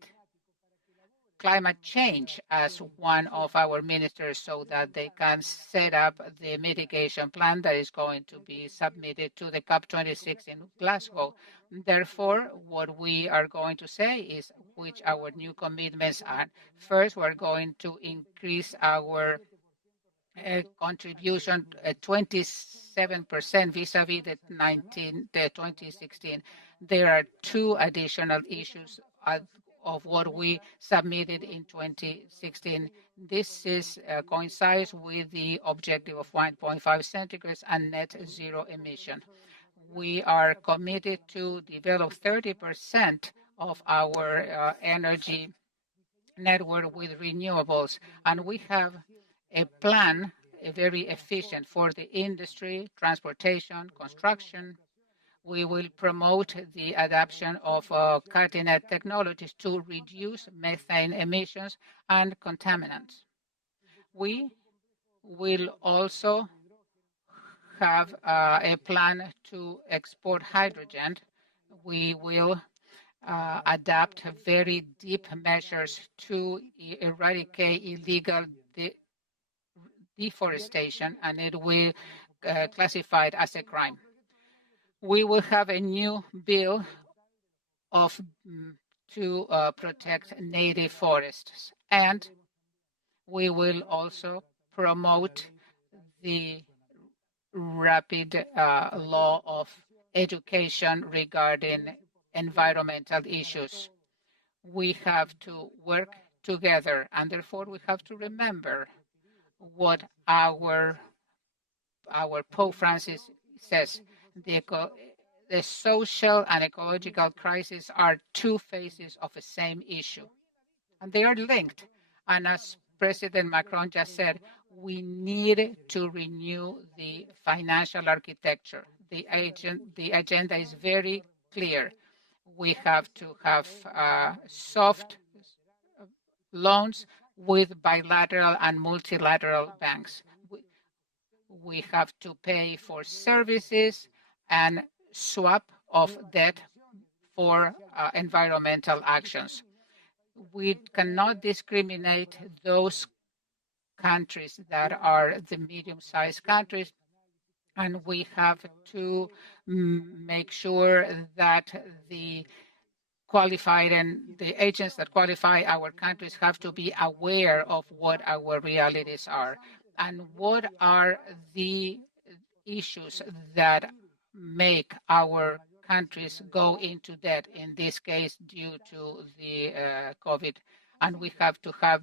climate change as one of our ministers so that they can set up the mitigation plan that is going to be submitted to the COP26 in Glasgow. Therefore, what we are going to say is which our new commitments are. First, we're going to increase our contribution 27% vis-a-vis the 2016. There are two additional issues of what we submitted in 2016. This is coincides with the objective of 1.5 centigrades and net zero emission. We are committed to develop 30% of our energy network with renewables, and we have a plan, very efficient for the industry, transportation, construction. We will promote the adoption of cutting-edge technologies to reduce methane emissions and contaminants. We will also have a plan to export hydrogen. We will adopt very deep measures to eradicate illegal deforestation, and it will classify it as a crime. We will have a new bill to protect native forests, and we will also promote the rapid law of education regarding environmental issues. We have to work together, and therefore we have to remember what our Pope Francis says. The social and ecological crises are two faces of the same issue, and they are linked. And as President Macron just said, we need to renew the financial architecture. The agenda is very clear. We have to have soft loans with bilateral and multilateral banks. We have to pay for services and swap of debt for environmental actions. We cannot discriminate those countries that are the medium-sized countries, and we have to make sure that the qualified and the agents that qualify our countries have to be aware of what our realities are and what are the issues that make our countries go into debt, in this case due to the COVID, and we have to have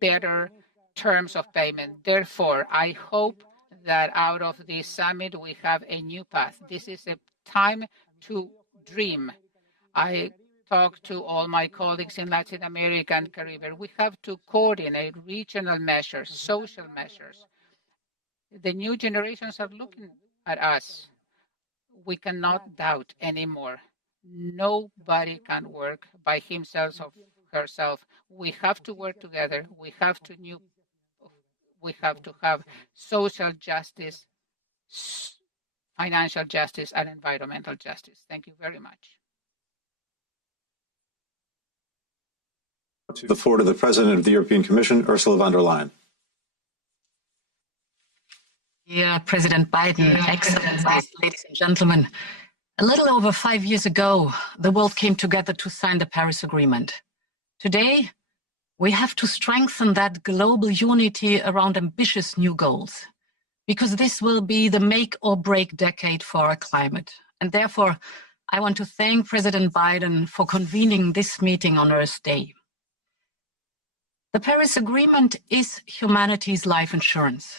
better terms of payment. Therefore, I hope that out of this summit we have a new path. This is a time to dream. I talk to all my colleagues in Latin America and Caribbean. We have to coordinate regional measures, social measures. The new generations are looking at us. We cannot doubt anymore. Nobody can work by himself or herself. We have to work together. We have to have social justice, financial justice, and environmental justice. Thank you very much. The floor to the President of the European Commission, Ursula von der Leyen. Dear President Biden, Excellencies, ladies and gentlemen, a little over 5 years ago, the world came together to sign the Paris Agreement. Today, we have to strengthen that global unity around ambitious new goals, because this will be the make or break decade for our climate. And therefore, I want to thank President Biden for convening this meeting on Earth Day. The Paris Agreement is humanity's life insurance.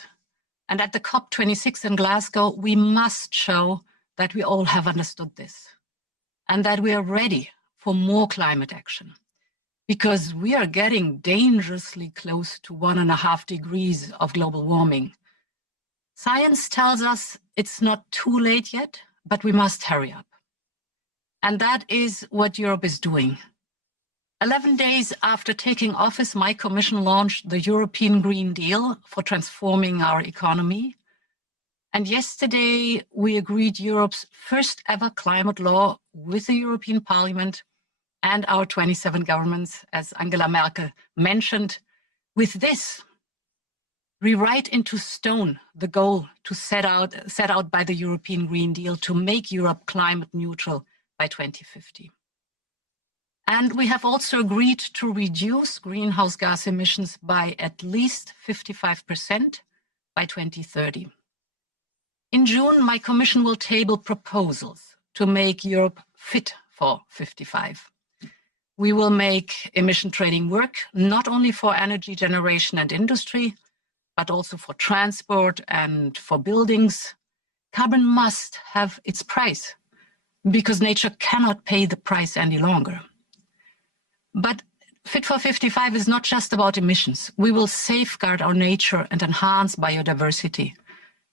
And at the COP26 in Glasgow, we must show that we all have understood this and that we are ready for more climate action, because we are getting dangerously close to 1.5 degrees of global warming. Science tells us it's not too late yet, but we must hurry up. And that is what Europe is doing. 11 days after taking office, my Commission launched the European Green Deal for transforming our economy. And yesterday, we agreed Europe's first ever climate law with the European Parliament and our 27 governments, as Angela Merkel mentioned. With this, we write into stone the goal to set out by the European Green Deal to make Europe climate neutral by 2050. And we have also agreed to reduce greenhouse gas emissions by at least 55% by 2030. In June, my Commission will table proposals to make Europe fit for 55. We will make emission trading work, not only for energy generation and industry, but also for transport and for buildings. Carbon must have its price, because nature cannot pay the price any longer. But Fit for 55 is not just about emissions. We will safeguard our nature and enhance biodiversity,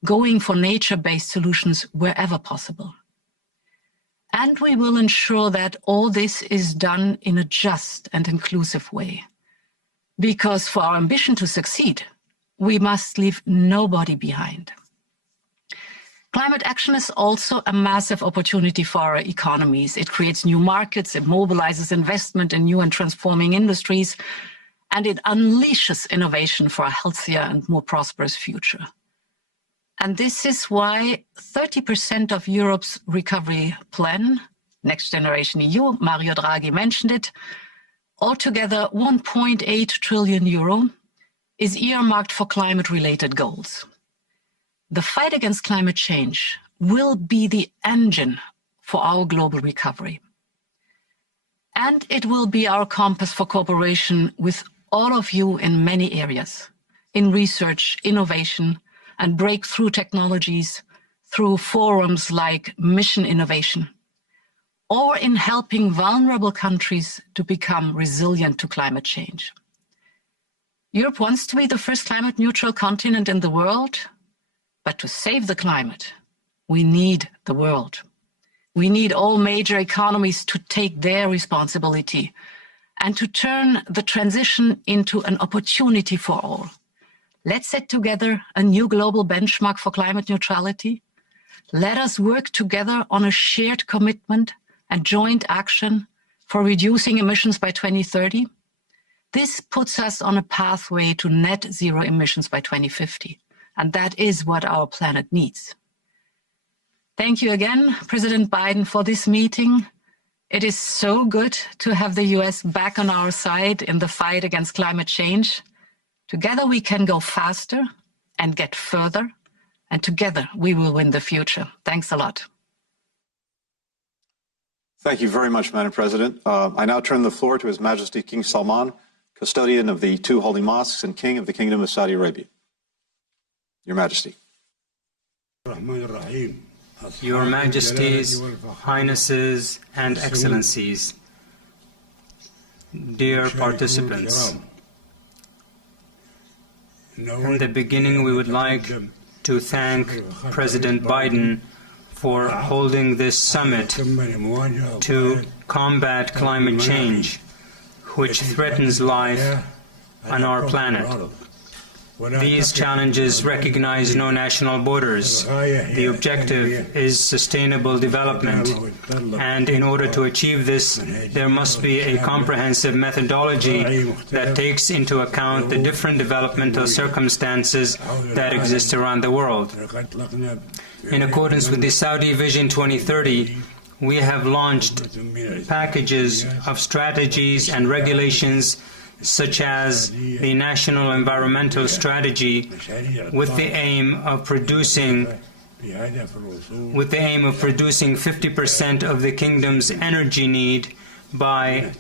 going for nature-based solutions wherever possible. And we will ensure that all this is done in a just and inclusive way. Because for our ambition to succeed, we must leave nobody behind. Climate action is also a massive opportunity for our economies. It creates new markets, it mobilizes investment in new and transforming industries, and it unleashes innovation for a healthier and more prosperous future. And this is why 30% of Europe's recovery plan, Next Generation EU, Mario Draghi mentioned it, altogether 1.8 trillion euro, is earmarked for climate-related goals. The fight against climate change will be the engine for our global recovery. And it will be our compass for cooperation with all of you in many areas, in research, innovation, and breakthrough technologies through forums like Mission Innovation, or in helping vulnerable countries to become resilient to climate change. Europe wants to be the first climate neutral continent in the world, but to save the climate, we need the world. We need all major economies to take their responsibility and to turn the transition into an opportunity for all. Let's set together a new global benchmark for climate neutrality. Let us work together on a shared commitment and joint action for reducing emissions by 2030. This puts us on a pathway to net zero emissions by 2050. And that is what our planet needs. Thank you again, President Biden, for this meeting. It is so good to have the US back on our side in the fight against climate change. Together we can go faster and get further And together, we will win the future. Thanks a lot. Thank you very much, Madam President. I now turn the floor to His Majesty King Salman, custodian of the two holy mosques and king of the Kingdom of Saudi Arabia. Your Majesty. Your Majesties, Highnesses, and Excellencies, dear participants, in the beginning we would like to thank President Biden for holding this summit to combat climate change, which threatens life on our planet. These challenges recognize no national borders. The objective is sustainable development, and in order to achieve this, there must be a comprehensive methodology that takes into account the different developmental circumstances that exist around the world. In accordance with the Saudi Vision 2030, we have launched packages of strategies and regulations such as the National Environmental Strategy with the aim of producing 50% of the kingdom's energy need by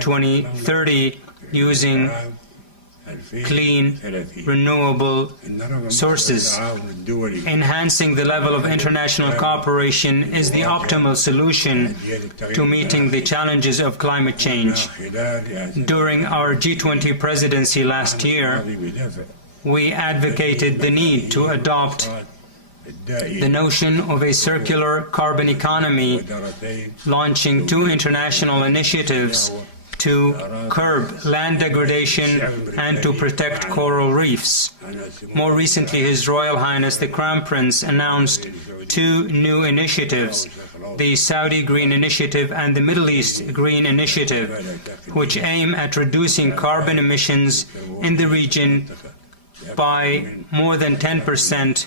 2030 using clean, renewable sources. Enhancing the level of international cooperation is the optimal solution to meeting the challenges of climate change. During our G20 presidency last year, we advocated the need to adopt the notion of a circular carbon economy, launching two international initiatives to curb land degradation and to protect coral reefs. More recently, His Royal Highness the Crown Prince announced two new initiatives, the Saudi Green Initiative and the Middle East Green Initiative, which aim at reducing carbon emissions in the region by more than 10%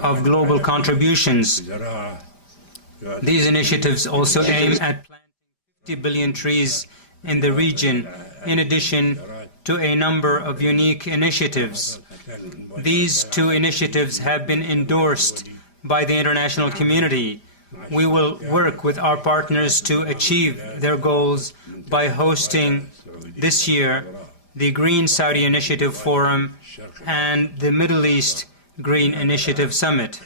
of global contributions. These initiatives also aim at planting 50 billion trees in the region, in addition to a number of unique initiatives. These two initiatives have been endorsed by the international community. We will work with our partners to achieve their goals by hosting this year the Green Saudi Initiative Forum and the Middle East Green Initiative Summit.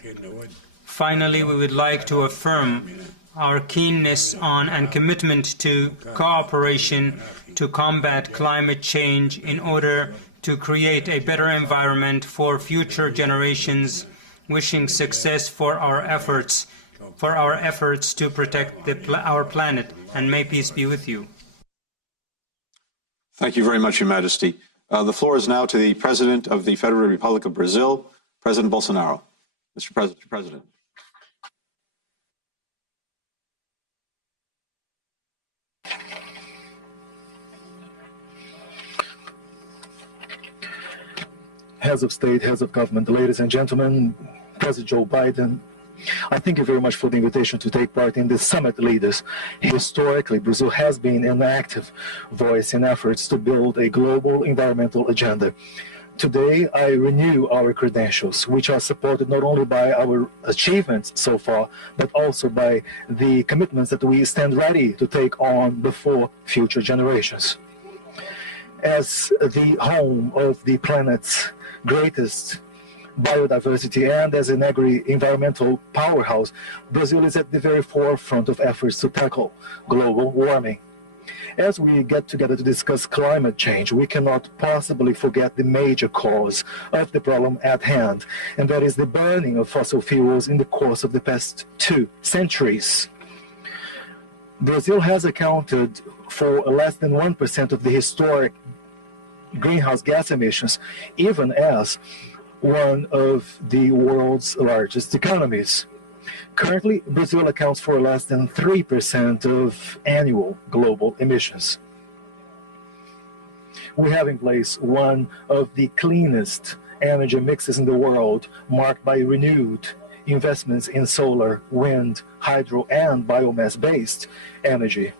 Finally, we would like to affirm our keenness on and commitment to cooperation to combat climate change in order to create a better environment for future generations, wishing success for our efforts to protect our planet, and may peace be with you. Thank you very much, Your Majesty. The floor is now to the President of the Federal Republic of Brazil, President Bolsonaro. Mr. President. Heads of state, heads of government, ladies and gentlemen, President Joe Biden, I thank you very much for the invitation to take part in this summit, leaders. Historically, Brazil has been an active voice in efforts to build a global environmental agenda. Today, I renew our credentials, which are supported not only by our achievements so far, but also by the commitments that we stand ready to take on before future generations. As the home of the planet's greatest biodiversity and as an agri-environmental powerhouse, Brazil is at the very forefront of efforts to tackle global warming. As we get together to discuss climate change, we cannot possibly forget the major cause of the problem at hand, and that is the burning of fossil fuels in the course of the past 2 centuries. Brazil has accounted for less than 1% of the historic greenhouse gas emissions, even as one of the world's largest economies. Currently, Brazil accounts for less than 3% of annual global emissions. We have in place one of the cleanest energy mixes in the world, marked by renewed investments in solar, wind, hydro, and biomass-based energy.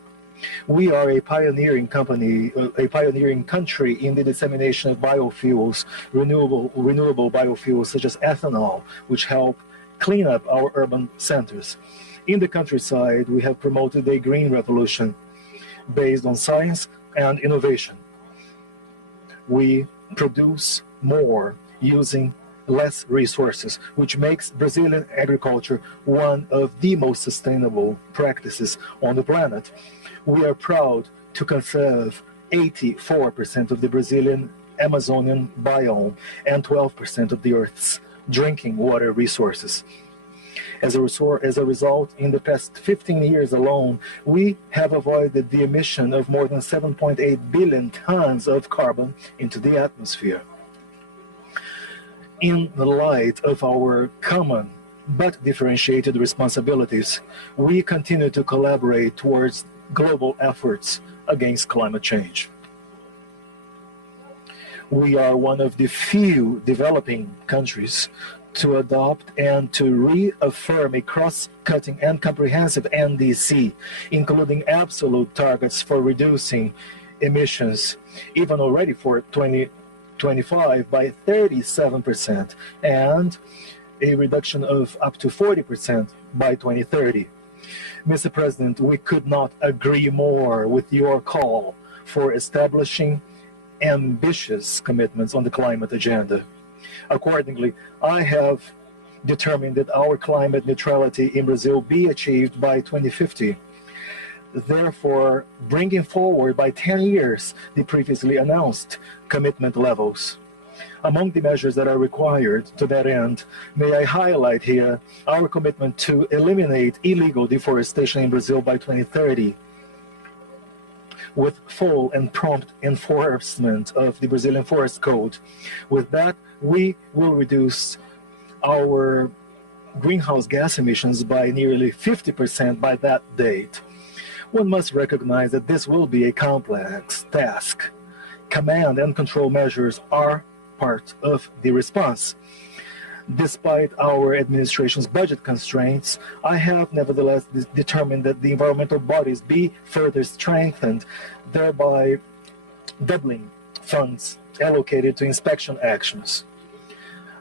We are a pioneering company, a pioneering country in the dissemination of biofuels, renewable biofuels such as ethanol, which help clean up our urban centers. In the countryside, we have promoted a green revolution based on science and innovation. We produce more using less resources, which makes Brazilian agriculture one of the most sustainable practices on the planet. We are proud to conserve 84% of the Brazilian Amazonian biome and 12% of the Earth's drinking water resources. As a result, in the past 15 years alone, we have avoided the emission of more than 7.8 billion tons of carbon into the atmosphere. In the light of our common but differentiated responsibilities, we continue to collaborate towards global efforts against climate change. We are one of the few developing countries to adopt and to reaffirm a cross-cutting and comprehensive NDC, including absolute targets for reducing emissions, even already for 2025 by 37%, and a reduction of up to 40% by 2030. Mr. President, we could not agree more with your call for establishing ambitious commitments on the climate agenda. Accordingly, I have determined that our climate neutrality in Brazil be achieved by 2050, therefore bringing forward by 10 years the previously announced commitment levels. Among the measures that are required to that end, may I highlight here our commitment to eliminate illegal deforestation in Brazil by 2030, with full and prompt enforcement of the Brazilian Forest Code. With that, we will reduce our greenhouse gas emissions by nearly 50% by that date. One must recognize that this will be a complex task. Command and control measures are part of the response. Despite our administration's budget constraints, I have nevertheless determined that the environmental bodies be further strengthened, thereby doubling funds allocated to inspection actions.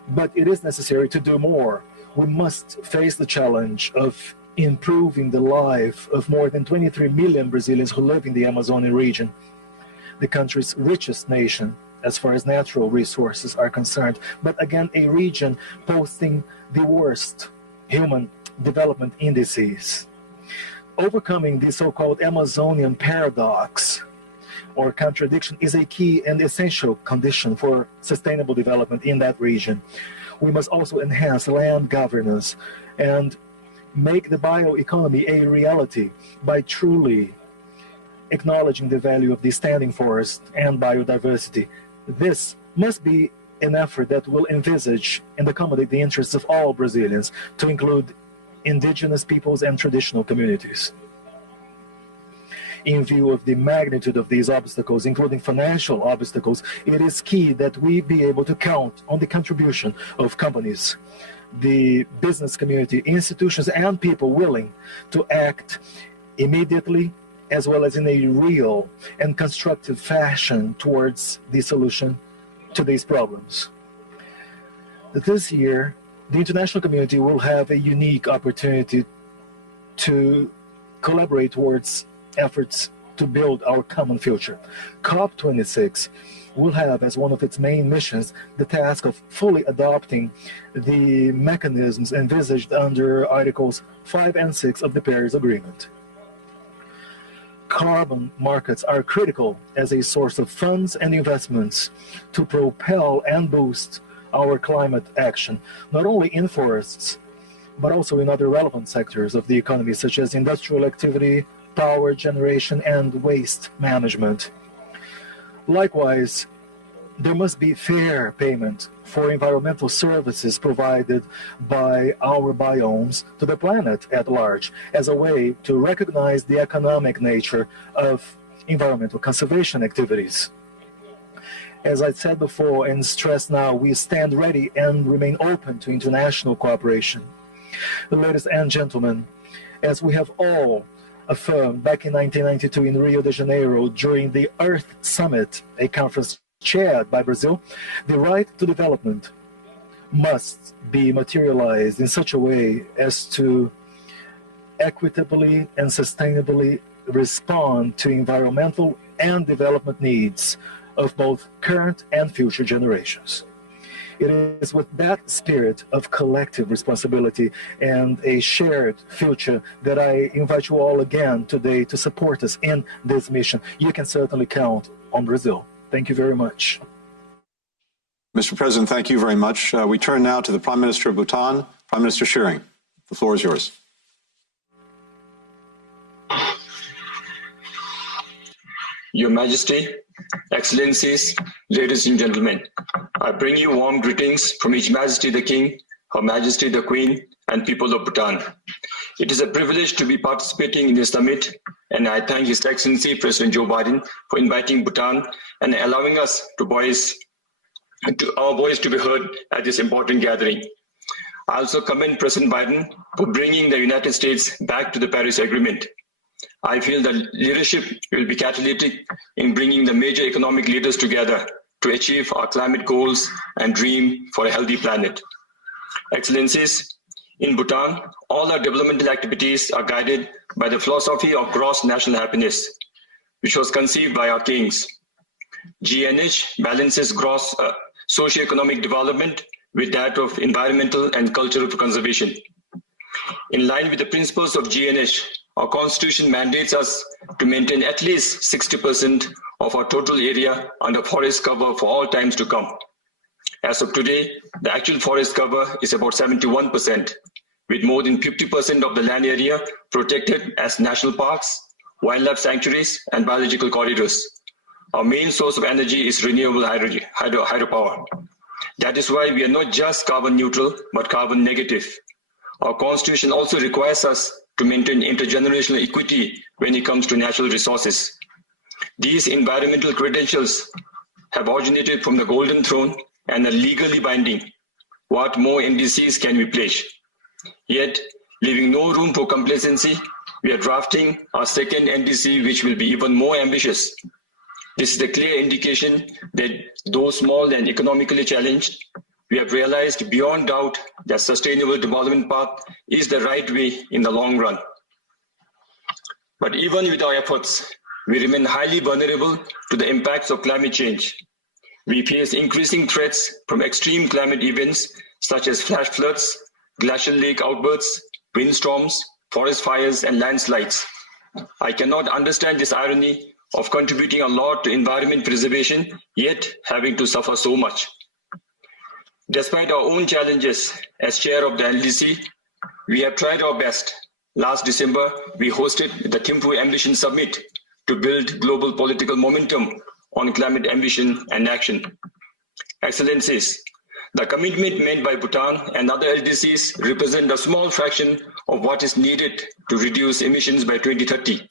But it is necessary to do more. We must face the challenge of improving the life of more than 23 million Brazilians who live in the Amazonian region, the country's richest nation as far as natural resources are concerned, but again, a region posting the worst human development indices. Overcoming the so-called Amazonian paradox or contradiction is a key and essential condition for sustainable development in that region. We must also enhance land governance and make the bioeconomy a reality by truly acknowledging the value of the standing forest and biodiversity. This must be an effort that will envisage and accommodate the interests of all Brazilians, to include indigenous peoples and traditional communities. In view of the magnitude of these obstacles, including financial obstacles, it is key that we be able to count on the contribution of companies, the business community, institutions, and people willing to act immediately as well as in a real and constructive fashion towards the solution to these problems. This year, the international community will have a unique opportunity to collaborate towards efforts to build our common future. COP26 will have as one of its main missions the task of fully adopting the mechanisms envisaged under Articles 5 and 6 of the Paris Agreement. Carbon markets are critical as a source of funds and investments to propel and boost our climate action, not only in forests, but also in other relevant sectors of the economy, such as industrial activity, power generation, and waste management. Likewise, there must be fair payment for environmental services provided by our biomes to the planet at large, as a way to recognize the economic nature of environmental conservation activities. As I said before and stress now, we stand ready and remain open to international cooperation. Ladies and gentlemen, as we have all affirmed back in 1992 in Rio de Janeiro during the Earth Summit, a conference chaired by Brazil, the right to development must be materialized in such a way as to equitably and sustainably respond to environmental and development needs of both current and future generations. It is with that spirit of collective responsibility and a shared future that I invite you all again today to support us in this mission. You can certainly count on Brazil. Thank you very much. Mr. President, thank you very much. We turn now to the Prime Minister of Bhutan, Prime Minister Tshering. The floor is yours. Your Majesty, Excellencies, ladies and gentlemen, I bring you warm greetings from His Majesty the King, Her Majesty the Queen, and people of Bhutan. It is a privilege to be participating in this summit, and I thank His Excellency President Joe Biden for inviting Bhutan and allowing us our voice to be heard at this important gathering. I also commend President Biden for bringing the United States back to the Paris Agreement. I feel that leadership will be catalytic in bringing the major economic leaders together to achieve our climate goals and dream for a healthy planet. Excellencies, in Bhutan, all our developmental activities are guided by the philosophy of gross national happiness, which was conceived by our kings. GNH balances gross socio-economic development with that of environmental and cultural conservation. In line with the principles of GNH, our Constitution mandates us to maintain at least 60% of our total area under forest cover for all times to come. As of today, the actual forest cover is about 71%, with more than 50% of the land area protected as national parks, wildlife sanctuaries, and biological corridors. Our main source of energy is renewable hydropower. That is why we are not just carbon neutral, but carbon negative. Our Constitution also requires us to maintain intergenerational equity when it comes to natural resources. These environmental credentials have originated from the Golden Throne and are legally binding. What more NDCs can we pledge? Yet, leaving no room for complacency, we are drafting our second NDC, which will be even more ambitious. This is a clear indication that though small and economically challenged, we have realized beyond doubt that sustainable development path is the right way in the long run. But even with our efforts, we remain highly vulnerable to the impacts of climate change. We face increasing threats from extreme climate events such as flash floods, glacial lake outbursts, windstorms, forest fires, and landslides. I cannot understand this irony of contributing a lot to environment preservation, yet having to suffer so much. Despite our own challenges as chair of the LDC, we have tried our best. Last December, we hosted the Thimphu Ambition Summit to build global political momentum on climate ambition and action. Excellencies, the commitment made by Bhutan and other LDCs represent a small fraction of what is needed to reduce emissions by 2030.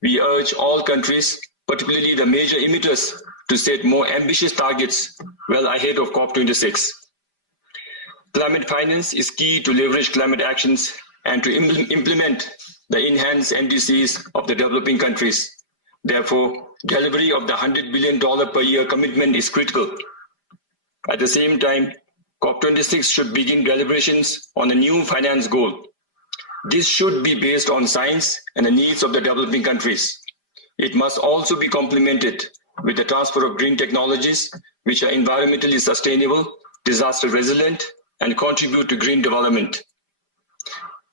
We urge all countries, particularly the major emitters, to set more ambitious targets well ahead of COP26. Climate finance is key to leverage climate actions and to implement the enhanced NDCs of the developing countries. Therefore, delivery of the $100 billion per year commitment is critical. At the same time, COP26 should begin deliberations on a new finance goal. This should be based on science and the needs of the developing countries. It must also be complemented with the transfer of green technologies, which are environmentally sustainable, disaster resilient, and contribute to green development.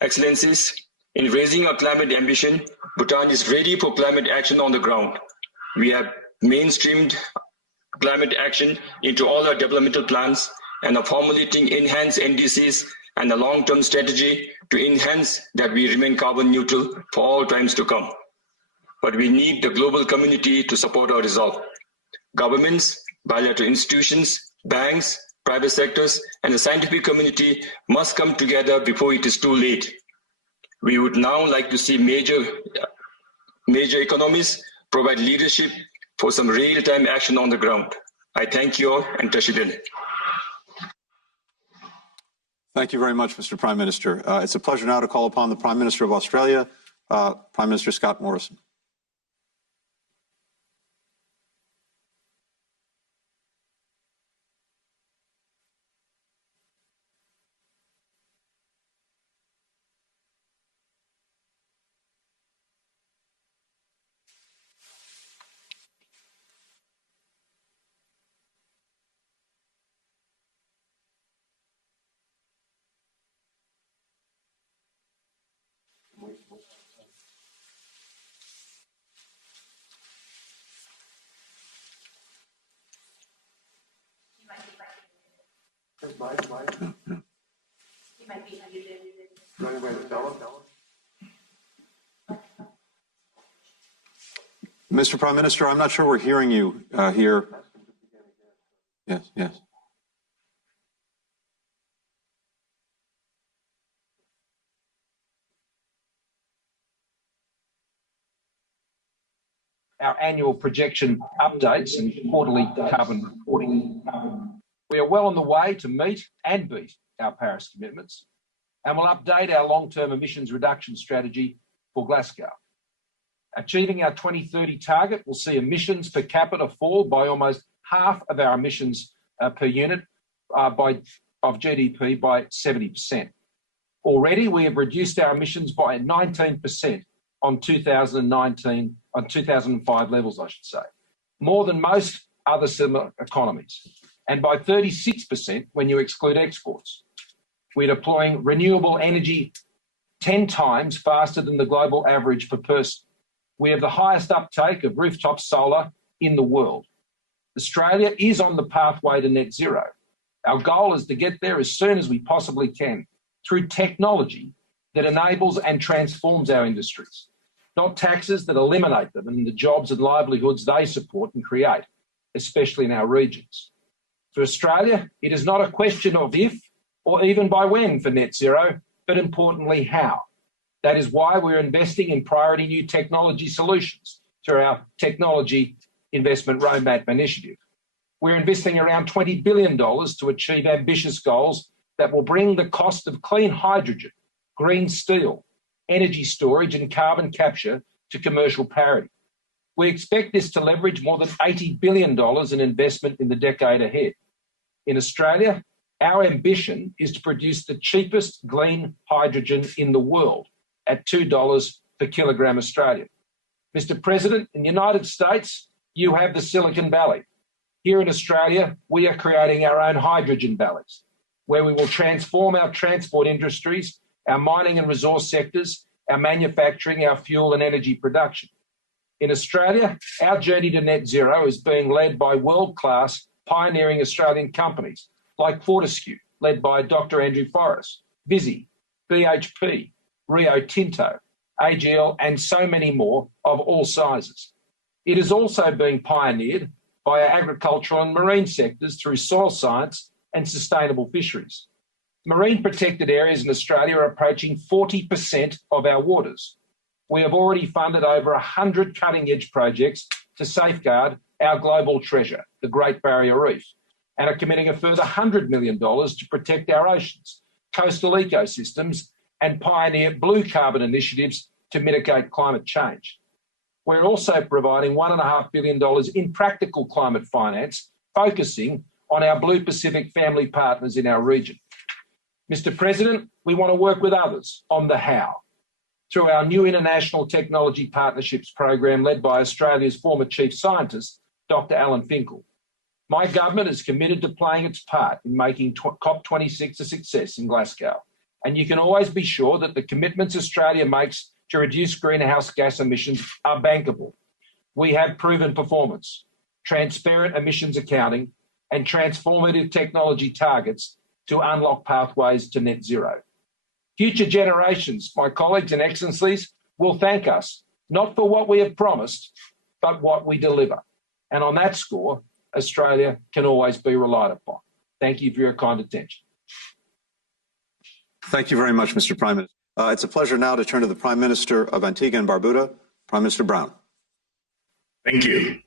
Excellencies, in raising our climate ambition, Bhutan is ready for climate action on the ground. We have mainstreamed climate action into all our developmental plans and are formulating enhanced NDCs and a long-term strategy to enhance that we remain carbon neutral for all times to come. But we need the global community to support our resolve. Governments, bilateral institutions, banks, private sectors, and the scientific community must come together before it is too late. We would now like to see major economies provide leadership for some real-time action on the ground. I thank you all and Tashidele. Thank you very much, Mr. Prime Minister. It's a pleasure now to call upon the Prime Minister of Australia, Prime Minister Scott Morrison. Mr. Prime Minister, I'm not sure we're hearing you here. Yes, yes. Our annual projection updates and quarterly carbon reporting. We are well on the way to meet and beat our Paris commitments, and will update our long-term emissions reduction strategy for Glasgow. Achieving our 2030 target will see emissions per capita fall by almost half of our emissions per unit of GDP by 70%. Already, we have reduced our emissions by 19% on 2005 levels, I should say, more than most other similar economies, and by 36% when you exclude exports. We're deploying renewable energy 10 times faster than the global average per person. We have the highest uptake of rooftop solar in the world. Australia is on the pathway to net zero. Our goal is to get there as soon as we possibly can through technology that enables and transforms our industries, not taxes that eliminate them and the jobs and livelihoods they support and create, especially in our regions. For Australia, it is not a question of if or even by when for net zero, but importantly, how. That is why we're investing in priority new technology solutions through our Technology Investment Roadmap initiative. We're investing around $20 billion to achieve ambitious goals that will bring the cost of clean hydrogen, green steel, energy storage and carbon capture to commercial parity. We expect this to leverage more than $80 billion in investment in the decade ahead. In Australia, our ambition is to produce the cheapest green hydrogen in the world at $2 per kilogram Australian. Mr. President, in the United States, you have the Silicon Valley. Here in Australia, we are creating our own hydrogen valleys, where we will transform our transport industries, our mining and resource sectors, our manufacturing, our fuel and energy production. In Australia, our journey to net zero is being led by world-class pioneering Australian companies like Fortescue, led by Dr. Andrew Forrest, Visy, BHP, Rio Tinto, AGL, and so many more of all sizes. It is also being pioneered by our agricultural and marine sectors through soil science and sustainable fisheries. Marine protected areas in Australia are approaching 40% of our waters. We have already funded over 100 cutting-edge projects to safeguard our global treasure, the Great Barrier Reef, and are committing a further $100 million to protect our oceans, coastal ecosystems, and pioneer blue carbon initiatives to mitigate climate change. We're also providing $1.5 billion in practical climate finance, focusing on our Blue Pacific family partners in our region. Mr. President, we want to work with others on the how, through our new International Technology Partnerships program led by Australia's former Chief Scientist, Dr. Alan Finkel. My government is committed to playing its part in making COP26 a success in Glasgow, and you can always be sure that the commitments Australia makes to reduce greenhouse gas emissions are bankable. We have proven performance, transparent emissions accounting, and transformative technology targets to unlock pathways to net zero. Future generations, my colleagues and excellencies, will thank us, not for what we have promised, but what we deliver. And on that score, Australia can always be relied upon. Thank you for your kind attention. Thank you very much, Mr. Prime Minister. It's a pleasure now to turn to the Prime Minister of Antigua and Barbuda, Prime Minister Brown. Thank you.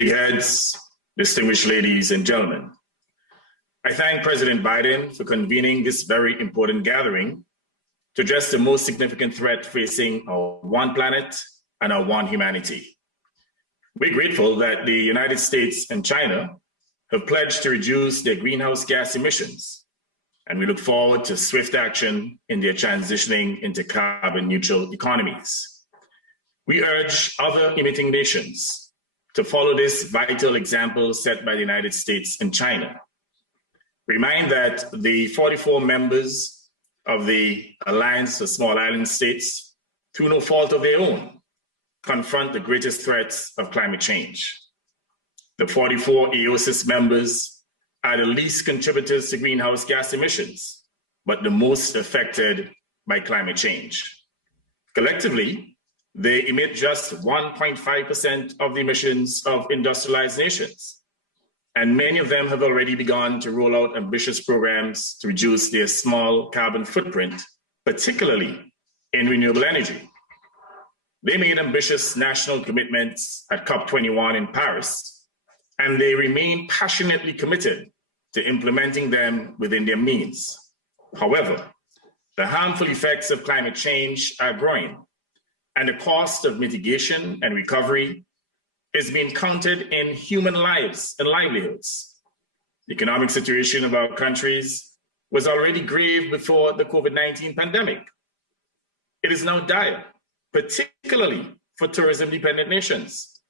Heads, distinguished ladies and gentlemen. I thank President Biden for convening this very important gathering to address the most significant threat facing our one planet and our one humanity. We're grateful that the United States and China have pledged to reduce their greenhouse gas emissions, and we look forward to swift action in their transitioning into carbon neutral economies. We urge other emitting nations to follow this vital example set by the United States and China. Remind that the 44 members of the Alliance of Small Island States, through no fault of their own, confront the greatest threats of climate change. The 44 AOSIS members are the least contributors to greenhouse gas emissions, but the most affected by climate change. Collectively, they emit just 1.5% of the emissions of industrialized nations, and many of them have already begun to roll out ambitious programs to reduce their small carbon footprint, particularly in renewable energy. They made ambitious national commitments at COP21 in Paris, and they remain passionately committed to implementing them within their means. However, the harmful effects of climate change are growing, and the cost of mitigation and recovery is being counted in human lives and livelihoods. The economic situation of our countries was already grave before the COVID-19 pandemic. It is now dire, particularly for tourism-dependent nations.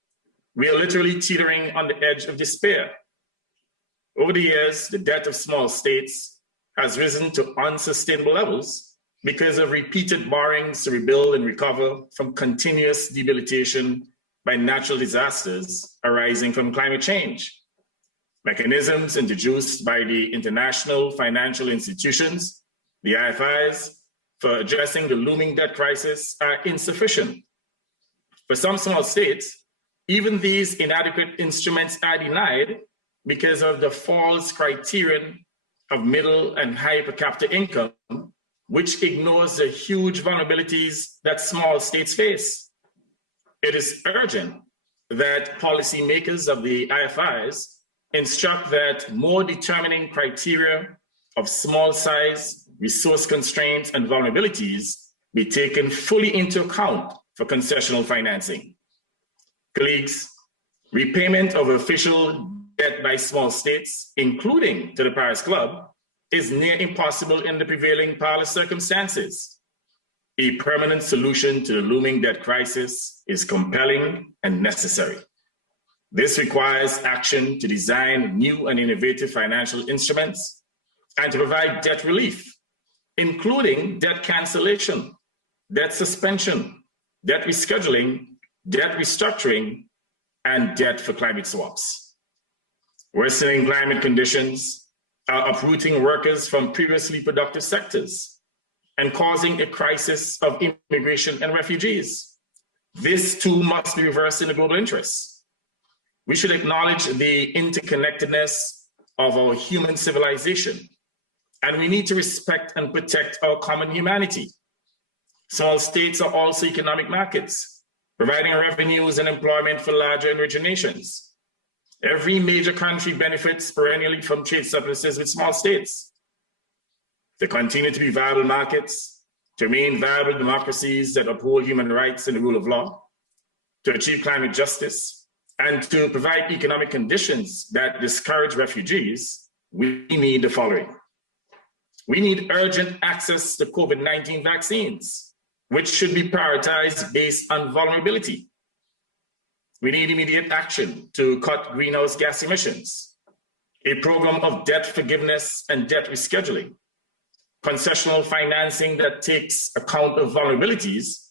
We are literally teetering on the edge of despair. Over the years, the debt of small states has risen to unsustainable levels because of repeated borrowings to rebuild and recover from continuous debilitation by natural disasters arising from climate change. Mechanisms introduced by the international financial institutions, the IFIs, for addressing the looming debt crisis are insufficient. For some small states, even these inadequate instruments are denied because of the false criterion of middle and high per capita income, which ignores the huge vulnerabilities that small states face. It is urgent that policymakers of the IFIs instruct that more determining criteria of small size, resource constraints, and vulnerabilities be taken fully into account for concessional financing. Colleagues, repayment of official debt by small states, including to the Paris Club, is near impossible in the prevailing parlous circumstances. A permanent solution to the looming debt crisis is compelling and necessary. This requires action to design new and innovative financial instruments and to provide debt relief, including debt cancellation, debt suspension, debt rescheduling, debt restructuring, and debt for climate swaps. Worsening climate conditions are uprooting workers from previously productive sectors and causing a crisis of immigration and refugees. This too must be reversed in the global interest. We should acknowledge the interconnectedness of our human civilization, and we need to respect and protect our common humanity. Small states are also economic markets, providing revenues and employment for larger and richer nations. Every major country benefits perennially from trade surpluses with small states. To continue to be viable markets, to remain viable democracies that uphold human rights and the rule of law, to achieve climate justice, and to provide economic conditions that discourage refugees, we need the following. We need urgent access to COVID-19 vaccines, which should be prioritized based on vulnerability. We need immediate action to cut greenhouse gas emissions, a program of debt forgiveness and debt rescheduling, concessional financing that takes account of vulnerabilities,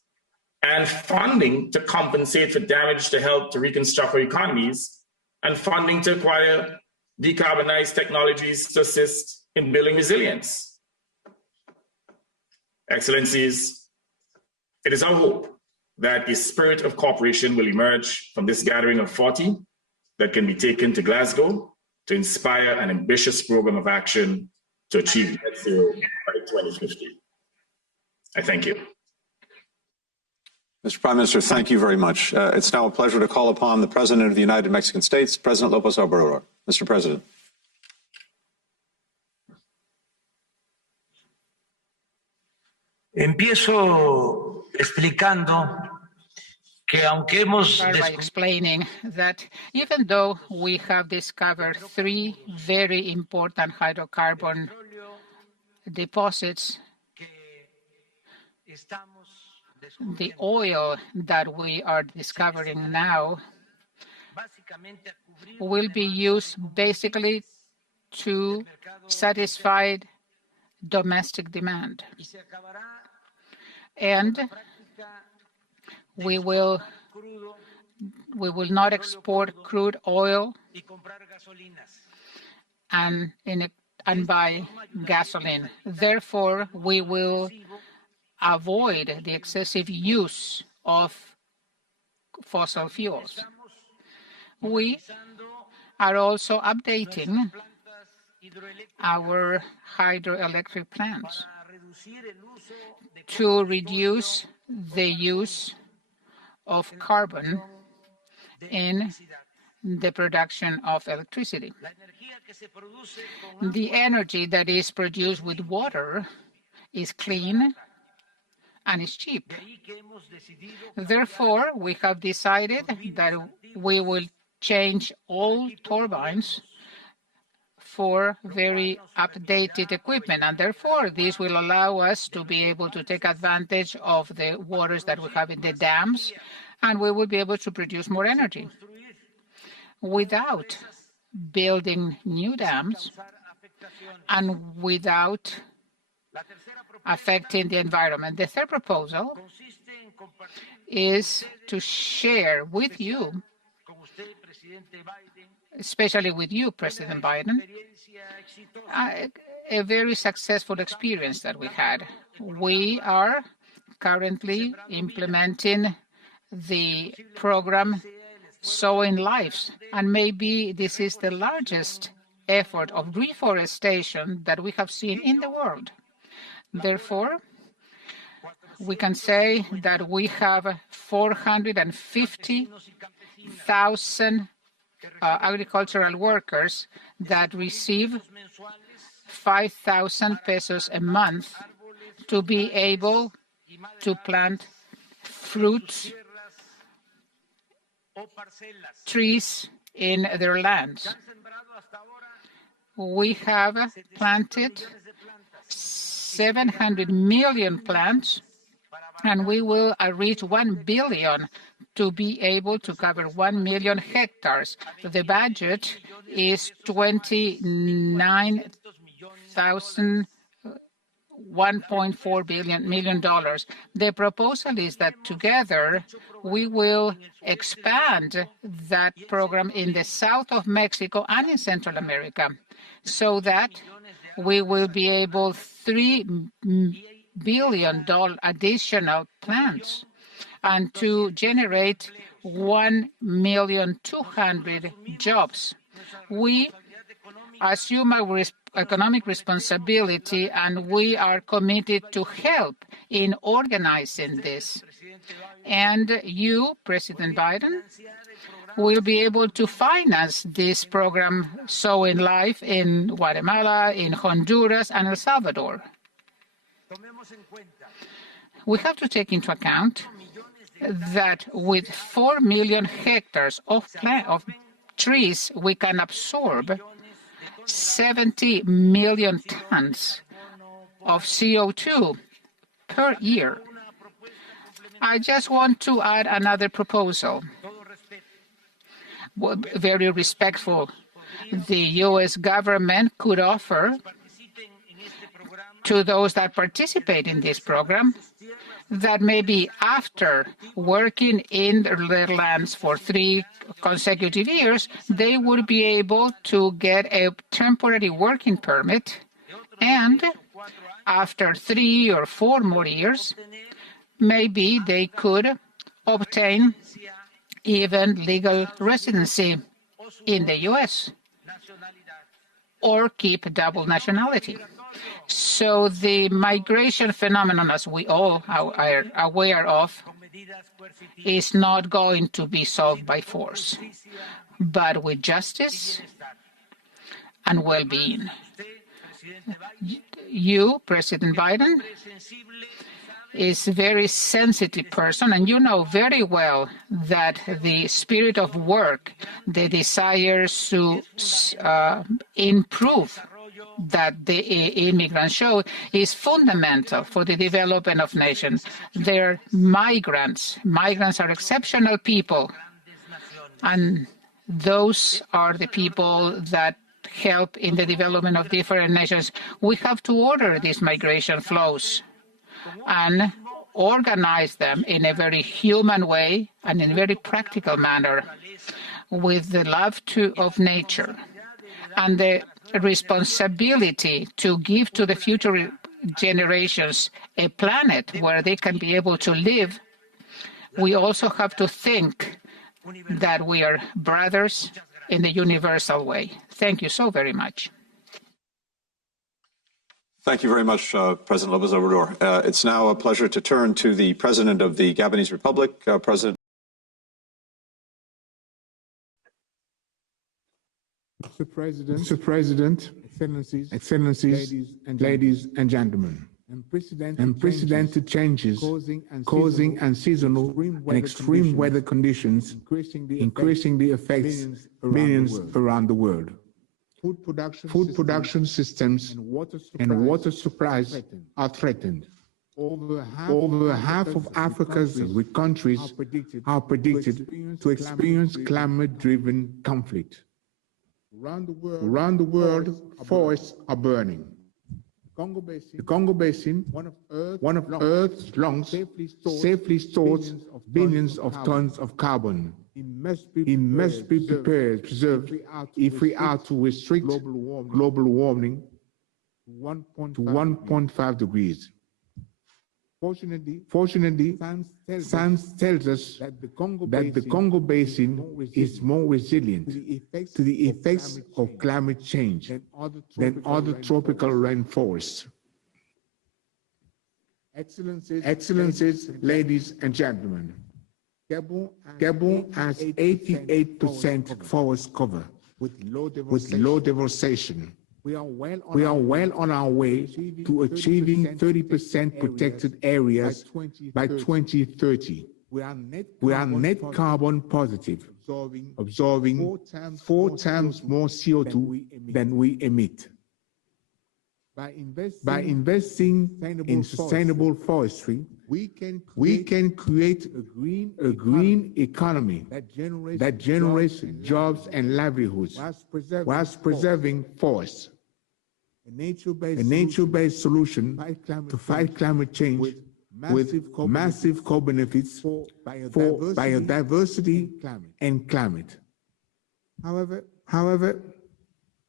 and funding to compensate for damage to help to reconstruct our economies, and funding to acquire decarbonized technologies to assist in building resilience. Excellencies, it is our hope that a spirit of cooperation will emerge from this gathering of 40 that can be taken to Glasgow to inspire an ambitious program of action to achieve net zero by 2050. I thank you. Mr. Prime Minister, thank you very much. It's now a pleasure to call upon the President of the United Mexican States, President López Obrador. Mr. President. Empiezo explicando que aunque hemos by explaining that even though we have discovered 3 very important hydrocarbon deposits, the oil that we are discovering now will be used basically to satisfy domestic demand. And we will not export crude oil and buy gasoline. Therefore, we will avoid the excessive use of fossil fuels. We are also updating our hydroelectric plants to reduce the use of carbon in the production of electricity. The energy that is produced with water is clean and is cheap. Therefore, we have decided that we will change all turbines for very updated equipment, and therefore this will allow us to be able to take advantage of the waters that we have in the dams, and we will be able to produce more energy without building new dams and without affecting the environment. The third proposal is to share with you, especially with you, President Biden, a very successful experience that we had. We are currently implementing the program Sowing Lives, and maybe this is the largest effort of reforestation that we have seen in the world. Therefore, we can say that we have 450,000 agricultural workers that receive 5,000 pesos a month to be able to plant fruits, trees in their lands. We have planted 700 million plants, and we will reach 1 billion to be able to cover 1 million hectares. The budget is $1.4 million. The proposal is that together we will expand that program in the south of Mexico and in Central America, so that we will be able $3 billion additional plants and to generate 1,200,000 jobs. We assume our economic responsibility, and we are committed to help in organizing this. And you, President Biden, will be able to finance this program Sowing Life in Guatemala, in Honduras, and El Salvador. We have to take into account that with 4 million hectares of trees, we can absorb 70 million tons of CO2 per year. I just want to add another proposal. Very respectful. The U.S. government could offer to those that participate in this program that maybe after working in their lands for 3 consecutive years, they would be able to get a temporary working permit, and after 3 or 4 more years, maybe they could obtain even legal residency in the U.S. or keep double nationality. So the migration phenomenon, as we all are aware of, is not going to be solved by force, but with justice and well-being. You, President Biden, is a very sensitive person, and you know very well that the spirit of work, the desire to improve that the immigrants show is fundamental for the development of nations. They're migrants. Migrants are exceptional people, and those are the people that help in the development of different nations. We have to order these migration flows and organize them in a very human way and in a very practical manner with the love of nature and the responsibility to give to the future generations a planet where they can be able to live. We also have to think that we are brothers in the universal way. Thank you so very much. Thank you very much, President Lopez Obrador. It's now a pleasure to turn to the President of the Gabonese Republic, President. Mr. President, Excellencies, ladies and gentlemen, unprecedented changes causing unseasonal and extreme weather conditions increasingly affects millions around the world. Food production systems and water supplies are threatened. Over half of Africa's countries are predicted to experience climate-driven conflict. Around the world, forests are burning. The Congo Basin, one of Earth's lungs, safely stores billions of tons of carbon. It must be preserved if we are to restrict global warming to 1.5 degrees. Fortunately, science tells us that the Congo Basin is more resilient to the effects of climate change than other tropical rainforests. Excellencies, ladies and gentlemen, Gabon has 88% forest cover with low deforestation. We are well on our way to achieving 30% protected areas by 2030. We are net carbon positive, absorbing 4 times more CO2 than we emit. By investing in sustainable forestry, we can create a green economy that generates jobs and livelihoods whilst preserving forests. A nature-based solution to fight climate change with massive co-benefits for biodiversity and climate. However,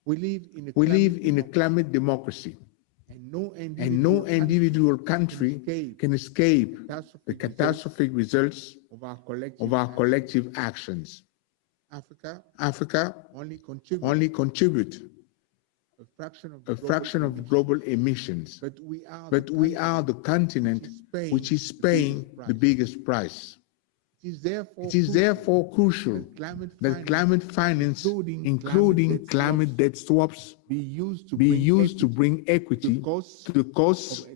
we live in a climate democracy, and no individual country can escape the catastrophic results of our collective actions. Africa only contributes a fraction of global emissions, but we are the continent which is paying the biggest price. It is therefore crucial that climate finance, including climate debt swaps, be used to bring equity to the costs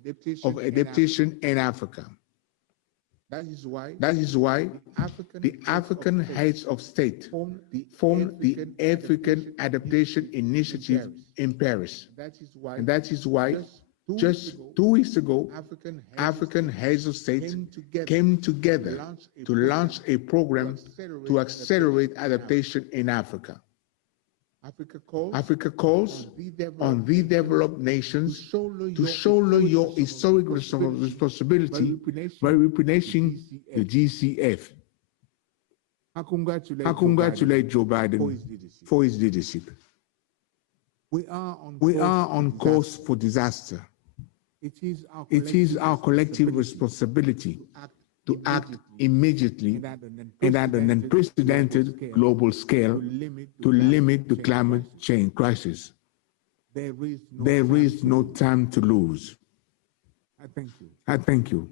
of adaptation in Africa. That is why the African heads of state formed the African Adaptation Initiative in Paris. And that is why just 2 weeks ago, African heads of state came together to launch a program to accelerate adaptation in Africa. Africa calls on the developed nations to shoulder your historic responsibility by replenishing the GCF. I congratulate Joe Biden for his leadership. We are on course for disaster. It is our collective responsibility to act immediately and at an unprecedented global scale to limit the climate change crisis. There is no time to lose. I thank you.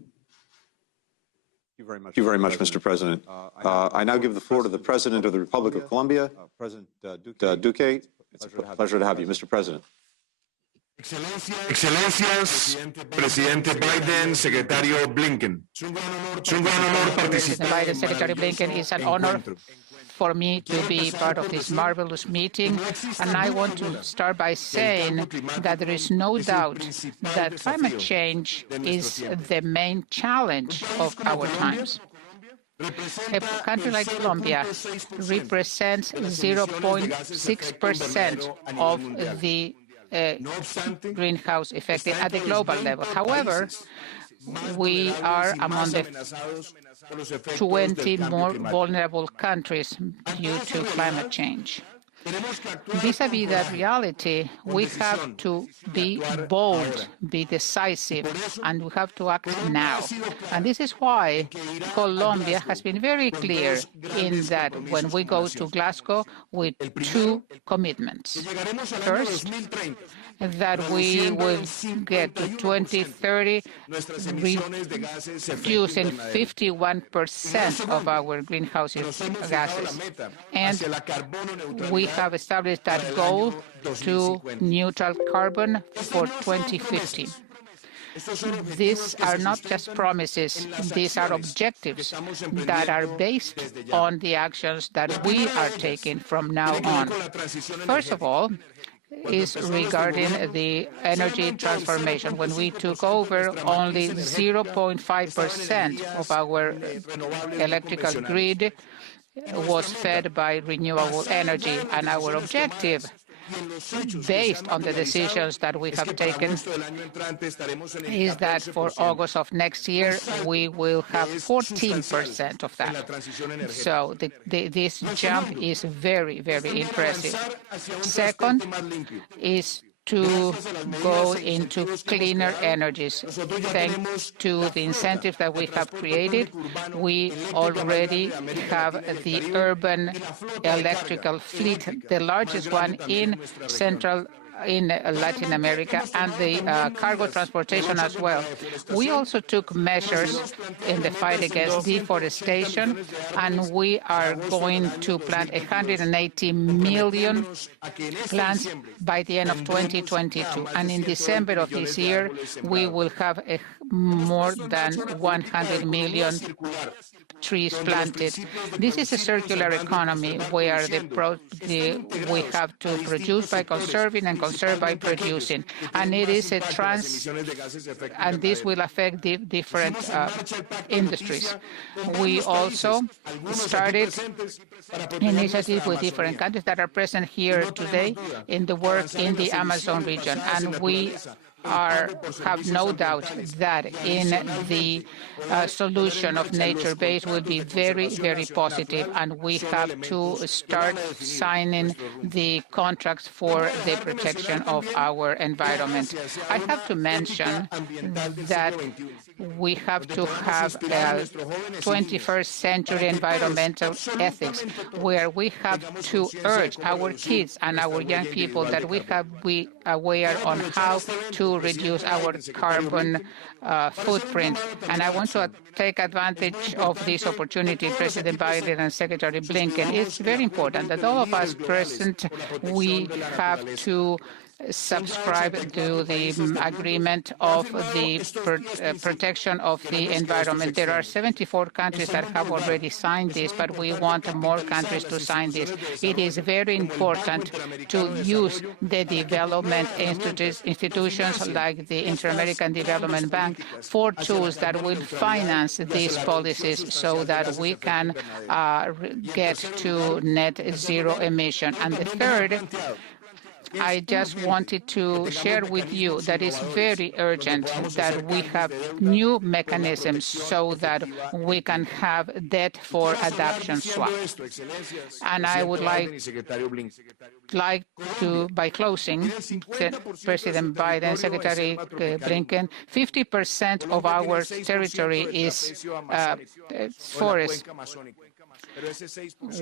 Thank you very much, Mr. President. I now give the floor to the President of the Republic of Colombia, President Duque. It's a pleasure to have you, Mr. President. Excelencias, Presidente Biden, Secretario Blinken. Es un gran honor participar. Biden, Secretary Blinken, it's an honor for me to be part of this marvelous meeting. And I want to start by saying that there is no doubt that climate change is the main challenge of our times. A country like Colombia represents 0.6% of the greenhouse effect at the global level. However, we are among the 20 more vulnerable countries due to climate change. Vis-a-vis that reality, we have to be bold, be decisive, and we have to act now. And this is why Colombia has been very clear in that when we go to Glasgow with two commitments. First, that we will get to 2030 reducing 51% of our greenhouse gases. And we have established that goal to neutral carbon for 2050. These are not just promises, these are objectives that are based on the actions that we are taking from now on. First of all, is regarding the energy transformation. When we took over, only 0.5% of our electrical grid was fed by renewable energy, and our objective, based on the decisions that we have taken, is that for August of next year, we will have 14% of that. So this jump is very, very impressive. Second is to go into cleaner energies. Thanks to the incentives that we have created, we already have the urban electrical fleet, the largest one in Latin America, and the cargo transportation as well. We also took measures in the fight against deforestation, and we are going to plant 180 million plants by the end of 2022. And in December of this year, we will have more than 100 million trees planted. This is a circular economy where we have to produce by conserving and conserve by producing, and it is and this will affect the different industries. We also started initiatives with different countries that are present here today in the work in the Amazon region, and we have no doubt that in the solution of nature base will be very, very positive, and we have to start signing the contracts for the protection of our environment. I have to mention that we have to have a 21st century environmental ethics, where we have to urge our kids and our young people that we have to be aware on how to reduce our carbon footprint. And I want to take advantage of this opportunity, President Biden and Secretary Blinken. It's very important that all of us present, we have to subscribe to the agreement of the protection of the environment. There are 74 countries that have already signed this, but we want more countries to sign this. It is very important to use the development institutions like the Inter-American Development Bank for tools that will finance these policies so that we can get to net zero emission. And the third, I just wanted to share with you that it's very urgent that we have new mechanisms so that we can have debt for adoption swap. And I would like to, by closing, President Biden, Secretary Blinken, 50% of our territory is forest.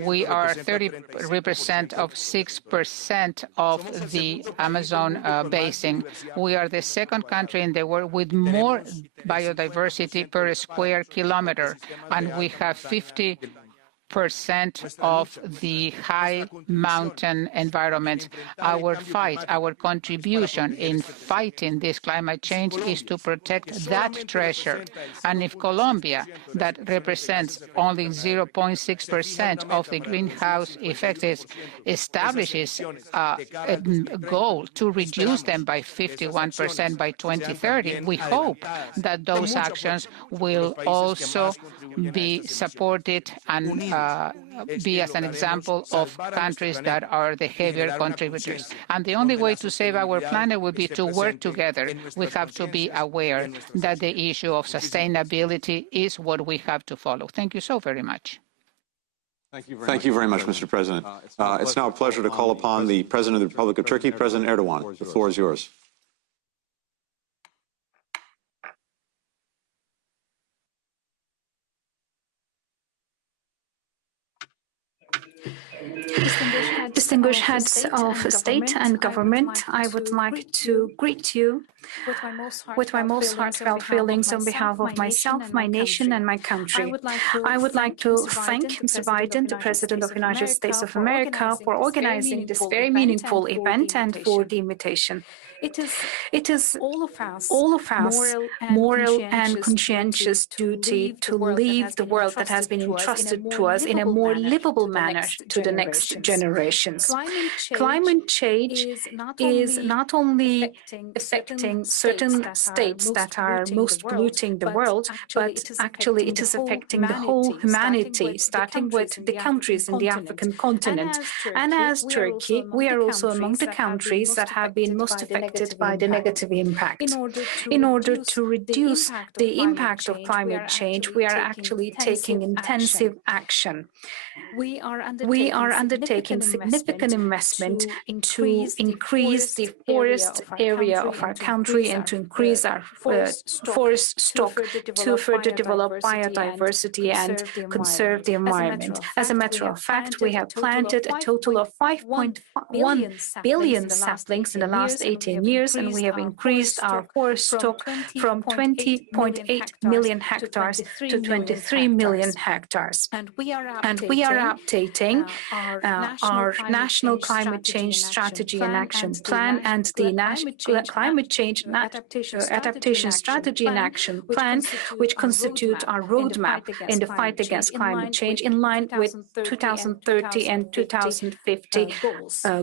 We are 30% of 6% of the Amazon basin. We are the second country in the world with more biodiversity per square kilometer, and we have 50 of the high mountain environment. Our fight, our contribution in fighting this climate change is to protect that treasure. And if Colombia, that represents only 0.6% of the greenhouse effects, establishes a goal to reduce them by 51% by 2030, we hope that those actions will also be supported and be as an example of countries that are the heavier contributors. And the only way to save our planet would be to work together. We have to be aware that the issue of sustainability is what we have to follow. Thank you so very much. Thank you very much, Mr. President. It's now a pleasure to call upon the President of the Republic of Turkey, President Erdogan. The floor is yours. Distinguished heads of state and government, I would like to greet you with my most heartfelt feelings on behalf of myself, my nation, and my country. I would like to thank Mr. Biden, the President of the United States of America, for organizing this very meaningful event and for the invitation. It is all of us moral and conscientious duty to leave the world that has been entrusted to us in a more livable manner to the next generations. Climate change is not only affecting certain states that are most polluting the world, but actually it is affecting the whole humanity, starting with the countries in the African continent. And as Turkey, we are also among the countries that have been most affected by the negative impact. In order to reduce the impact of climate change, we are actually taking intensive action. We are undertaking significant investment to increase the forest area of our country and to increase our forest stock to further develop biodiversity and conserve the environment. As a matter of fact, we have planted a total of 5.1 billion saplings in the last 18 years, and we have increased our forest stock from 20.8 million hectares to 23 million hectares. And we are updating our National Climate Change Strategy and Action Plan and the National Climate Change Adaptation Strategy and Action Plan, which constitute our roadmap in the fight against climate change in line with 2030 and 2050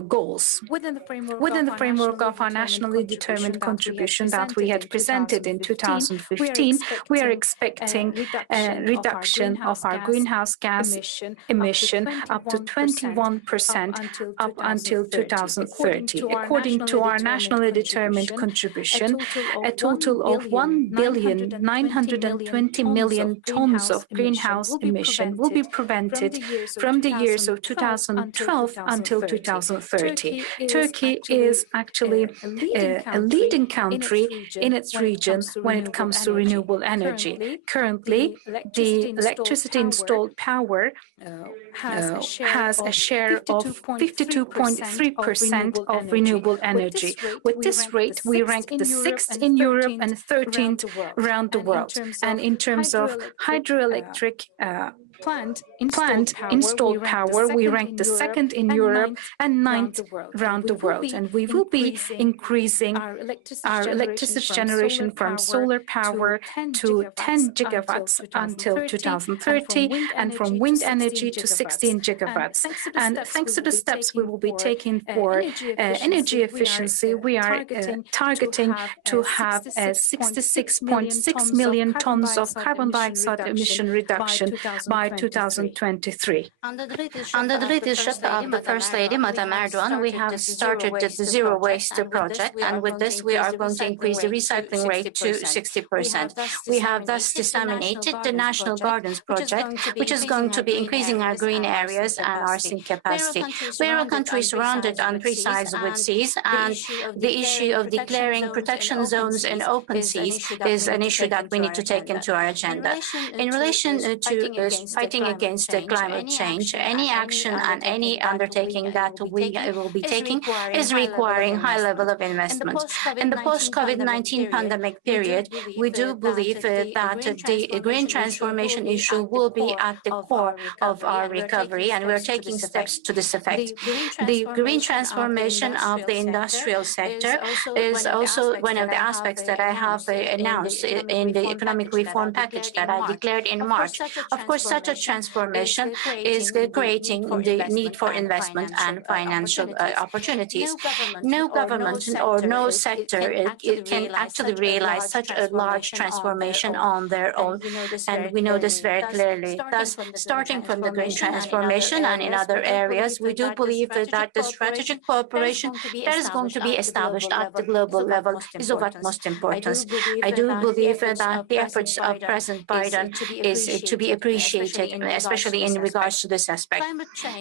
goals. Within the framework of our nationally determined contribution that we had presented in 2015, we are expecting a reduction of our greenhouse gas emission up to 21% up until 2030. According to our nationally determined contribution, a total of 1,920,000,000 tons of greenhouse emission will be prevented from the years of 2012 until 2030. Turkey is actually a leading country in its region when it comes to renewable energy. Currently, the electricity installed power has a share of 52.3% of renewable energy. With this rate, we rank the 6th in Europe and 13th around the world. And in terms of hydroelectric plant installed power, we rank the 2nd in Europe and 9th around the world. And we will be increasing our electricity generation from solar power to 10 gigawatts until 2030 and from wind energy to 16 gigawatts. And thanks to the steps we will be taking for energy efficiency, we are targeting to have 66.6 million tons of carbon dioxide emission reduction by 2023. Under the leadership of the First Lady, Madam Erdogan, we have started the Zero Waste project, and with this we are going to increase the recycling rate to 60%. We have thus disseminated the National Gardens project, which is going to be increasing our green areas and our sink capacity. We are a country surrounded on 3 sides with seas, and the issue of declaring protection zones in open seas is an issue that we need to take into our agenda. In relation to fighting against climate change. Any action and any undertaking that we will be taking is requiring high level of investment. In the post-COVID-19 pandemic period, we do believe that the green transformation issue will be at the core of our recovery, and we're taking steps to this effect. The green transformation of the industrial sector is also one of the aspects that I have announced in the economic reform package that I declared in March. Of course, such a transformation is creating the need for investment and financial opportunities. No government or no sector can actually realize such a large transformation on their own, and we know this very clearly. Thus, starting from the green transformation and in other areas, we do believe that the strategic cooperation that is going to be established at the global level is of utmost importance. I do believe that the efforts of President Biden is to be appreciated, especially in regards to this aspect.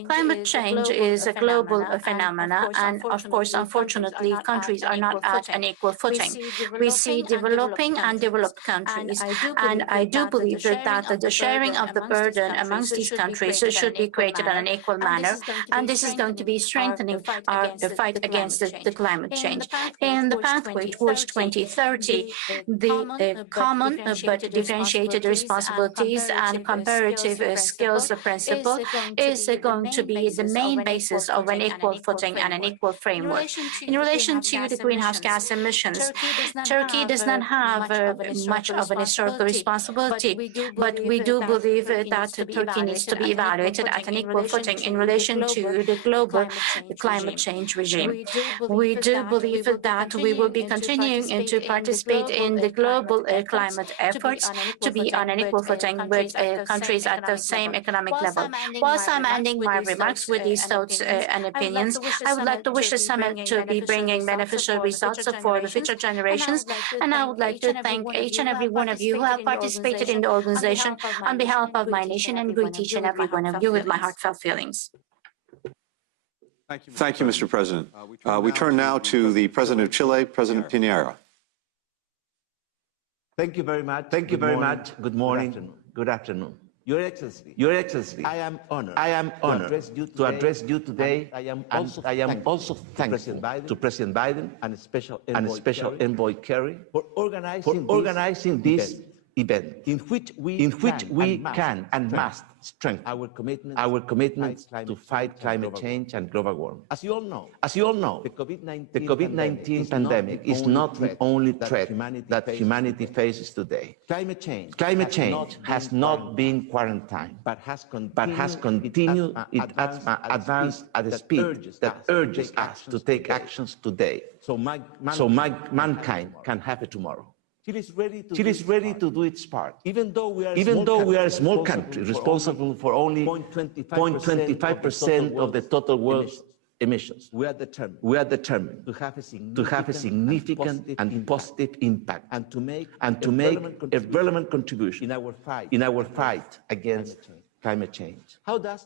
Climate change is a global phenomenon, and of course, unfortunately, countries are not at an equal footing. We see developing and developed countries, and I do believe that the sharing of the burden amongst these countries should be created in an equal manner, and this is going to be strengthening the fight against the climate change. In the pathway towards 2030, the common but differentiated responsibilities and comparative skills principle is going to be the main basis of an equal footing and an equal framework. In relation to the greenhouse gas emissions, Turkey does not have much of an historical responsibility, but we do believe that Turkey needs to be evaluated at an equal footing in relation to the global climate change regime. We do believe that we will be continuing to participate in the global climate efforts to be on an equal footing with countries at the same economic level. Whilst I'm ending my remarks with these thoughts and opinions, I would like to wish the summit to be bringing beneficial results for the future generations, and I would like to thank each and every one of you who have participated in the organization on behalf of my nation, and greet each and every one of you with my heartfelt feelings. Thank you, Mr. President. We turn now to the President of Chile, President Piñera. Thank you very much. Thank you very much. Good morning. Good afternoon. Your Excellency, I am honored to address you today. I am also thankful to President Biden and Special Envoy Kerry for organizing this event in which we can and must strengthen our commitment to fight climate change and global warming. As you all know, the COVID-19 pandemic is not the only threat that humanity faces today. Climate change has not been quarantined, but has continued its advance at a speed that urges us to take actions today, so mankind can have a tomorrow. Chile is ready to do its part. Even though we are a small country responsible for only 0.25% of the total world's emissions, we are determined to have a significant and positive impact and to make a relevant contribution in our fight against climate change. How does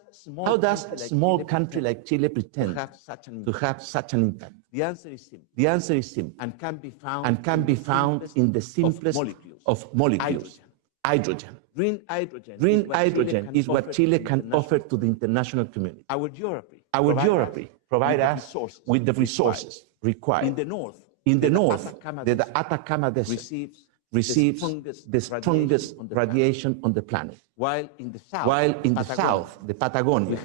a small country like Chile pretend to have such an impact? The answer is simple and can be found in the simplest of molecules: hydrogen. Green hydrogen is what Chile can offer to the international community. Our geography provides us with the resources required. In the north, the Atacama Desert receives the strongest radiation on the planet, while in the south, the Patagonia,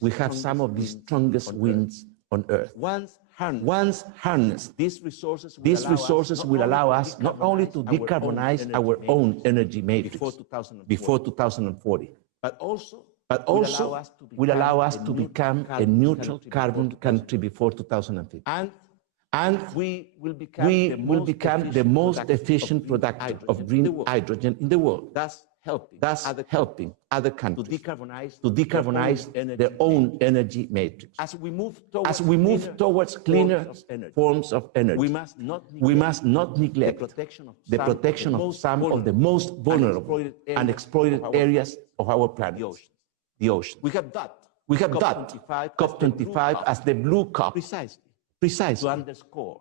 we have some of the strongest winds on Earth. Once harnessed, these resources will allow us not only to decarbonize our own energy matrix before 2040, but also will allow us to become a neutral carbon country before 2050. And we will become the most efficient producer of green hydrogen in the world, thus helping other countries to decarbonize their own energy matrix. As we move towards cleaner forms of energy, we must not neglect the protection of some of the most vulnerable and exploited areas of our planet, the ocean. We have that COP25 as the blue COP, precisely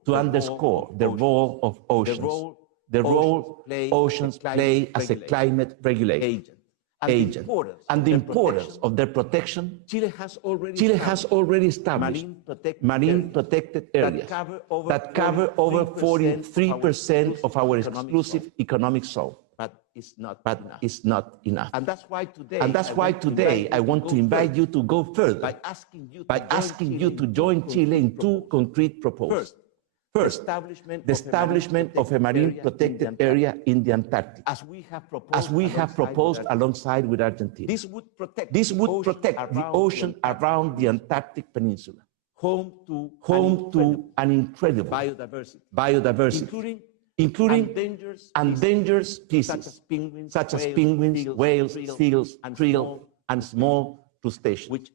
to underscore the role of oceans, the role oceans play as a climate regulator, agent and the importance of their protection, Chile has already established marine protected areas that cover over 43% of our exclusive economic zone. But it's not enough. And that's why today I want to invite you to go further by asking you to join Chile in two concrete proposals. First, the establishment of a marine protected area in the Antarctic, as we have proposed alongside with Argentina. This would protect the ocean around the Antarctic Peninsula, home to an incredible biodiversity, including endangered species such as penguins, whales, seals, krill, and small crustaceans,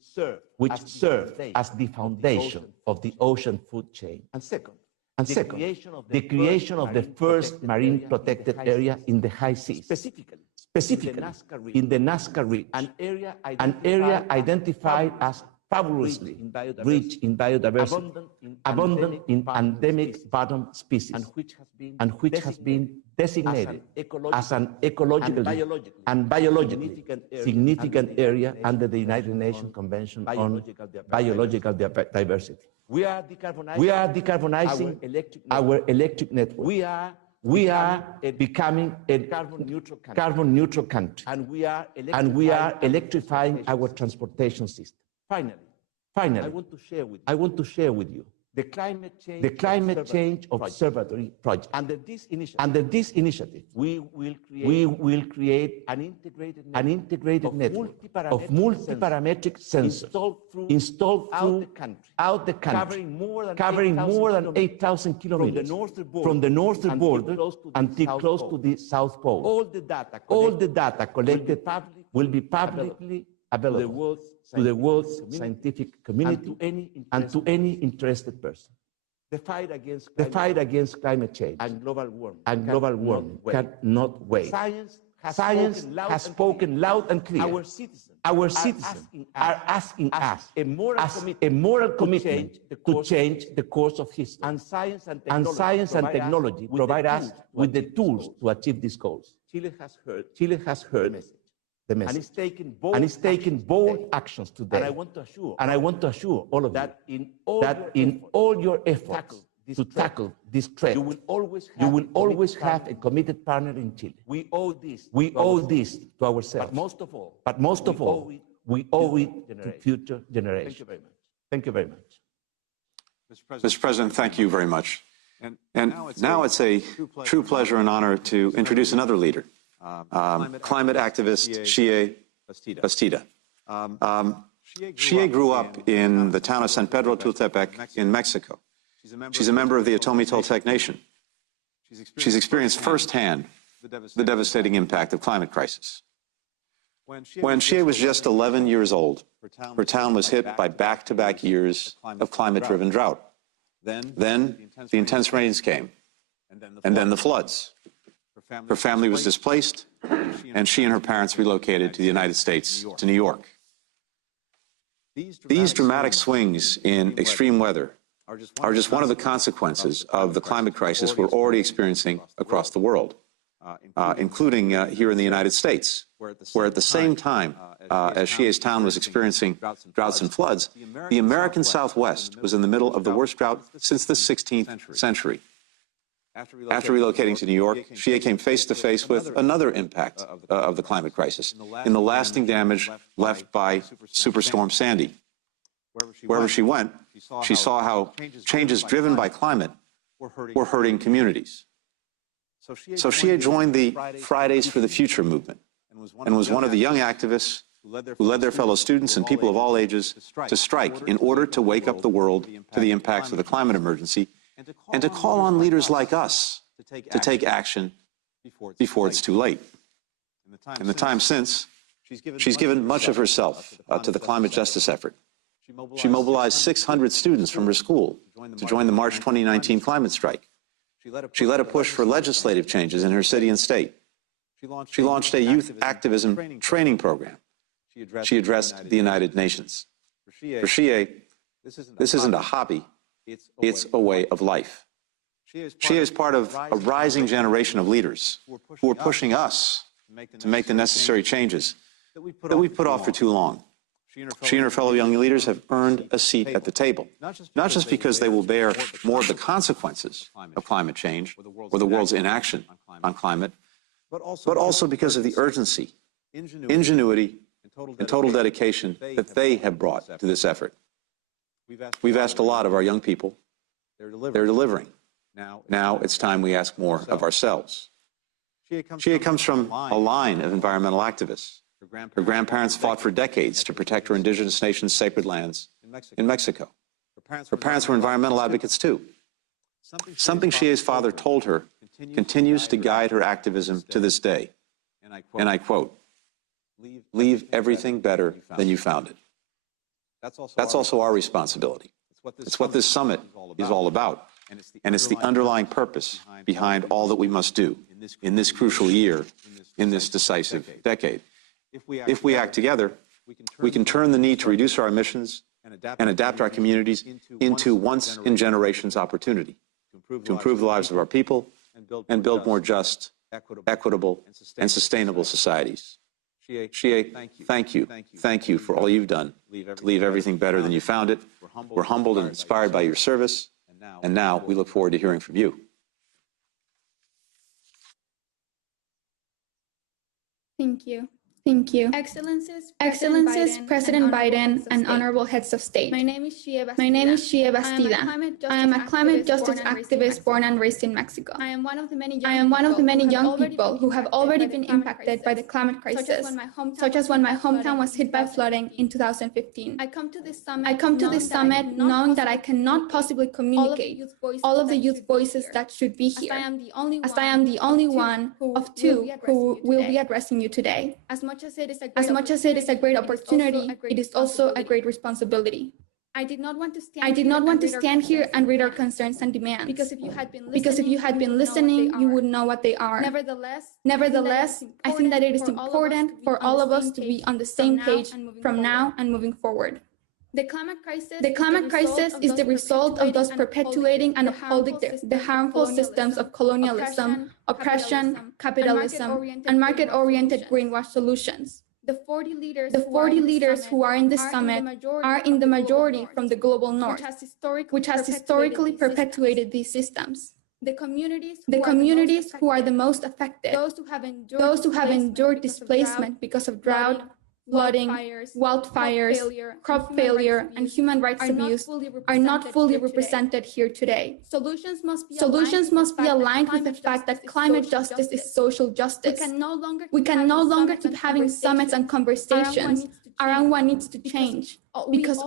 which serve as the foundation of the ocean food chain. And second, the creation of the first marine protected area in the high seas, specifically in the Nazca Ridge, an area identified as fabulously rich in biodiversity, abundant in endemic bottom species, and which has been designated as an ecologically and biologically significant area under the United Nations Convention on Biological Diversity. We are decarbonizing our electric network. We are becoming a carbon neutral country, and we are electrifying our transportation system. Finally, I want to share with you the climate change observatory project. Under this initiative, we will create an integrated network of multi-parametric sensors installed throughout the country, covering more than 8,000 kilometers from the northern border until close to the South Pole. All the data collected will be publicly available to the world's scientific community and to any interested person. The fight against climate change and global warming cannot wait. Science has spoken loud and clear. Our citizens are asking us as a moral commitment to change the course of history. And science and technology provide us with the tools to achieve these goals. Chile has heard the message. And it's taking bold actions today. And I want to assure all of you that in all your efforts to tackle this threat, you will always have a committed partner in Chile. We owe this to ourselves. But most of all, we owe it to future generations. Thank you very much. Mr. President, thank you very much. And now it's a true pleasure and honor to introduce another leader, climate activist Xie Bastida. Xie grew up in the town of San Pedro Tultepec in Mexico. She's a member of the Atomi Toltec Nation. She's experienced firsthand the devastating impact of climate crisis. When Xie was just 11 years old, her town was hit by back-to-back years of climate-driven drought. Then the intense rains came, and then the floods. Her family was displaced, and she and her parents relocated to the United States, to New York. These dramatic swings in extreme weather are just one of the consequences of the climate crisis we're already experiencing across the world, including here in the United States, where at the same time as Xie's town was experiencing droughts and floods, the American Southwest was in the middle of the worst drought since the 16th century. After relocating to New York, Xie came face-to-face with another impact of the climate crisis in the lasting damage left by Superstorm Sandy. Wherever she went, she saw how changes driven by climate were hurting communities. So Xie joined the Fridays for the Future movement and was one of the young activists who led their fellow students and people of all ages to strike in order to wake up the world to the impacts of the climate emergency and to call on leaders like us to take action before it's too late. In the time since, she's given much of herself to the climate justice effort. She mobilized 600 students from her school to join the March 2019 climate strike. She led a push for legislative changes in her city and state. She launched a youth activism training program. She addressed the United Nations. For Xie, this isn't a hobby. It's a way of life. Xie is part of a rising generation of leaders who are pushing us to make the necessary changes that we've put off for too long. She and her fellow young leaders have earned a seat at the table, not just because they will bear more of the consequences of climate change or the world's inaction on climate, but also because of the urgency, ingenuity, and total dedication that they have brought to this effort. We've asked a lot of our young people. They're delivering. Now it's time we ask more of ourselves. Shia comes from a line of environmental activists. Her grandparents fought for decades to protect her indigenous nation's sacred lands in Mexico. Her parents were environmental advocates too. Something Shia's father told her continues to guide her activism to this day. And I quote, "Leave everything better than you found it." That's also our responsibility. It's what this summit is all about. And it's the underlying purpose behind all that we must do in this crucial year, in this decisive decade. If we act together, we can turn the need to reduce our emissions and adapt our communities into once-in-generations opportunity to improve the lives of our people and build more just, equitable, and sustainable societies. Shia, thank you. Thank you for all you've done to leave everything better than you found it. We're humbled and inspired by your service, and now we look forward to hearing from you. Thank you. Thank you. Excellencies, President Biden, and honorable heads of state. My name is Shia Bastida. I am a climate justice activist born and raised in Mexico. I am one of the many young people who have already been impacted by the climate crisis, such as when my hometown was hit by flooding in 2015. I come to this summit knowing that I cannot possibly communicate all of the youth voices that should be here, as I am the only one of two who will be addressing you today. As much as it is a great opportunity, it is also a great responsibility. I did not want to stand here and read our concerns and demands, because if you had been listening, you would know what they are. Nevertheless, I think that it is important for all of us to be on the same page from now and moving forward. The climate crisis is the result of those perpetuating and upholding the harmful systems of colonialism, oppression, capitalism, and market-oriented greenwash solutions. The 40 leaders who are in this summit are in the majority from the global north, which has historically perpetuated these systems. The communities who are the most affected, those who have endured displacement because of drought, flooding, wildfires, crop failure, and human rights abuse are not fully represented here today. Solutions must be aligned with the fact that climate justice is social justice. We can no longer keep having summits and conversations around what needs to change, because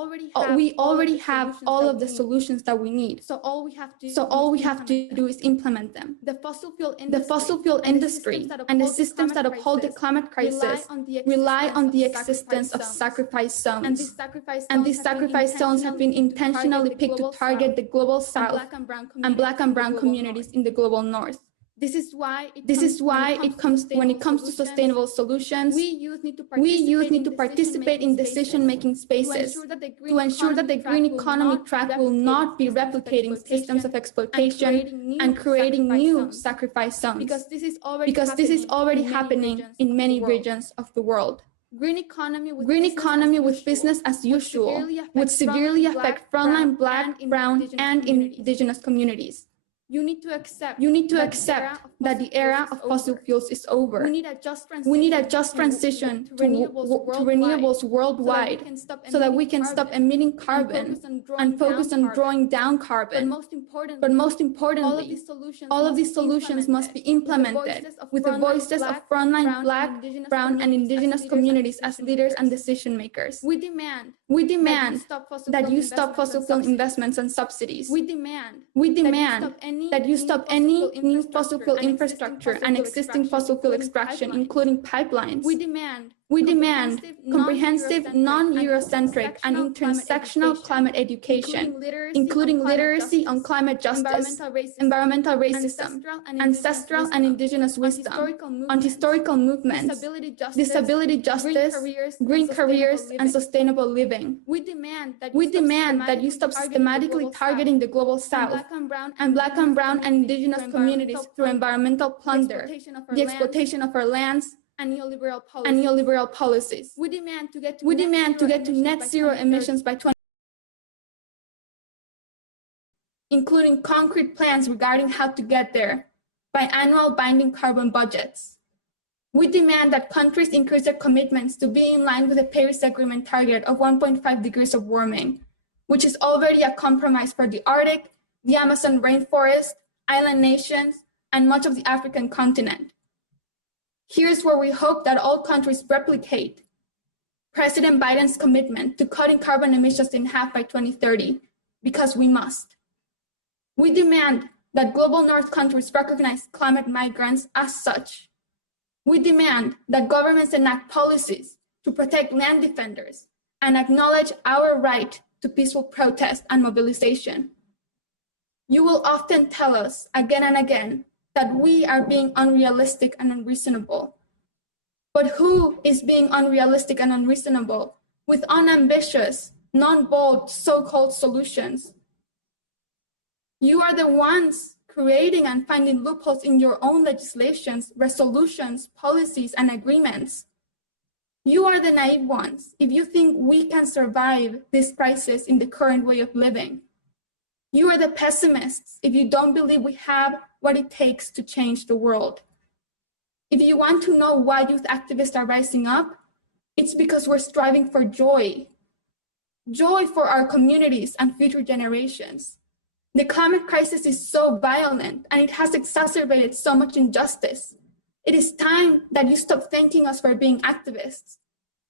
we already have all of the solutions that we need. So all we have to do is implement them. The fossil fuel industry and the systems that uphold the climate crisis rely on the existence of sacrifice zones. And these sacrifice zones have been intentionally picked to target the global south and black and brown communities in the global north. This is why when it comes to sustainable solutions, we youth need to participate in decision-making spaces to ensure that the green economy track will not be replicating systems of exploitation and creating new sacrifice zones, because this is already happening in many regions of the world. Green economy with business as usual would severely affect frontline black, brown, and indigenous communities. You need to accept that the era of fossil fuels is over. We need a just transition to renewables worldwide so that we can stop emitting carbon and focus on drawing down carbon. But most importantly, all of these solutions must be implemented with the voices of frontline black, brown, and indigenous communities as leaders and decision makers. We demand that you stop fossil fuel investments and subsidies. We demand that you stop any new fossil fuel infrastructure and existing fossil fuel extraction, including pipelines. We demand comprehensive, non-Eurocentric, and intersectional climate education, including literacy on climate justice, environmental racism, ancestral and indigenous wisdom, on historical movements, disability justice, green careers, and sustainable living. We demand that you stop systematically targeting the global south and black and brown and indigenous communities through environmental plunder, the exploitation of our lands, and neoliberal policies. We demand to get to net zero emissions by 20, including concrete plans regarding how to get there, by annual binding carbon budgets. We demand that countries increase their commitments to be in line with the Paris Agreement target of 1.5 degrees of warming, which is already a compromise for the Arctic, the Amazon rainforest, island nations, and much of the African continent. Here's where we hope that all countries replicate President Biden's commitment to cutting carbon emissions in half by 2030, because we must. We demand that global North countries recognize climate migrants as such. We demand that governments enact policies to protect land defenders and acknowledge our right to peaceful protest and mobilization. You will often tell us again and again that we are being unrealistic and unreasonable. But who is being unrealistic and unreasonable with unambitious, non-bold, so-called solutions? You are the ones creating and finding loopholes in your own legislations, resolutions, policies, and agreements. You are the naive ones if you think we can survive this crisis in the current way of living. You are the pessimists if you don't believe we have what it takes to change the world. If you want to know why youth activists are rising up, it's because we're striving for joy. Joy for our communities and future generations. The climate crisis is so violent and it has exacerbated so much injustice. It is time that you stop thanking us for being activists.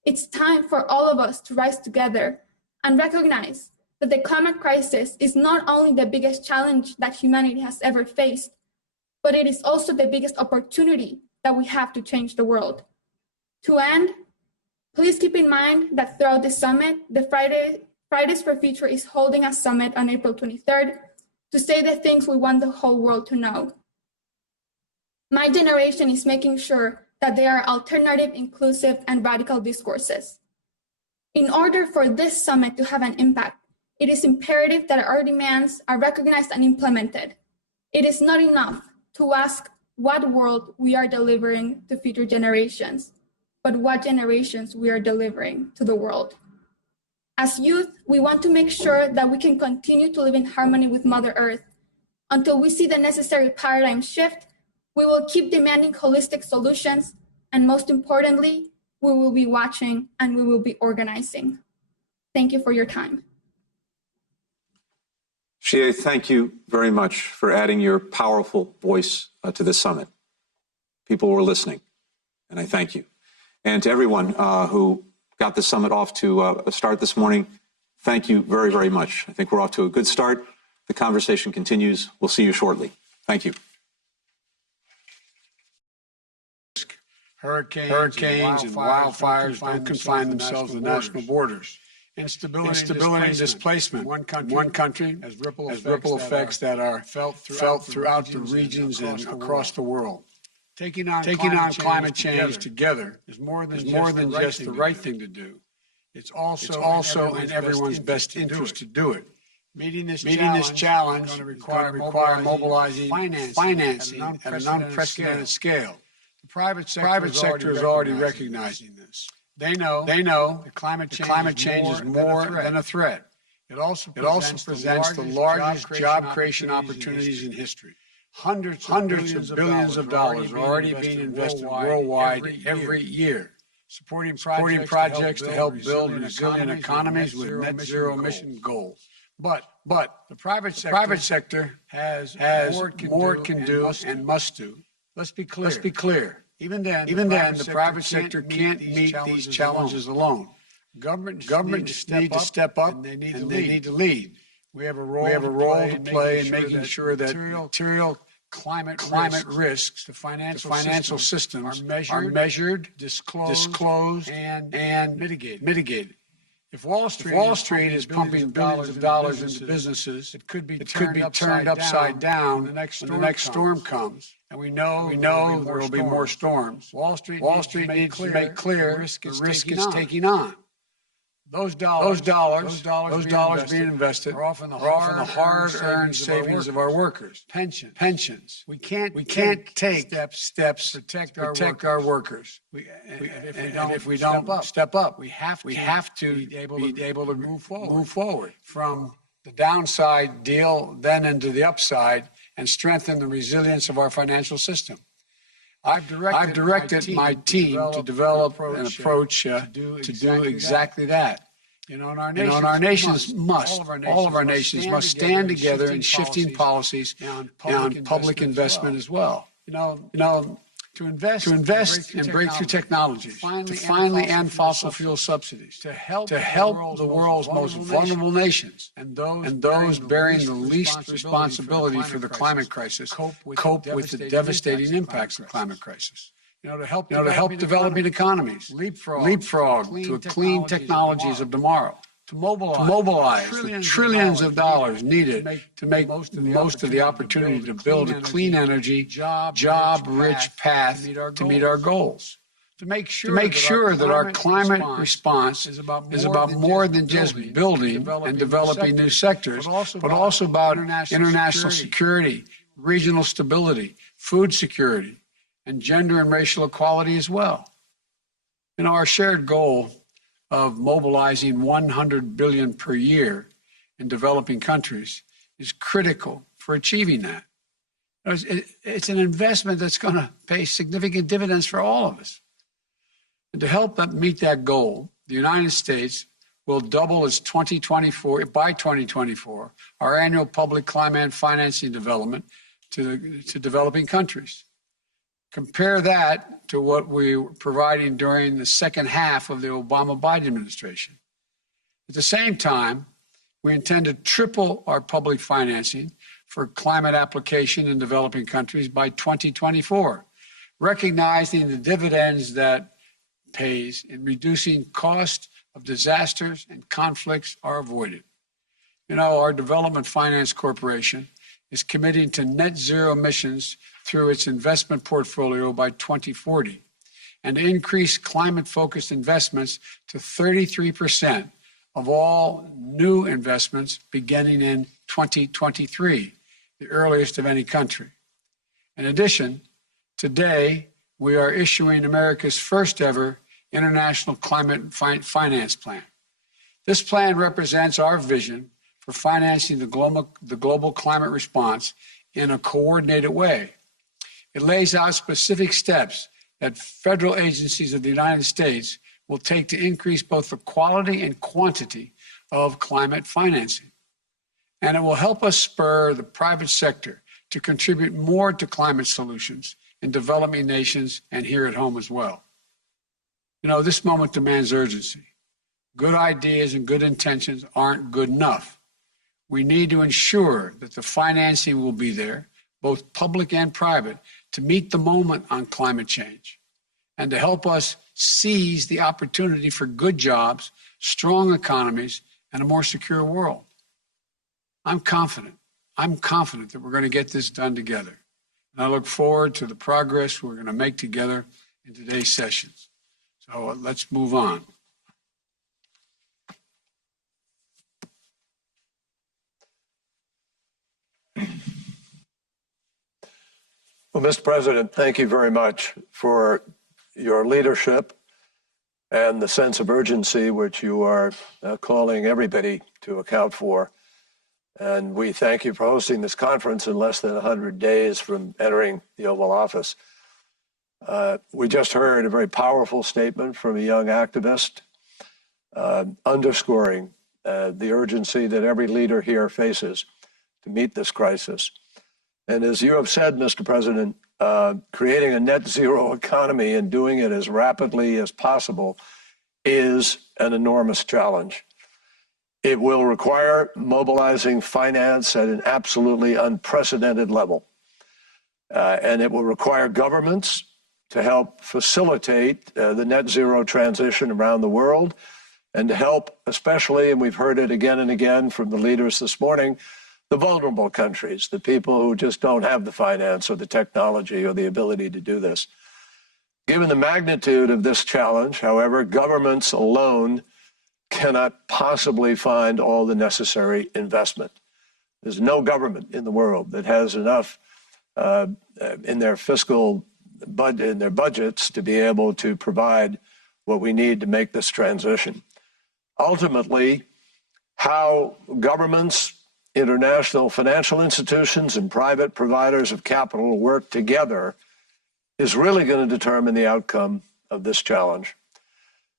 It's time for all of us to rise together and recognize that the climate crisis is not only the biggest challenge that humanity has ever faced, but it is also the biggest opportunity that we have to change the world. To end, please keep in mind that throughout the summit, the Fridays for Future is holding a summit on April 23rd to say the things we want the whole world to know. My generation is making sure that there are alternative, inclusive, and radical discourses. In order for this summit to have an impact, it is imperative that our demands are recognized and implemented. It is not enough to ask what world we are delivering to future generations, but what generations we are delivering to the world. As youth, we want to make sure that we can continue to live in harmony with Mother Earth. Until we see the necessary paradigm shift, we will keep demanding holistic solutions, and most importantly, we will be watching and we will be organizing. Thank you for your time. Xie, thank you very much for adding your powerful voice to this summit. People were listening, and I thank you. And to everyone who got the summit off to a start this morning, thank you very, very much. I think we're off to a good start. The conversation continues. We'll see you shortly. Thank you. Hurricanes and wildfires don't confine themselves to national borders. Instability and displacement in one country has ripple effects that are felt throughout the regions and across the world. Taking on climate change together is more than just the right thing to do. It's also in everyone's best interest to do it. Meeting this challenge is going to require mobilizing financing at an unprecedented scale. The private sector is already recognizing this. They know that climate change is more than a threat. It also presents the largest job creation opportunities in history. Hundreds of billions of dollars are already being invested worldwide every year, supporting projects to help build resilient economies with net zero emission goals. But the private sector has more it can do and must do. Let's be clear. Even then, the private sector can't meet these challenges alone. Governments need to step up, and they need to lead. We have a role to play in making sure that material climate risks to financial systems are measured, disclosed, and mitigated. If Wall Street is pumping billions of dollars into businesses, it could be turned upside down when the next storm comes. And we know there will be more storms. Wall Street needs to make clear the risk it's taking on. Those dollars being invested are often the hard-earned savings of our workers. Pensions. We can't take steps to protect our workers. If we don't step up, we have to be able to move forward from the downside deal then into the upside and strengthen the resilience of our financial system. I've directed my team to develop an approach to do exactly that. You know, and our nations must, all of our nations must stand together in shifting policies on public investment as well. You know, to invest in breakthrough technologies, to finally end fossil fuel subsidies, to help the world's most vulnerable nations and those bearing the least responsibility for the climate crisis cope with the devastating impacts of the climate crisis. To help developing economies leapfrog to clean technologies of tomorrow. To mobilize the trillions of dollars needed to make most of the opportunity to build a clean energy, job-rich path to meet our goals. To make sure that our climate response is about more than just building and developing new sectors, but also about international security, regional stability, food security, and gender and racial equality as well. You know, our shared goal of mobilizing $100 billion per year in developing countries is critical for achieving that. It's an investment that's going to pay significant dividends for all of us. And to help meet that goal, the United States will double its by 2024, our annual public climate financing development to developing countries. Compare that to what we were providing during the second half of the Obama-Biden administration. At the same time, we intend to triple our public financing for climate application in developing countries by 2024, recognizing the dividends that pays in reducing cost of disasters and conflicts are avoided. You know, our Development Finance Corporation is committing to net zero emissions through its investment portfolio by 2040 and to increase climate-focused investments to 33% of all new investments beginning in 2023, the earliest of any country. In addition, today we are issuing America's first ever International Climate Finance Plan. This plan represents our vision for financing the global climate response in a coordinated way. It lays out specific steps that federal agencies of the United States will take to increase both the quality and quantity of climate financing. And it will help us spur the private sector to contribute more to climate solutions in developing nations and here at home as well. You know, this moment demands urgency. Good ideas and good intentions aren't good enough. We need to ensure that the financing will be there, both public and private, to meet the moment on climate change and to help us seize the opportunity for good jobs, strong economies, and a more secure world. I'm confident that we're going to get this done together. And I look forward to the progress we're going to make together in today's sessions. So let's move on. Well, Mr. President, thank you very much for your leadership and the sense of urgency which you are calling everybody to account for. And we thank you for hosting this conference in less than 100 days from entering the Oval Office. We just heard a very powerful statement from a young activist underscoring the urgency that every leader here faces to meet this crisis. And as you have said, Mr. President, creating a net zero economy and doing it as rapidly as possible is an enormous challenge. It will require mobilizing finance at an absolutely unprecedented level. And it will require governments to help facilitate the net zero transition around the world and to help, especially, and we've heard it again and again from the leaders this morning, the vulnerable countries, the people who just don't have the finance or the technology or the ability to do this. Given the magnitude of this challenge, however, governments alone cannot possibly find all the necessary investment. There's no government in the world that has enough in their fiscal budget, in their budgets, to be able to provide what we need to make this transition. Ultimately, how governments, international financial institutions, and private providers of capital work together is really going to determine the outcome of this challenge.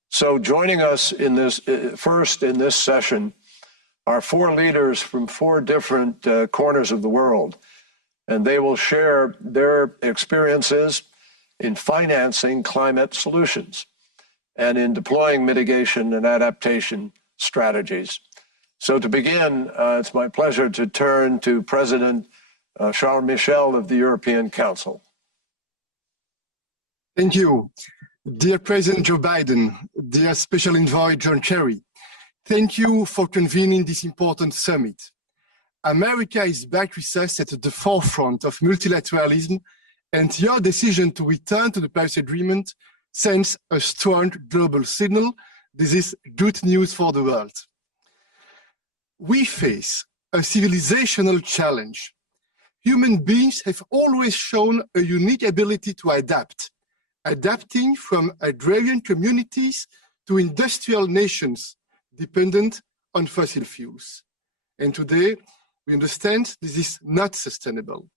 So joining us in this first in this session are 4 leaders from 4 different corners of the world, and they will share their experiences in financing climate solutions and in deploying mitigation and adaptation strategies. So to begin, it's my pleasure to turn to President Charles Michel of the European Council. Thank you. Dear President Joe Biden, dear Special Envoy John Kerry, thank you for convening this important summit. America is back with us at the forefront of multilateralism, and your decision to return to the Paris Agreement sends a strong global signal. This is good news for the world. We face a civilizational challenge. Human beings have always shown a unique ability to adapt, adapting from agrarian communities to industrial nations dependent on fossil fuels. And today, we understand this is not sustainable.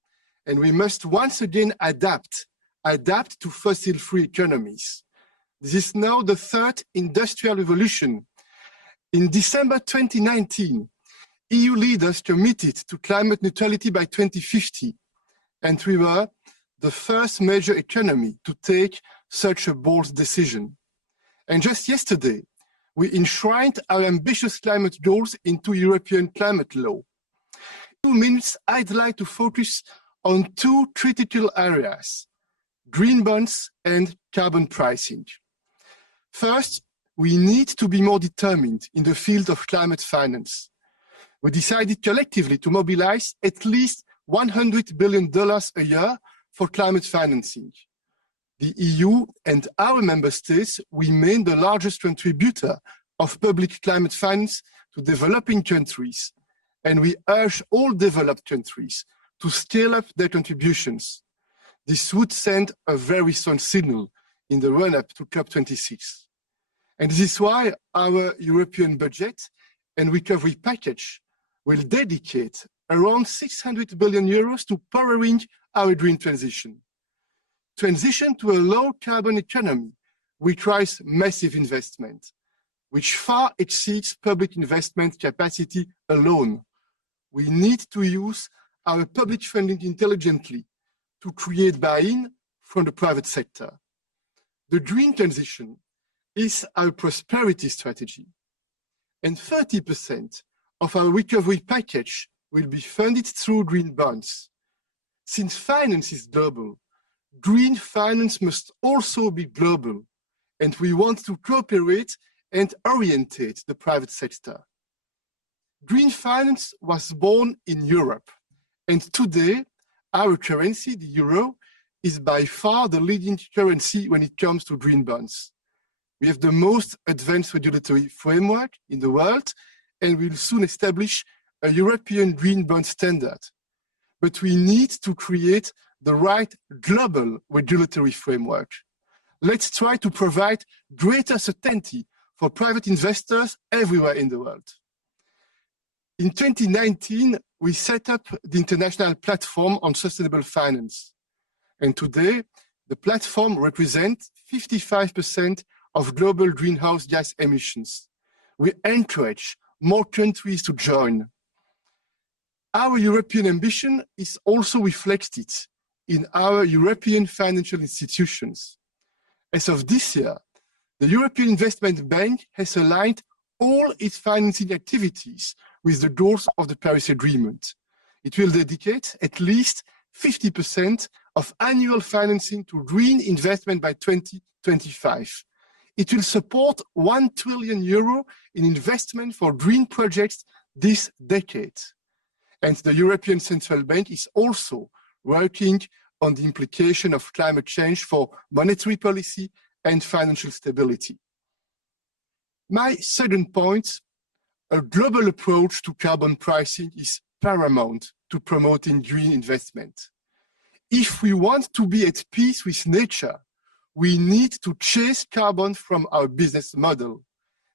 And we must once again adapt to fossil-free economies. This is now the 3rd industrial revolution. In December 2019, EU leaders committed to climate neutrality by 2050, and we were the first major economy to take such a bold decision. And just yesterday, we enshrined our ambitious climate goals into European climate law. In 2 minutes, I'd like to focus on 2 critical areas: green bonds and carbon pricing. First, we need to be more determined in the field of climate finance. We decided collectively to mobilize at least $100 billion a year for climate financing. The EU and our member states remain the largest contributor of public climate finance to developing countries, and we urge all developed countries to scale up their contributions. This would send a very strong signal in the run-up to COP26. And this is why our European budget and recovery package will dedicate around 600 billion euros to powering our green transition. Transition to a low-carbon economy requires massive investment, which far exceeds public investment capacity alone. We need to use our public funding intelligently to create buy-in from the private sector. The green transition is our prosperity strategy, and 30% of our recovery package will be funded through green bonds. Since finance is global, green finance must also be global, and we want to cooperate and orientate the private sector. Green finance was born in Europe, and today our currency, the euro, is by far the leading currency when it comes to green bonds. We have the most advanced regulatory framework in the world, and we'll soon establish a European green bond standard. But we need to create the right global regulatory framework. Let's try to provide greater certainty for private investors everywhere in the world. In 2019, we set up the International Platform on Sustainable Finance. And today, the platform represents 55% of global greenhouse gas emissions. We encourage more countries to join. Our European ambition is also reflected in our European financial institutions. As of this year, the European Investment Bank has aligned all its financing activities with the goals of the Paris Agreement. It will dedicate at least 50% of annual financing to green investment by 2025. It will support 1 trillion euro in investment for green projects this decade. And the European Central Bank is also working on the implication of climate change for monetary policy and financial stability. My second point, a global approach to carbon pricing is paramount to promoting green investment. If we want to be at peace with nature, we need to chase carbon from our business model.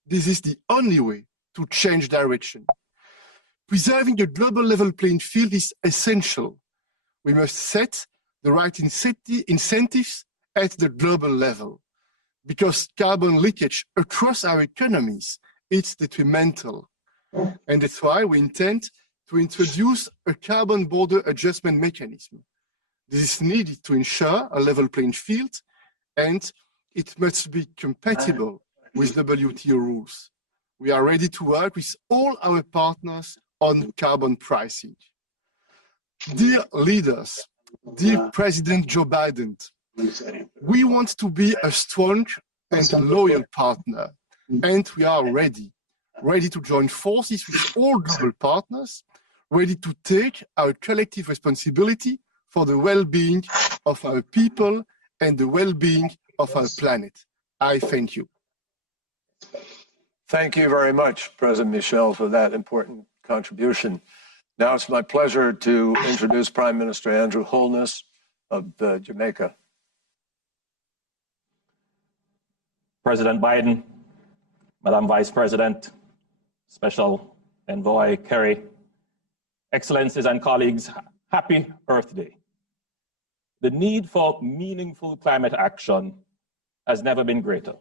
This is the only way to change direction. Preserving a global level playing field is essential. We must set the right incentives at the global level, because carbon leakage across our economies is detrimental. And that's why we intend to introduce a carbon border adjustment mechanism. This is needed to ensure a level playing field, and it must be compatible with WTO rules. We are ready to work with all our partners on carbon pricing. Dear leaders, dear President Joe Biden, we want to be a strong and loyal partner, and we are ready to join forces with all global partners, ready to take our collective responsibility for the well-being of our people and the well-being of our planet. I thank you. Thank you very much, President Michel, for that important contribution. Now it's my pleasure to introduce Prime Minister Andrew Holness of Jamaica. President Biden, Madam Vice President, Special Envoy Kerry, Excellencies and colleagues, happy Earth Day. The need for meaningful climate action has never been greater.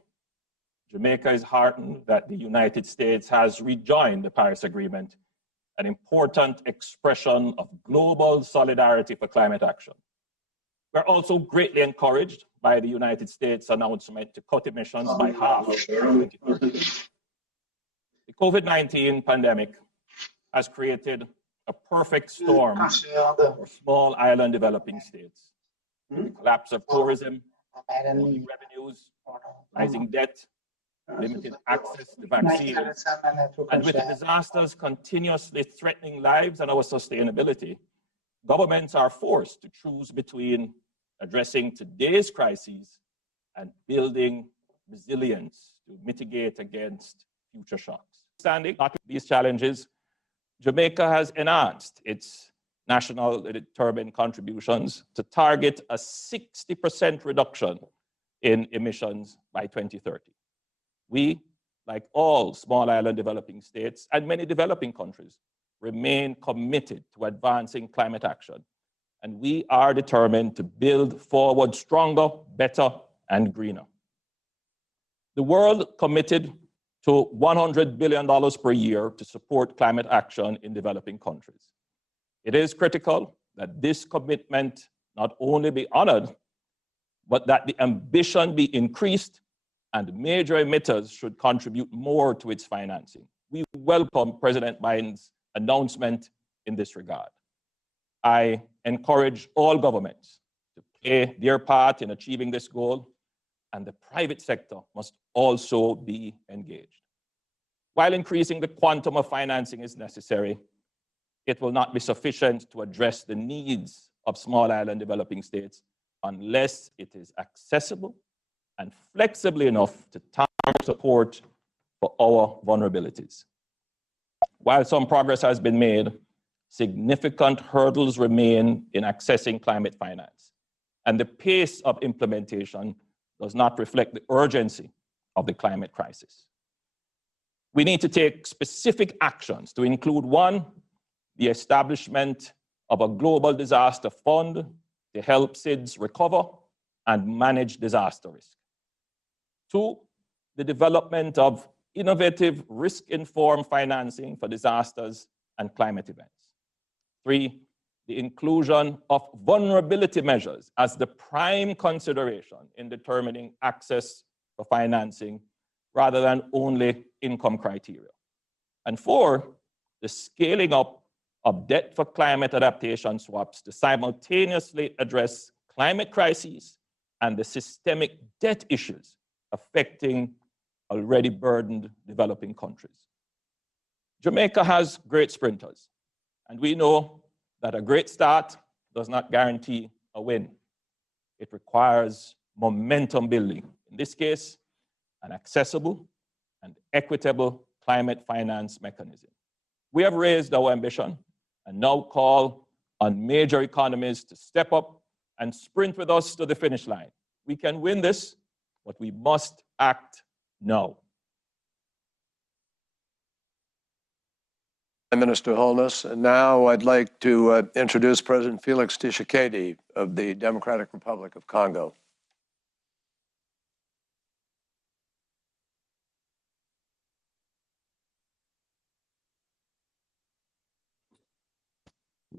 Jamaica is heartened that the United States has rejoined the Paris Agreement, an important expression of global solidarity for climate action. We're also greatly encouraged by the United States' announcement to cut emissions by half by 2030. The COVID-19 pandemic has created a perfect storm for small island developing states. The collapse of tourism, falling revenues, rising debt, limited access to vaccines, and with the disasters continuously threatening lives and our sustainability, governments are forced to choose between addressing today's crises and building resilience to mitigate against future shocks. Standing these challenges, Jamaica has enhanced its national determined contributions to target a 60% reduction in emissions by 2030. We, like all small island developing states and many developing countries, remain committed to advancing climate action, and we are determined to build forward stronger, better, and greener. The world committed to $100 billion per year to support climate action in developing countries. It is critical that this commitment not only be honored, but that the ambition be increased and major emitters should contribute more to its financing. We welcome President Biden's announcement in this regard. I encourage all governments to play their part in achieving this goal, and the private sector must also be engaged. While increasing the quantum of financing is necessary, it will not be sufficient to address the needs of small island developing states unless it is accessible and flexible enough to target support for our vulnerabilities. While some progress has been made, significant hurdles remain in accessing climate finance, and the pace of implementation does not reflect the urgency of the climate crisis. We need to take specific actions to include: one, the establishment of a global disaster fund to help SIDS recover and manage disaster risk. Two, the development of innovative risk-informed financing for disasters and climate events. Three, the inclusion of vulnerability measures as the prime consideration in determining access for financing rather than only income criteria. And four, the scaling up of debt for climate adaptation swaps to simultaneously address climate crises and the systemic debt issues affecting already burdened developing countries. Jamaica has great sprinters, and we know that a great start does not guarantee a win. It requires momentum building. In this case, an accessible and equitable climate finance mechanism. We have raised our ambition and now call on major economies to step up and sprint with us to the finish line. We can win this, but we must act now. Minister Holness. And now I'd like to introduce President Felix Tshisekedi of the Democratic Republic of Congo.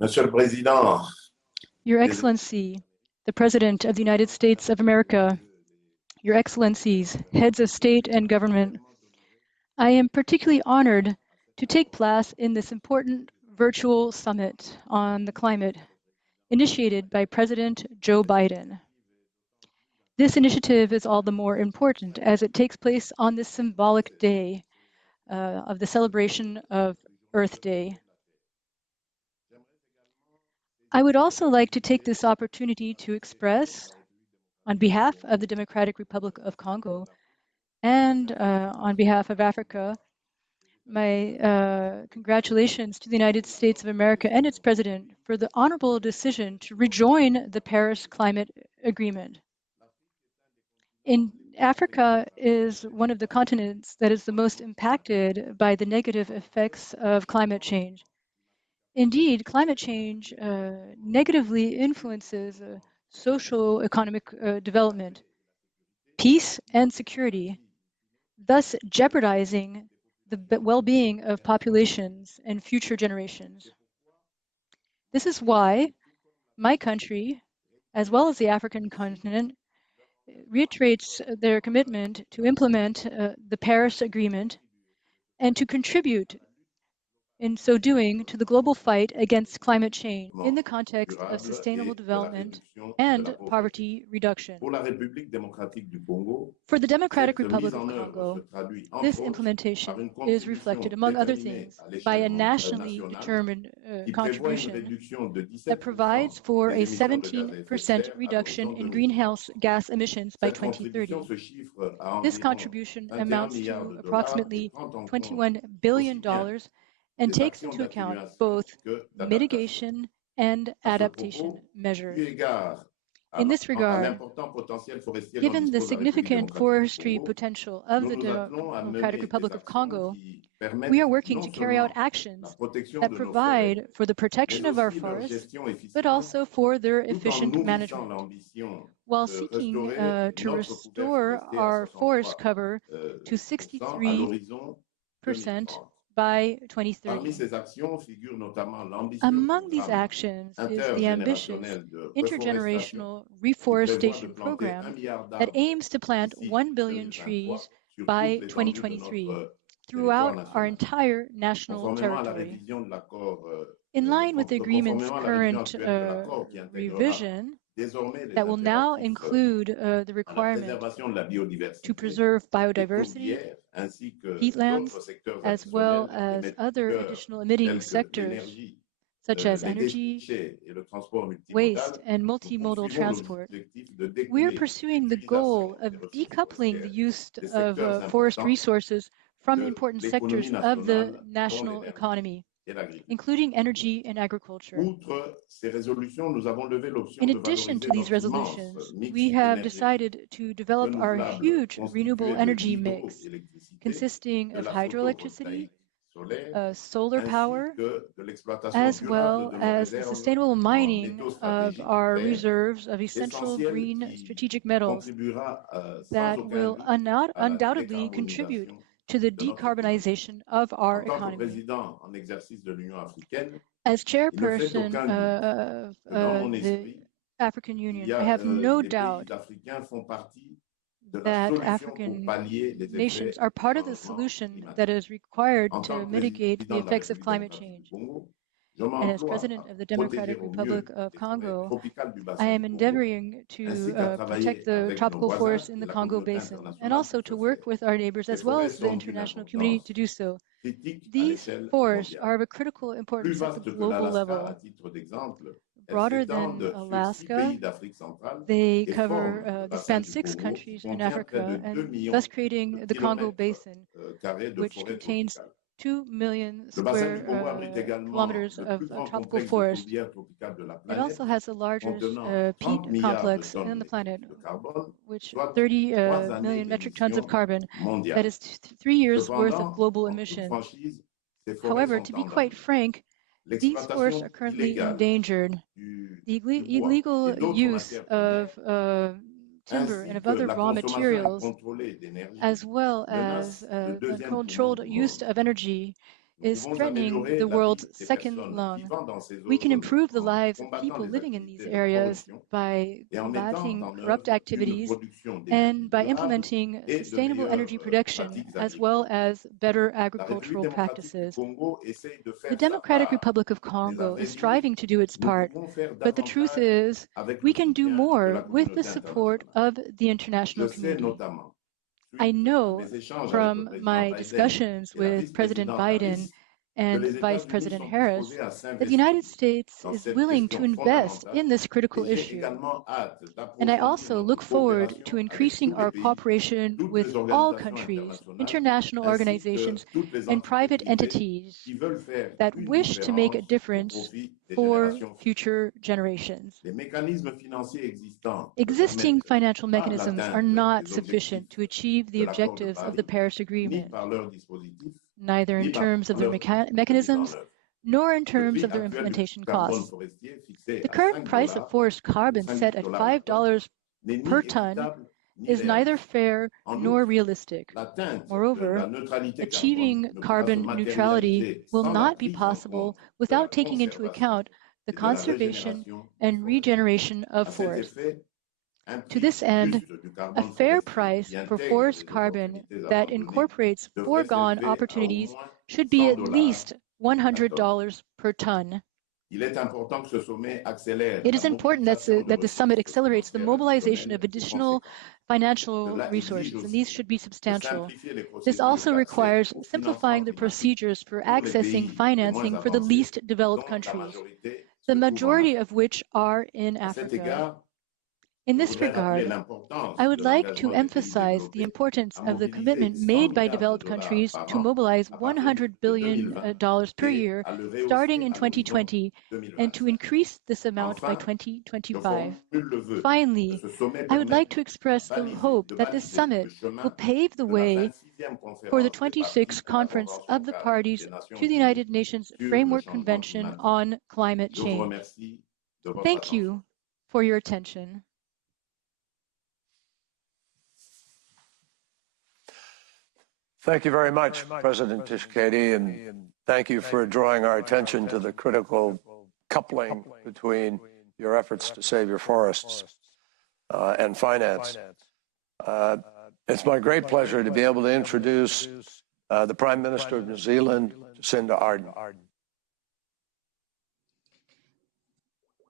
Monsieur le Président. Your Excellency, the President of the United States of America, Your Excellencies, heads of state and government, I am particularly honored to take part in this important virtual summit on the climate initiated by President Joe Biden. This initiative is all the more important as it takes place on this symbolic day of the celebration of Earth Day. I would also like to take this opportunity to express, on behalf of the Democratic Republic of Congo and on behalf of Africa, my congratulations to the United States of America and its president for the honorable decision to rejoin the Paris Climate Agreement. Africa is one of the continents that is the most impacted by the negative effects of climate change. Indeed, climate change negatively influences social economic development, peace and security, thus jeopardizing the well-being of populations and future generations. This is why my country, as well as the African continent, reiterates their commitment to implement the Paris Agreement and to contribute in so doing to the global fight against climate change in the context of sustainable development and poverty reduction. For the Democratic Republic of Congo, this implementation is reflected, among other things, by a nationally determined contribution that provides for a 17% reduction in greenhouse gas emissions by 2030. This contribution amounts to approximately $21 billion and takes into account both mitigation and adaptation measures. In this regard, given the significant forestry potential of the Democratic Republic of Congo, we are working to carry out actions that provide for the protection of our forests, but also for their efficient management, while seeking to restore our forest cover to 63% by 2030. Among these actions is the ambitious intergenerational reforestation program that aims to plant 1 billion trees by 2023 throughout our entire national territory. In line with the agreement's current revision, that will now include the requirement to preserve biodiversity, peatlands, as well as other additional emitting sectors, such as energy, waste, and multimodal transport. We are pursuing the goal of decoupling the use of forest resources from important sectors of the national economy, including energy and agriculture. In addition to these resolutions, we have decided to develop our huge renewable energy mix, consisting of hydroelectricity, solar power, as well as the sustainable mining of our reserves of essential green strategic metals that will undoubtedly contribute to the decarbonization of our economy. As chairperson of the African Union, I have no doubt that African nations are part of the solution that is required to mitigate the effects of climate change. And as President of the Democratic Republic of Congo, I am endeavoring to protect the tropical forests in the Congo Basin and also to work with our neighbors as well as the international community to do so. These forests are of a critical importance at the global level. broader than Alaska. They span 6 countries in Africa, and thus creating the Congo Basin, which contains 2 million square kilometers of tropical forest. It also has the largest peat complex on the planet, which 30 million metric tons of carbon. That is 3 years' worth of global emissions. However, to be quite frank, these forests are currently endangered. The illegal use of timber and of other raw materials, as well as uncontrolled use of energy, is threatening the world's second lung. We can improve the lives of people living in these areas by combating corrupt activities and by implementing sustainable energy production, as well as better agricultural practices. The Democratic Republic of Congo is striving to do its part, but the truth is we can do more with the support of the international community. I know from my discussions with President Biden and Vice President Harris that the United States is willing to invest in this critical issue. And I also look forward to increasing our cooperation with all countries, international organizations, and private entities that wish to make a difference for future generations. Existing financial mechanisms are not sufficient to achieve the objectives of the Paris Agreement, neither in terms of their mechanisms nor in terms of their implementation costs. The current price of forest carbon set at $5 per ton is neither fair nor realistic. Moreover, achieving carbon neutrality will not be possible without taking into account the conservation and regeneration of forests. To this end, a fair price for forest carbon that incorporates foregone opportunities should be at least $100 per ton. It is important that the summit accelerates the mobilization of additional financial resources, and these should be substantial. This also requires simplifying the procedures for accessing financing for the least developed countries, the majority of which are in Africa. In this regard, I would like to emphasize the importance of the commitment made by developed countries to mobilize $100 billion per year starting in 2020 and to increase this amount by 2025. Finally, I would like to express the hope that this summit will pave the way for the 26th Conference of the Parties to the United Nations Framework Convention on Climate Change. Thank you for your attention. Thank you very much, President Tshisekedi, and thank you for drawing our attention to the critical coupling between your efforts to save your forests and finance. It's my great pleasure to be able to introduce the Prime Minister of New Zealand, Jacinda Ardern.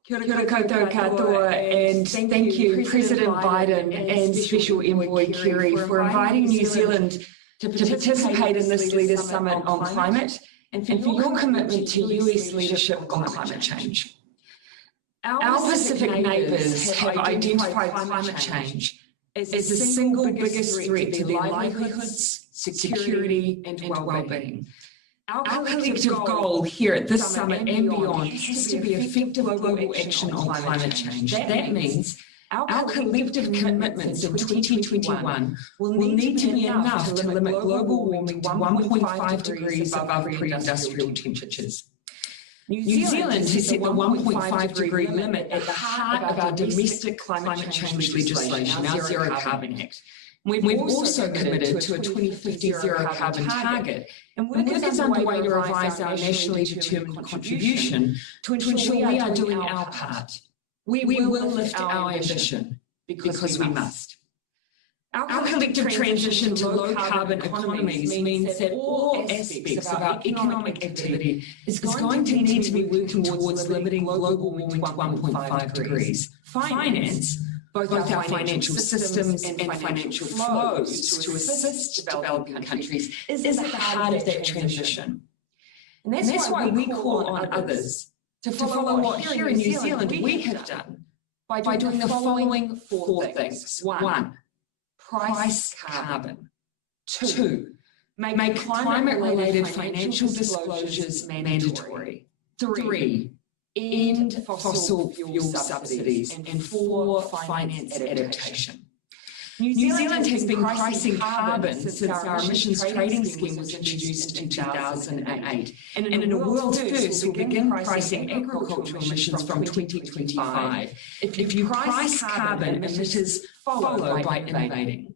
Kia ora koutou katoa, and thank you, President Biden and Special Envoy Kerry, for inviting New Zealand to participate in this Leaders' Summit on climate and for your commitment to US leadership on climate change. Our Pacific neighbours have identified climate change as the single biggest threat to their livelihoods, security and well-being. Our collective goal here at this summit and beyond has to be effective global action on climate change. That means our collective commitments in 2021 will need to be enough to limit global warming to 1.5 degrees above pre-industrial temperatures. New Zealand has set the 1.5 degree limit at the heart of our domestic climate change legislation, our Zero Carbon Act. We've also committed to a 2050 zero carbon target, and work is underway to revise our nationally determined contribution to ensure we are doing our part. We will lift our ambition because we must. Our collective transition to low-carbon economies means that all aspects of our economic activity is going to need to be working towards limiting global warming to 1.5 degrees. Finance, both our financial systems and financial flows to assist developing countries, is at the heart of that transition. And that's why we call on others to follow what here in New Zealand we have done by doing the following four things. 1, price carbon. 2, make climate-related financial disclosures mandatory. 3, end fossil fuel subsidies. And 4, finance adaptation. New Zealand has been pricing carbon since our emissions trading scheme was introduced in 2008. And in a world first, we'll begin pricing agricultural emissions from 2025. If you price carbon, emitters follow by innovating.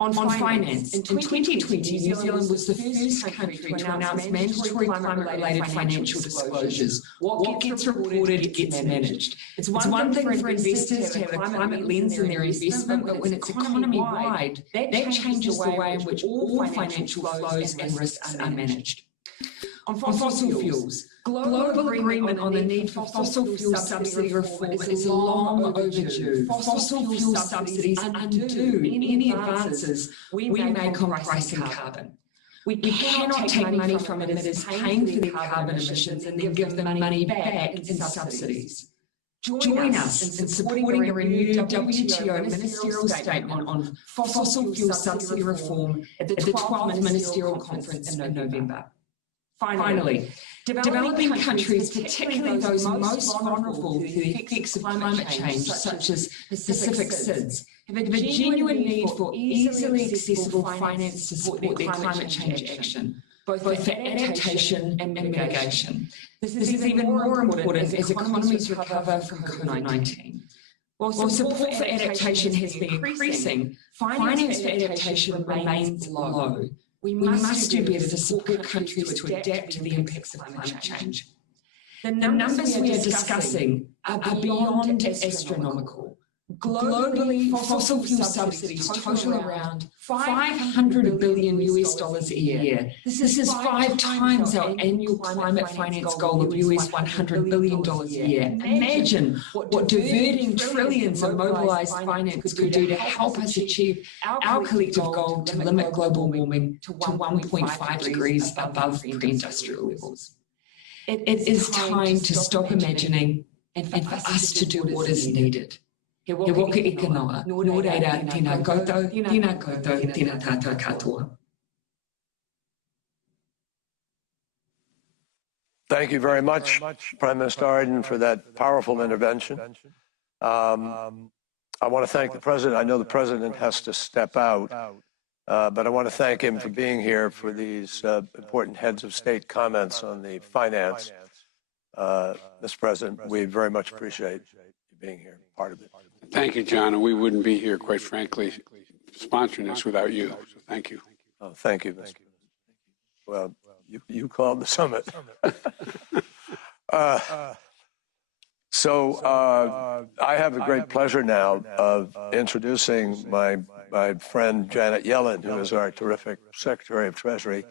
On finance, in 2020, New Zealand was the first country to announce mandatory climate-related financial disclosures. What gets reported gets managed. It's one thing for investors to have a climate lens in their investment, but when it's economy-wide, that changes the way in which all financial flows and risks are managed. On fossil fuels, global agreement on the need for fossil fuel subsidy reform is long overdue. Fossil fuel subsidies undo any advances we make on pricing carbon. We cannot take money from emitters paying for their carbon emissions and then give them money back in subsidies. Join us in supporting the renewed WTO ministerial statement on fossil fuel subsidy reform at the 12th Ministerial Conference in November. Finally, developing countries, particularly those most vulnerable to the effects of climate change, such as Pacific SIDS, have a genuine need for easily accessible finance to support their climate change action, both for adaptation and mitigation. This is even more important as economies recover from COVID-19. While support for adaptation has been increasing, finance for adaptation remains low. We must do better to support countries to adapt to the impacts of climate change. The numbers we are discussing are beyond astronomical. Globally, fossil fuel subsidies total around $500 billion a year. This is 5 times our annual climate finance goal of $100 billion a year. Imagine what diverting trillions of mobilized finance could do to help us achieve our collective goal to limit global warming to 1.5 degrees above pre-industrial levels. It is time to stop imagining and for us to do what is needed. He woke ika noa, no reira tina koutou, tina tātou katoa. Thank you very much, Prime Minister Ardern, for that powerful intervention. I want to thank the President. I know the President has to step out, but I want to thank him for being here for these important heads of state comments on the finance. Mr. President, we very much appreciate you being here, part of it. Thank you, John, and we wouldn't be here, quite frankly, sponsoring this without you. So thank you. Oh, thank you, Mr. Well, you called the summit. So I have the great pleasure now of introducing my friend Janet Yellen, who is our terrific Secretary of Treasury.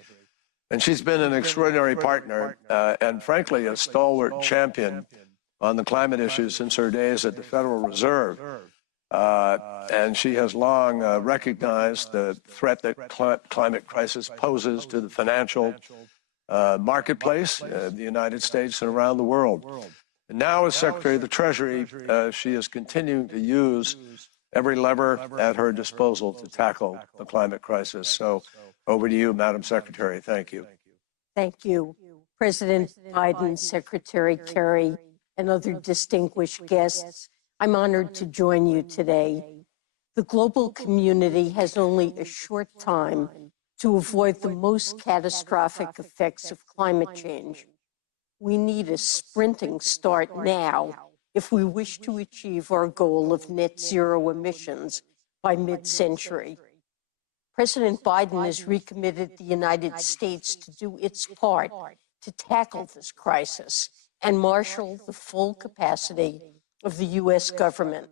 And she's been an extraordinary partner and, frankly, a stalwart champion on the climate issues since her days at the Federal Reserve. And she has long recognized the threat that climate crisis poses to the financial marketplace, the United States and around the world. And now as Secretary of the Treasury, she is continuing to use every lever at her disposal to tackle the climate crisis. So over to you, Madam Secretary. Thank you. Thank you. President Biden, Secretary Kerry, and other distinguished guests, I'm honored to join you today. The global community has only a short time to avoid the most catastrophic effects of climate change. We need a sprinting start now if we wish to achieve our goal of net zero emissions by mid-century. President Biden has recommitted the United States to do its part to tackle this crisis and marshal the full capacity of the U.S. government.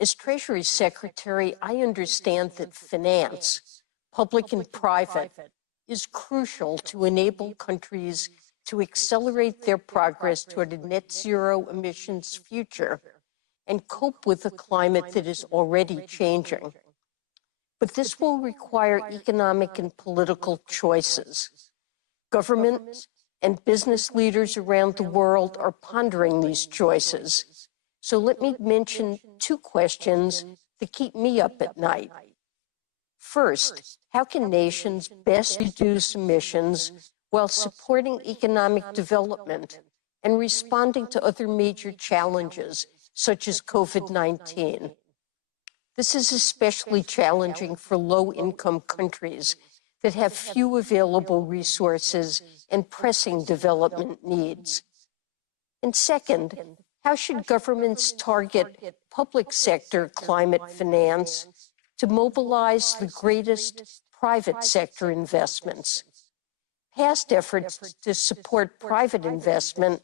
As Treasury Secretary, I understand that finance, public and private, is crucial to enable countries to accelerate their progress toward a net zero emissions future and cope with a climate that is already changing. But this will require economic and political choices. Governments and business leaders around the world are pondering these choices. So let me mention two questions that keep me up at night. First, how can nations best reduce emissions while supporting economic development and responding to other major challenges, such as COVID-19? This is especially challenging for low-income countries that have few available resources and pressing development needs. And second, how should governments target public sector climate finance to mobilize the greatest private sector investments? Past efforts to support private investment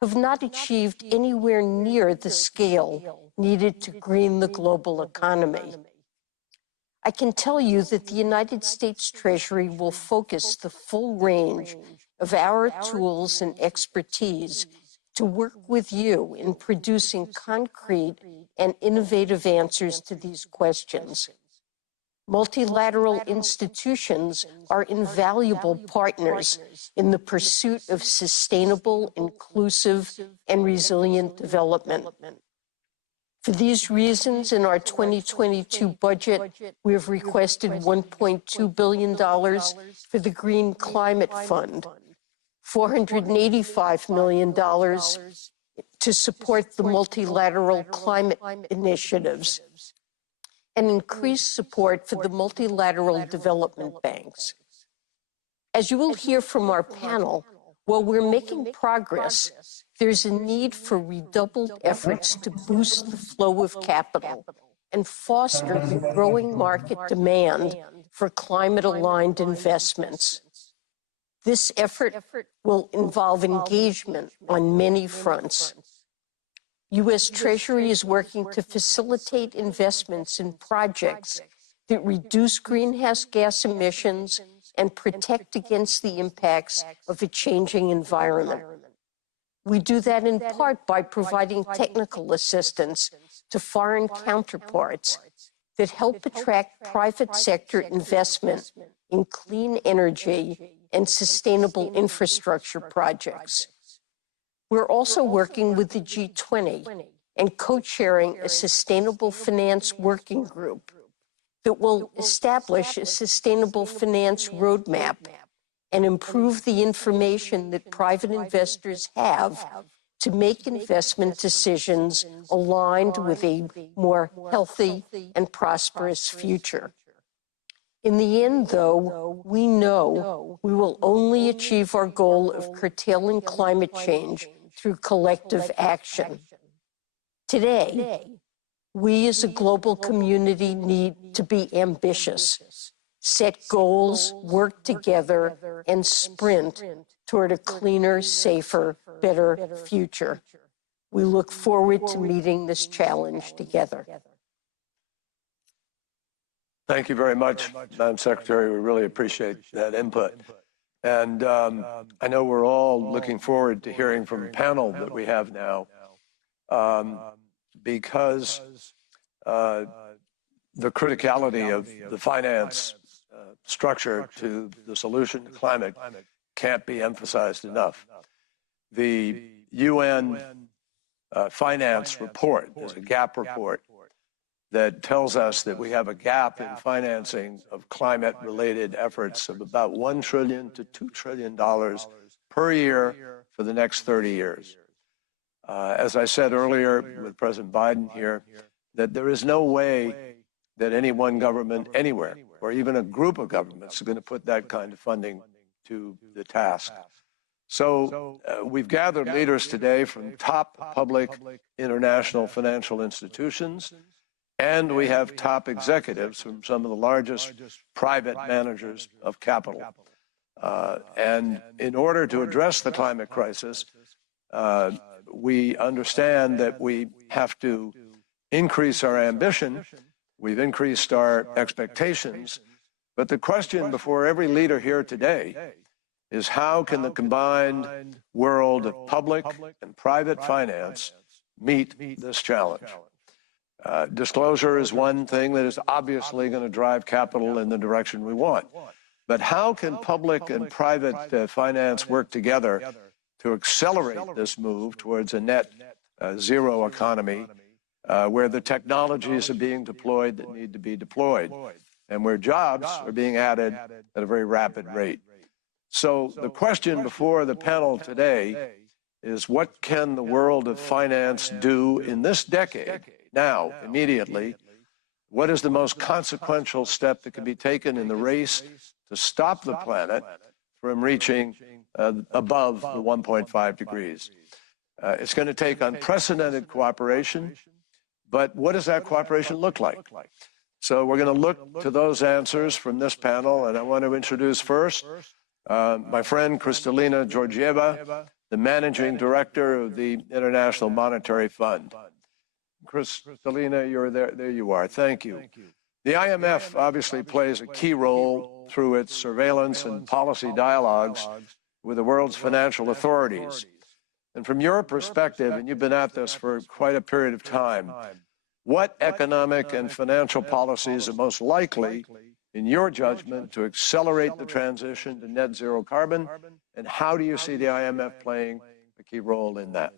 have not achieved anywhere near the scale needed to green the global economy. I can tell you that the United States Treasury will focus the full range of our tools and expertise to work with you in producing concrete and innovative answers to these questions. Multilateral institutions are invaluable partners in the pursuit of sustainable, inclusive, and resilient development. For these reasons, in our 2022 budget, we have requested $1.2 billion for the Green Climate Fund, $485 million to support the multilateral climate initiatives, and increased support for the multilateral development banks. As you will hear from our panel, while we're making progress, there's a need for redoubled efforts to boost the flow of capital and foster the growing market demand for climate-aligned investments. This effort will involve engagement on many fronts. U.S. Treasury is working to facilitate investments in projects that reduce greenhouse gas emissions and protect against the impacts of a changing environment. We do that in part by providing technical assistance to foreign counterparts that help attract private sector investment in clean energy and sustainable infrastructure projects. We're also working with the G20 and co-chairing a sustainable finance working group that will establish a sustainable finance roadmap and improve the information that private investors have to make investment decisions aligned with a more healthy and prosperous future. In the end, though, we know we will only achieve our goal of curtailing climate change through collective action. Today, we as a global community need to be ambitious, set goals, work together, and sprint toward a cleaner, safer, better future. We look forward to meeting this challenge together. Thank you very much, Madam Secretary. We really appreciate that input. And I know we're all looking forward to hearing from the panel that we have now, because the criticality of the finance structure to the solution to climate can't be emphasized enough. The UN finance report is a gap report that tells us that we have a gap in financing of climate-related efforts of about $1 trillion to $2 trillion per year for the next 30 years. As I said earlier with President Biden here, that there is no way that any one government anywhere, or even a group of governments, is going to put that kind of funding to the task. So we've gathered leaders today from top public international financial institutions, and we have top executives from some of the largest private managers of capital. And in order to address the climate crisis, we understand that we have to increase our ambition. We've increased our expectations. But the question before every leader here today is how can the combined world of public and private finance meet this challenge? Disclosure is one thing that is obviously going to drive capital in the direction we want. But how can public and private finance work together to accelerate this move towards a net zero economy where the technologies are being deployed that need to be deployed and where jobs are being added at a very rapid rate? So the question before the panel today is, what can the world of finance do in this decade, now, immediately? What is the most consequential step that can be taken in the race to stop the planet from reaching above the 1.5 degrees? It's going to take unprecedented cooperation, but what does that cooperation look like? So we're going to look to those answers from this panel, and I want to introduce first my friend Kristalina Georgieva, the Managing Director of the International Monetary Fund. Kristalina, you're there. There you are. Thank you. The IMF obviously plays a key role through its surveillance and policy dialogues with the world's financial authorities. And from your perspective, and you've been at this for quite a period of time, what economic and financial policies are most likely, in your judgment, to accelerate the transition to net zero carbon, and how do you see the IMF playing a key role in that?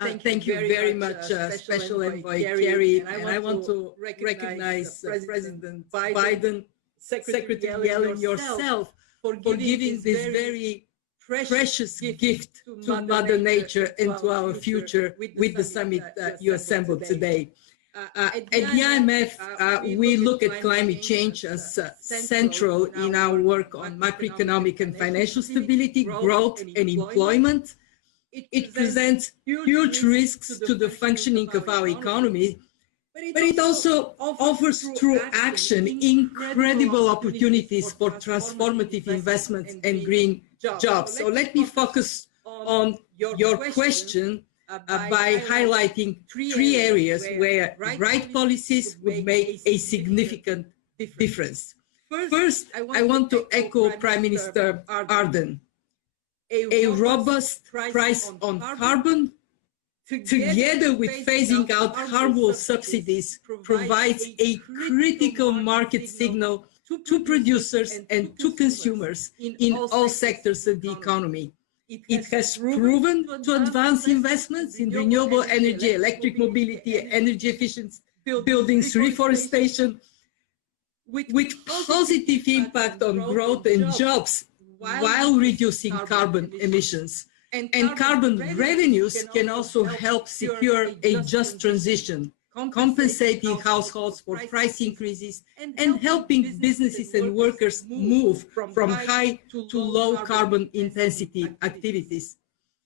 Thank you very much, Special Envoy Kerry. And I want to recognize President Biden, Secretary Yellen, yourself, for giving this very precious gift to Mother Nature and to our future with the summit you assembled today. At the IMF, we look at climate change as central in our work on macroeconomic and financial stability, growth and employment. It presents huge risks to the functioning of our economy, but it also offers, through action, incredible opportunities for transformative investments and green jobs. So let me focus on your question by highlighting three areas where right policies would make a significant difference. First, I want to echo Prime Minister Arden. A robust price on carbon, together with phasing out harmful subsidies, provides a critical market signal to producers and to consumers in all sectors of the economy. It has proven to advance investments in renewable energy, electric mobility, energy efficient buildings, reforestation, with positive impact on growth and jobs, while reducing carbon emissions. And carbon revenues can also help secure a just transition, compensating households for price increases and helping businesses and workers move from high to low carbon intensity activities.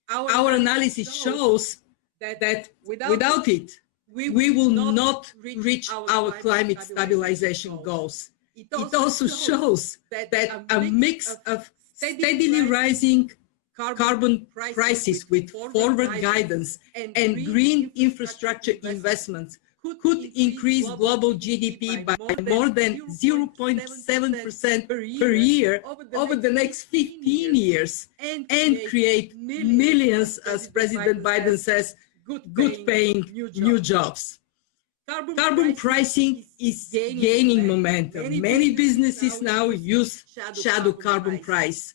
Our analysis shows that without it, we will not reach our climate stabilization goals. It also shows that a mix of steadily rising carbon prices with forward guidance and green infrastructure investments could increase global GDP by more than 0.7% per year over the next 15 years and create millions, as President Biden says, good-paying new jobs. Carbon pricing is gaining momentum. Many businesses now use shadow carbon price.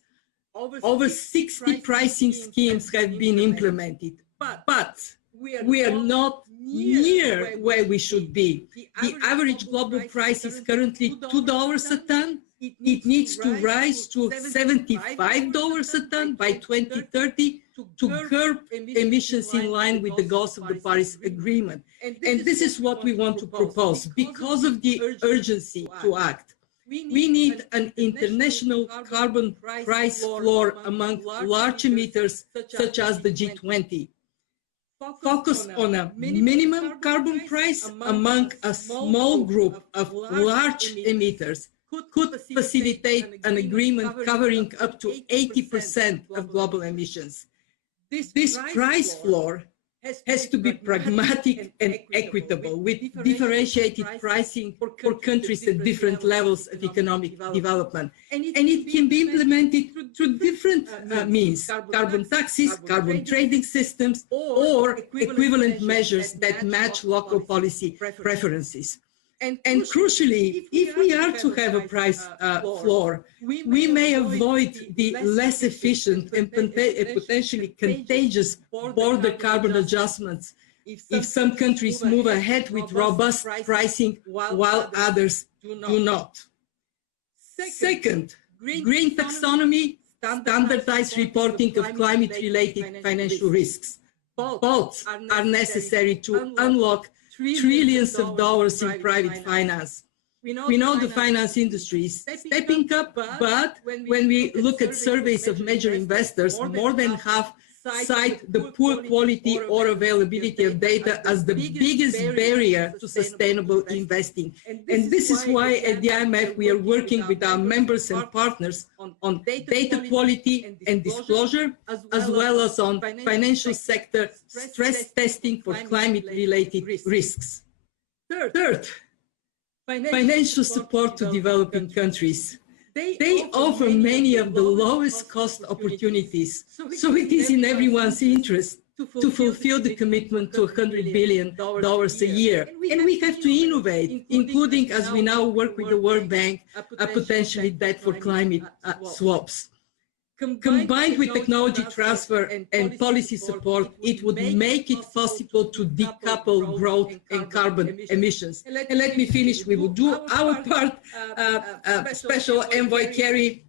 Over 60 pricing schemes have been implemented, but we are not near where we should be. The average global price is currently $2 a ton. It needs to rise to $75 a ton by 2030 to curb emissions in line with the goals of the Paris Agreement. And this is what we want to propose because of the urgency to act. We need an international carbon price floor among large emitters such as the G20. Focus on a minimum carbon price among a small group of large emitters could facilitate an agreement covering up to 80% of global emissions. This price floor has to be pragmatic and equitable, with differentiated pricing for countries at different levels of economic development. And it can be implemented through different means: carbon taxes, carbon trading systems, or equivalent measures that match local policy preferences. And crucially, if we are to have a price floor, we may avoid the less efficient and potentially contagious border carbon adjustments if some countries move ahead with robust pricing while others do not. Second, green taxonomy, standardized reporting of climate-related financial risks. Both are necessary to unlock trillions of dollars in private finance. We know the finance industry is stepping up, but when we look at surveys of major investors, more than half cite the poor quality or availability of data as the biggest barrier to sustainable investing. And this is why at the IMF we are working with our members and partners on data quality and disclosure, as well as on financial sector stress testing for climate-related risks. Third, financial support to developing countries. They offer many of the lowest cost opportunities, so it is in everyone's interest to fulfill the commitment to $100 billion a year. And we have to innovate, including, as we now work with the World Bank, a potentially debt for climate swaps. Combined with technology transfer and policy support, it would make it possible to decouple growth and carbon emissions. And let me finish. We will do our part. Special Envoy Kerry,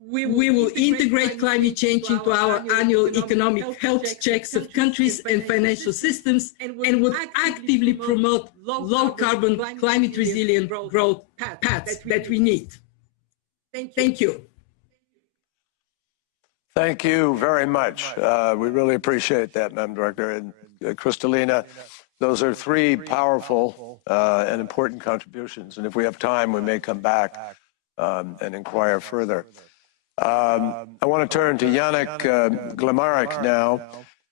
we will integrate climate change into our annual economic health checks of countries and financial systems, and would actively promote low-carbon, climate-resilient growth paths that we need. Thank you. Thank you very much. We really appreciate that, Madam Director. And Kristalina, those are three powerful and important contributions. And if we have time, we may come back and inquire further. I want to turn to Yannick Glamarek now.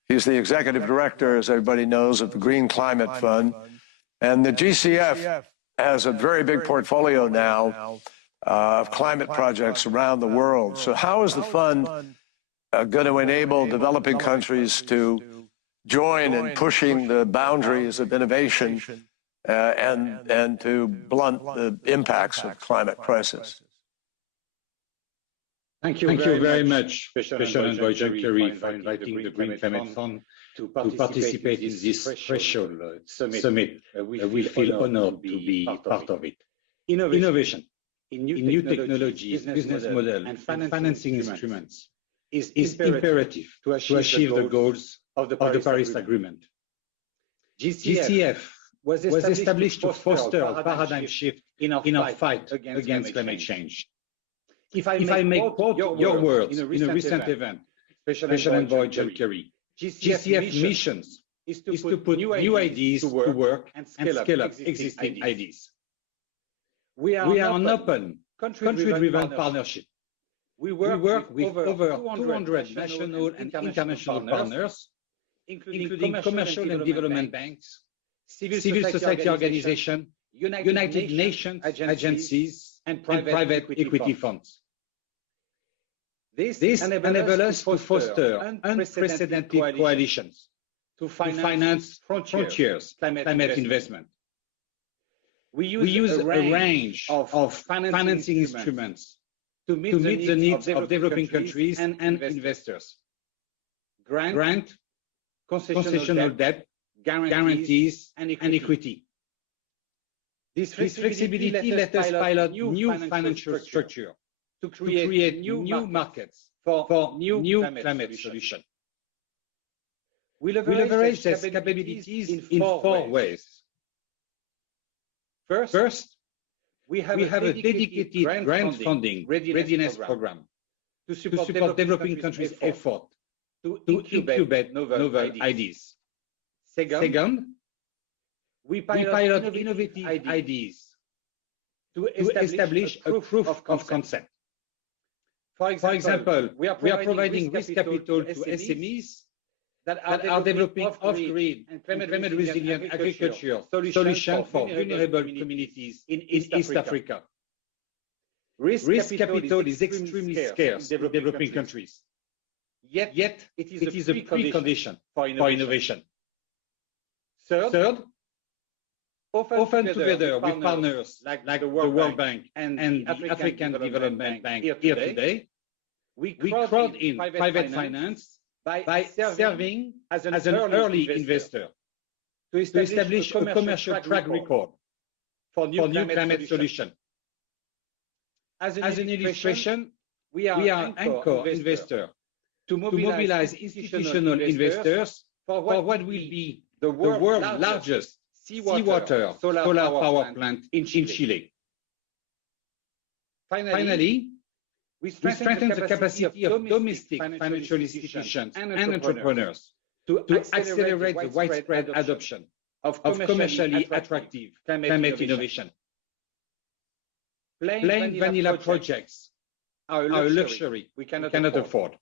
He's the Executive Director, as everybody knows, of the Green Climate Fund. And the GCF has a very big portfolio now of climate projects around the world. So how is the fund going to enable developing countries to join in pushing the boundaries of innovation and to blunt the impacts of climate crisis? Thank you very much, Special Envoy John Kerry, for inviting the Green Climate Fund to participate in this threshold summit. We feel honored to be part of it. Innovation in new technologies, business model, and financing instruments is imperative to achieve the goals of the Paris Agreement. GCF was established to foster a paradigm shift in our fight against climate change. If I may quote your words in a recent event, Special Envoy John Kerry, GCF missions is to put new ideas to work and scale up existing ideas. We are an open, country-driven partnership. We work with over 200 national and international partners, including commercial and development banks, civil society organizations, United Nations agencies, and private equity funds. This enables us to foster unprecedented coalitions to finance frontiers climate investment. We use a range of financing instruments to meet the needs of developing countries and investors. Grant, concessional debt, guarantees, and equity. This flexibility let us pilot new financial structure to create new markets for new climate solutions. We leverage these capabilities in four ways. First, we have a dedicated grant funding readiness program to support developing countries' effort to incubate novel ideas. Second, we pilot innovative ideas to establish a proof of concept. For example, we are providing risk capital to SMEs that are developing off-grid and climate-resilient agriculture solutions for vulnerable communities in East Africa. Risk capital is extremely scarce in developing countries, yet it is a precondition for innovation. Third, often together with partners like the World Bank and the African Development Bank here today, we crowd in private finance by serving as an early investor to establish a commercial track record for new climate solutions. As an illustration, we are an anchor investor to mobilize institutional investors for what will be the world's largest seawater solar power plant in Chile. Finally, we strengthen the capacity of domestic financial institutions and entrepreneurs to accelerate the widespread adoption of commercially attractive climate innovation. Plain vanilla projects are a luxury we cannot afford.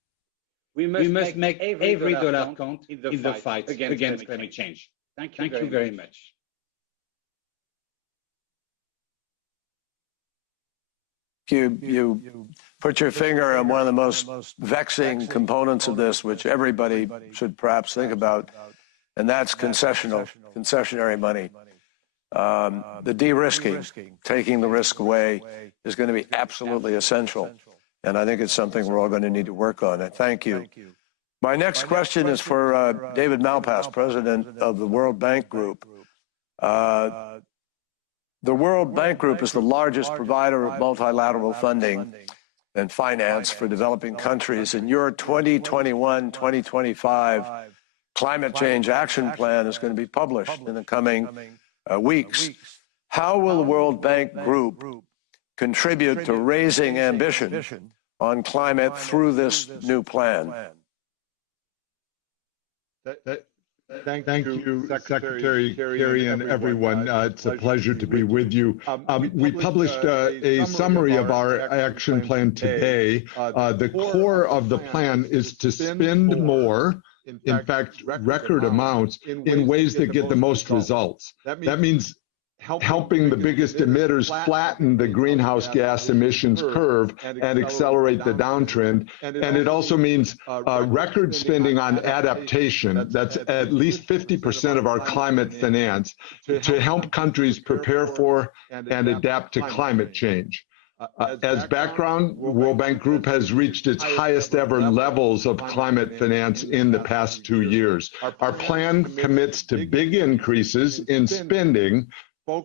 We must make every dollar count in the fight against climate change. Thank you very much. You put your finger on one of the most vexing components of this, which everybody should perhaps think about, and that's concessionary money. The de-risking, taking the risk away, is going to be absolutely essential. And I think it's something we're all going to need to work on. And thank you. My next question is for David Malpass, president of the World Bank Group. The World Bank Group is the largest provider of multilateral funding and finance for developing countries. And your 2021-2025 Climate Change Action Plan is going to be published in the coming weeks. How will the World Bank Group contribute to raising ambition on climate through this new plan? Thank you, Secretary Kerry, and everyone. It's a pleasure to be with you. We published a summary of our action plan today. The core of the plan is to spend more, in fact, record amounts, in ways that get the most results. That means helping the biggest emitters flatten the greenhouse gas emissions curve and accelerate the downtrend. And it also means record spending on adaptation. That's at least 50% of our climate finance to help countries prepare for and adapt to climate change. As background, World Bank Group has reached its highest ever levels of climate finance in the past 2 years. Our plan commits to big increases in spending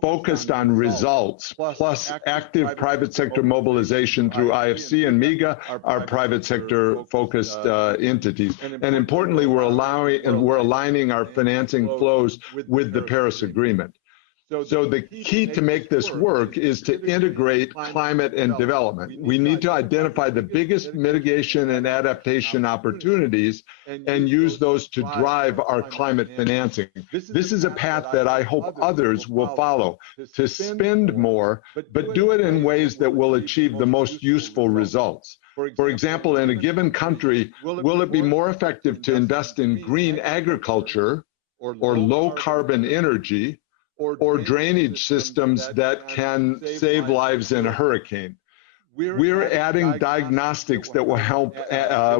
focused on results, plus active private sector mobilization through IFC and MIGA, our private sector focused entities. And importantly, we're aligning our financing flows with the Paris Agreement. So the key to make this work is to integrate climate and development. We need to identify the biggest mitigation and adaptation opportunities and use those to drive our climate financing. This is a path that I hope others will follow, to spend more, but do it in ways that will achieve the most useful results. For example, in a given country, will it be more effective to invest in green agriculture or low carbon energy, or drainage systems that can save lives in a hurricane? We're adding diagnostics that will help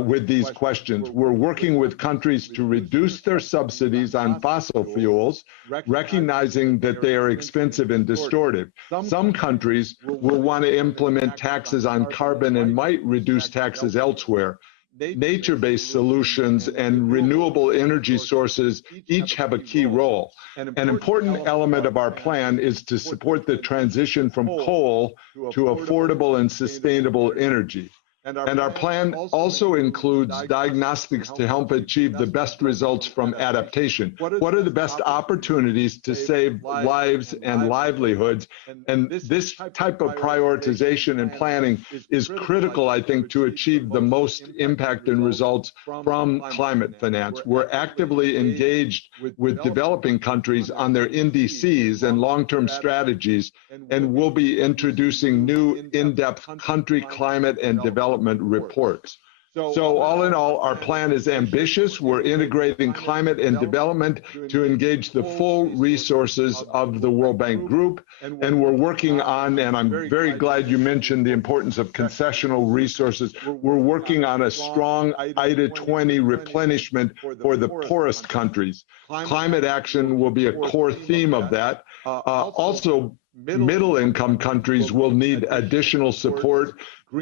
with these questions. We're working with countries to reduce their subsidies on fossil fuels, recognizing that they are expensive and distortive. Some countries will want to implement taxes on carbon and might reduce taxes elsewhere. Nature-based solutions and renewable energy sources each have a key role. An important element of our plan is to support the transition from coal to affordable and sustainable energy. And our plan also includes diagnostics to help achieve the best results from adaptation. What are the best opportunities to save lives and livelihoods? And this type of prioritization and planning is critical, I think, to achieve the most impact and results from climate finance. We're actively engaged with developing countries on their NDCs and long-term strategies, and we'll be introducing new in-depth country climate and development reports. So all in all, our plan is ambitious. We're integrating climate and development to engage the full resources of the World Bank Group. And we're working on, and I'm very glad you mentioned the importance of concessional resources. We're working on a strong IDA 20 replenishment for the poorest countries. Climate action will be a core theme of that. Also, middle-income countries will need additional support.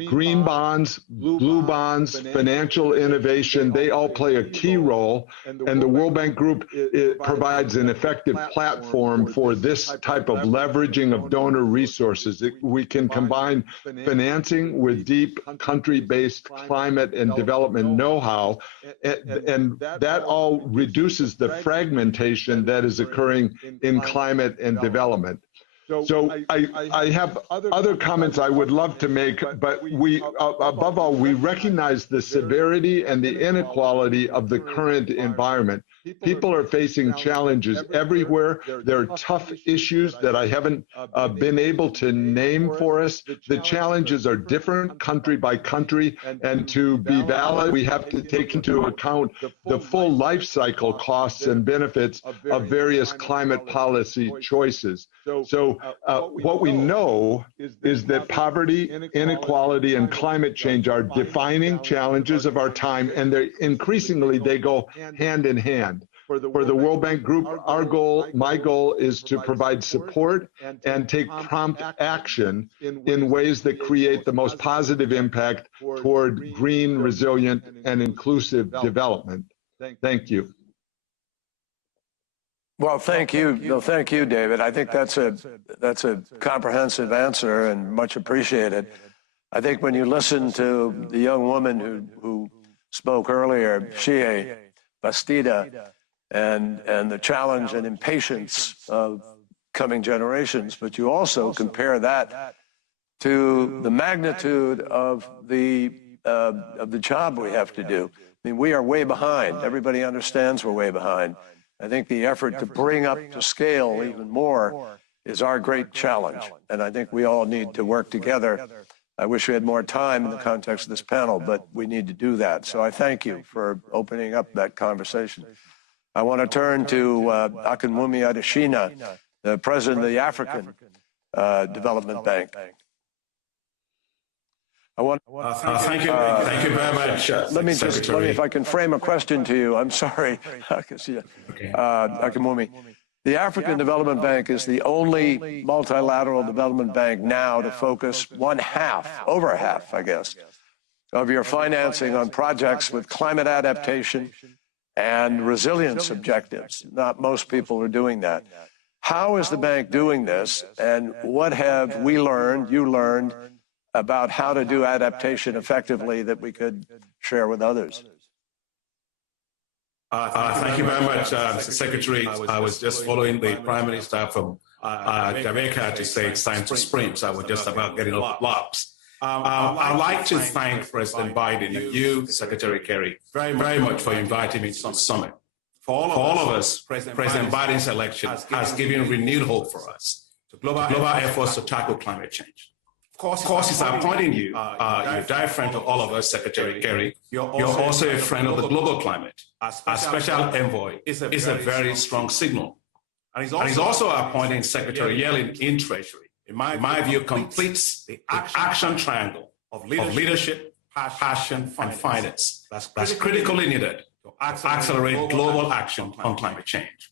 Green bonds, blue bonds, financial innovation, they all play a key role. And the World Bank Group provides an effective platform for this type of leveraging of donor resources. We can combine financing with deep country-based climate and development know-how, and that all reduces the fragmentation that is occurring in climate and development. So I have other comments I would love to make, but we, above all, we recognize the severity and the inequality of the current environment. People are facing challenges everywhere. There are tough issues that I haven't been able to name for us. The challenges are different country by country, and to be valid, we have to take into account the full life cycle costs and benefits of various climate policy choices. So what we know is that poverty, inequality, and climate change are defining challenges of our time, and increasingly they go hand in hand. For the World Bank Group, our goal, my goal, is to provide support and take prompt action in ways that create the most positive impact toward green, resilient, and inclusive development. Thank you. Well, thank you. No, thank you, David. I think that's a comprehensive answer and much appreciated. I think when you listen to the young woman who spoke earlier, Shea Bastida, and the challenge and impatience of coming generations, but you also compare that to the magnitude of the job we have to do. I mean, we are way behind. Everybody understands we're way behind. I think the effort to bring up to scale even more is our great challenge, and I think we all need to work together. I wish we had more time in the context of this panel, but we need to do that. So I thank you for opening up that conversation. I want to turn to Akinwumi Adesina, the president of the African Development Bank. Thank you very much. Let me, if I can frame a question to you. I'm sorry, Akinwumi. The African Development Bank is the only multilateral development bank now to focus over half, I guess, of your financing on projects with climate adaptation and resilience objectives. Not most people are doing that. How is the bank doing this, and what have you learned about how to do adaptation effectively that we could share with others? Thank you very much, Mr. Secretary. I was just following the Prime Minister from Jamaica to say it's time to sprint, so I was just about getting off laps. I'd like to thank President Biden and you, Secretary Kerry, very, very much for inviting me to the summit. For all of us, President Biden's election has given renewed hope for us to global efforts to tackle climate change. Of course, it's appointing you. You're a dear friend to all of us, Secretary Kerry. You're also a friend of the global climate. Our special envoy is a very strong signal. And he's also appointing Secretary Yellen in Treasury. In my view, completes the action triangle of leadership, passion, and finance that's critically needed to accelerate global action on climate change.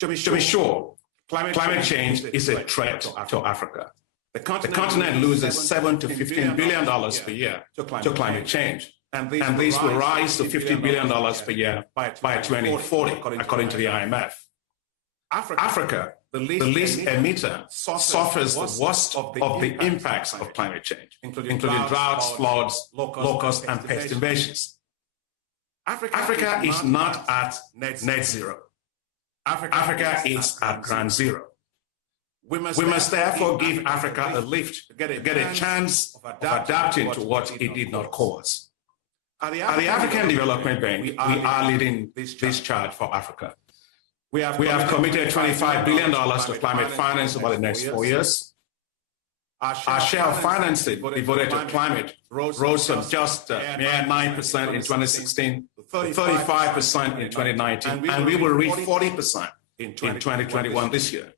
To be sure, climate change is a threat to Africa. The continent loses $7 to $15 billion per year to climate change, and this will rise to $50 billion per year by 2040, according to the IMF. Africa, the least emitter, suffers the worst of the impacts of climate change, including droughts, floods, locusts, and pest invasions. Africa is not at net zero. Africa is at ground zero. We must therefore give Africa a lift to get a chance of adapting to what it did not cause. At the African Development Bank, we are leading this charge for Africa. We have committed $25 billion to climate finance over the next 4 years. Our share of financing devoted to climate rose from just mere 9% in 2016 to 35% in 2019, and we will reach 40% in 2021 this year.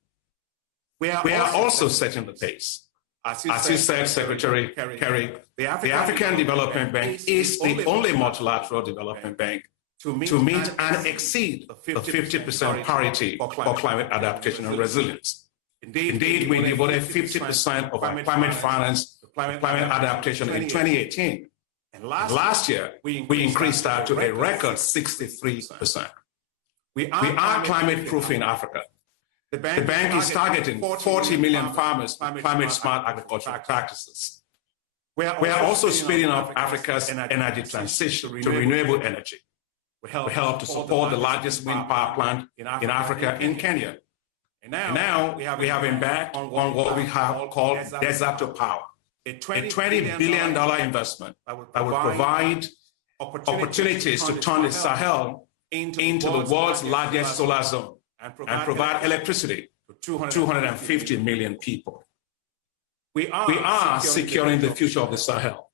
We are also setting the pace. As you said, Secretary Kerry, the African Development Bank is the only multilateral development bank to meet and exceed the 50% parity for climate adaptation and resilience. Indeed, we devoted 50% of our climate finance to climate adaptation in 2018. And last year, we increased that to a record 63%. We are climate-proofing Africa. The bank is targeting 40 million farmers with climate-smart agricultural practices. We are also speeding up Africa's energy transition to renewable energy. We help to support the largest wind power plant in Africa in Kenya. And now we have embarked on what we have called Desert to Power, a $20 billion investment that will provide opportunities to turn the Sahel into the world's largest solar zone and provide electricity to 250 million people. We are securing the future of the Sahel.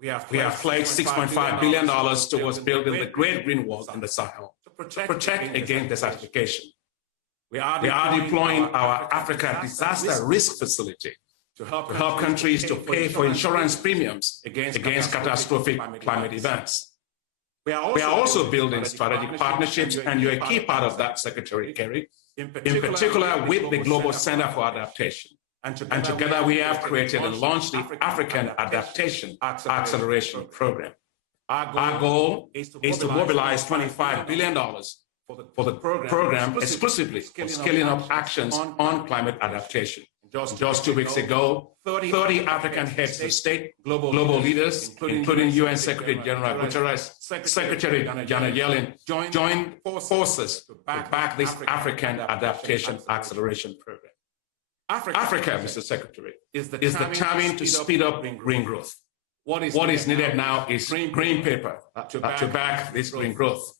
We have pledged $6.5 billion towards building the Great Green Wall in the Sahel to protect against desertification. We are deploying our Africa Disaster Risk Facility to help countries to pay for insurance premiums against catastrophic climate events. We are also building strategic partnerships, and you're a key part of that, Secretary Kerry, in particular with the Global Center for Adaptation. And together we have created and launched the African Adaptation Acceleration Program. Our goal is to mobilize $25 billion for the program exclusively for scaling up actions on climate adaptation. Just 2 weeks ago, 30 African heads of state, global leaders, including UN Secretary General Guterres, Secretary Janet Yellen, joined forces to back this African Adaptation Acceleration Program. Africa, Mr. Secretary, is the timing to speed up green growth. What is needed now is green paper to back this green growth.